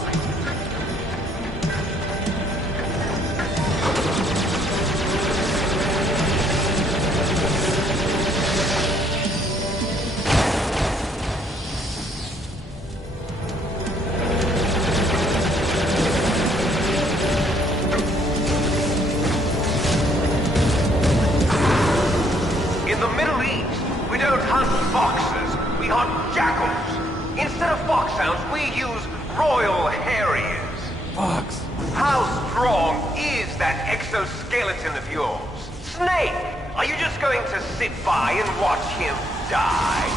In the Middle East, we don't hunt foxes, we hunt jackals. Instead of foxhounds, we use royal harriers. Fox! How strong is that exoskeleton of yours? Snake, are you just going to sit by and watch him die?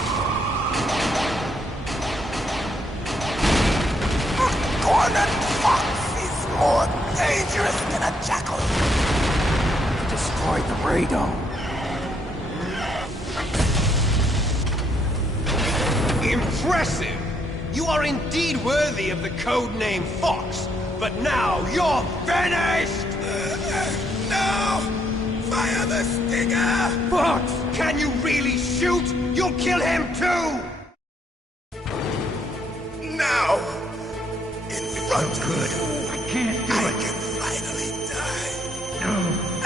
Cornered fox is more dangerous than a jackal. Destroyed the radome. Impressive! You are indeed worthy of the codename Fox, but now you're finished! No! Fire the stinger! Fox! Can you really shoot? You'll kill him too! Now! In front of Good. you, I can't do I it. can finally die. No,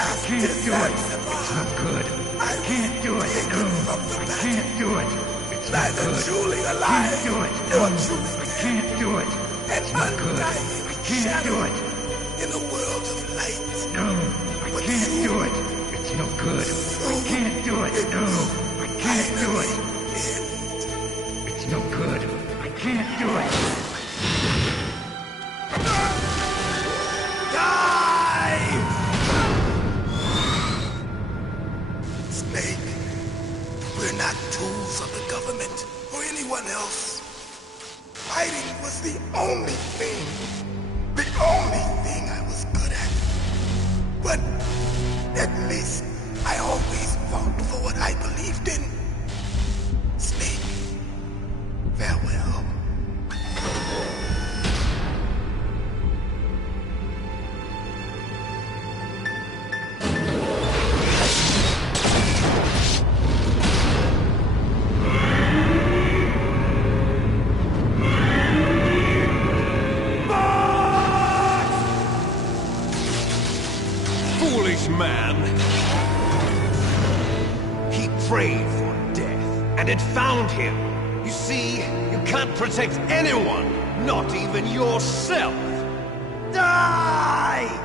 I can't do it. It's not good. I can't do it. No, I can't do it. It's not Neither good. truly I alive, can't do it. nor No, truly I dead. can't do it. An It's not good. undying I can't do it. in a world of light. No, I can't do it. It's no good. I can't do it. No, I can't do it. It's no good. I can't do it. Die! Snake, we're not tools of the government or anyone else. Fighting was the only thing I was good at. But at least I always fought for what I believed in. Snake, farewell. Foolish man! He prayed for death, and it found him. You see, you can't protect anyone, not even yourself. Die!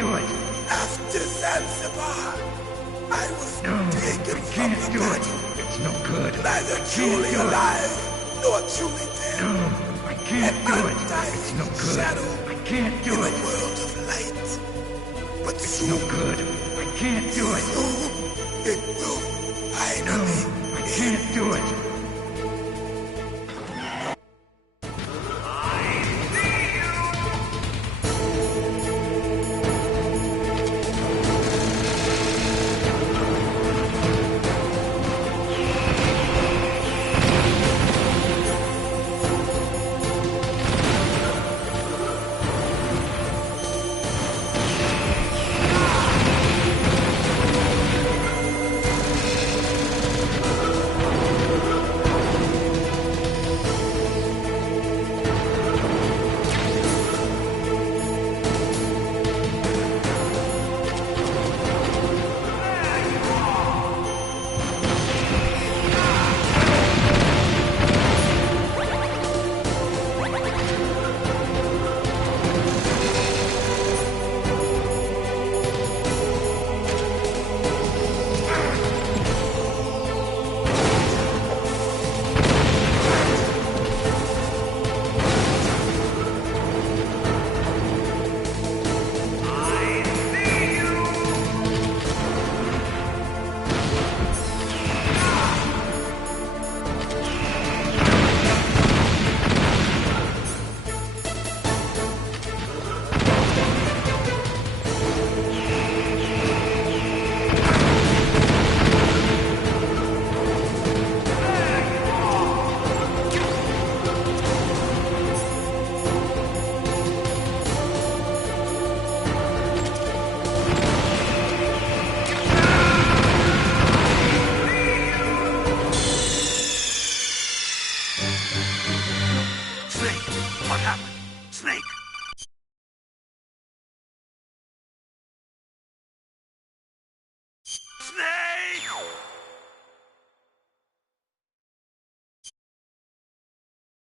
do it. After Zanzibar, I was taken from the battle. It's no good. Neither truly alive, nor truly dead. No, I can't do it. It's no good. I can't do it. In a world of light. But it's no good. I can't do it. Soon, it will finally I can't do it. Snake, what happened? Snake!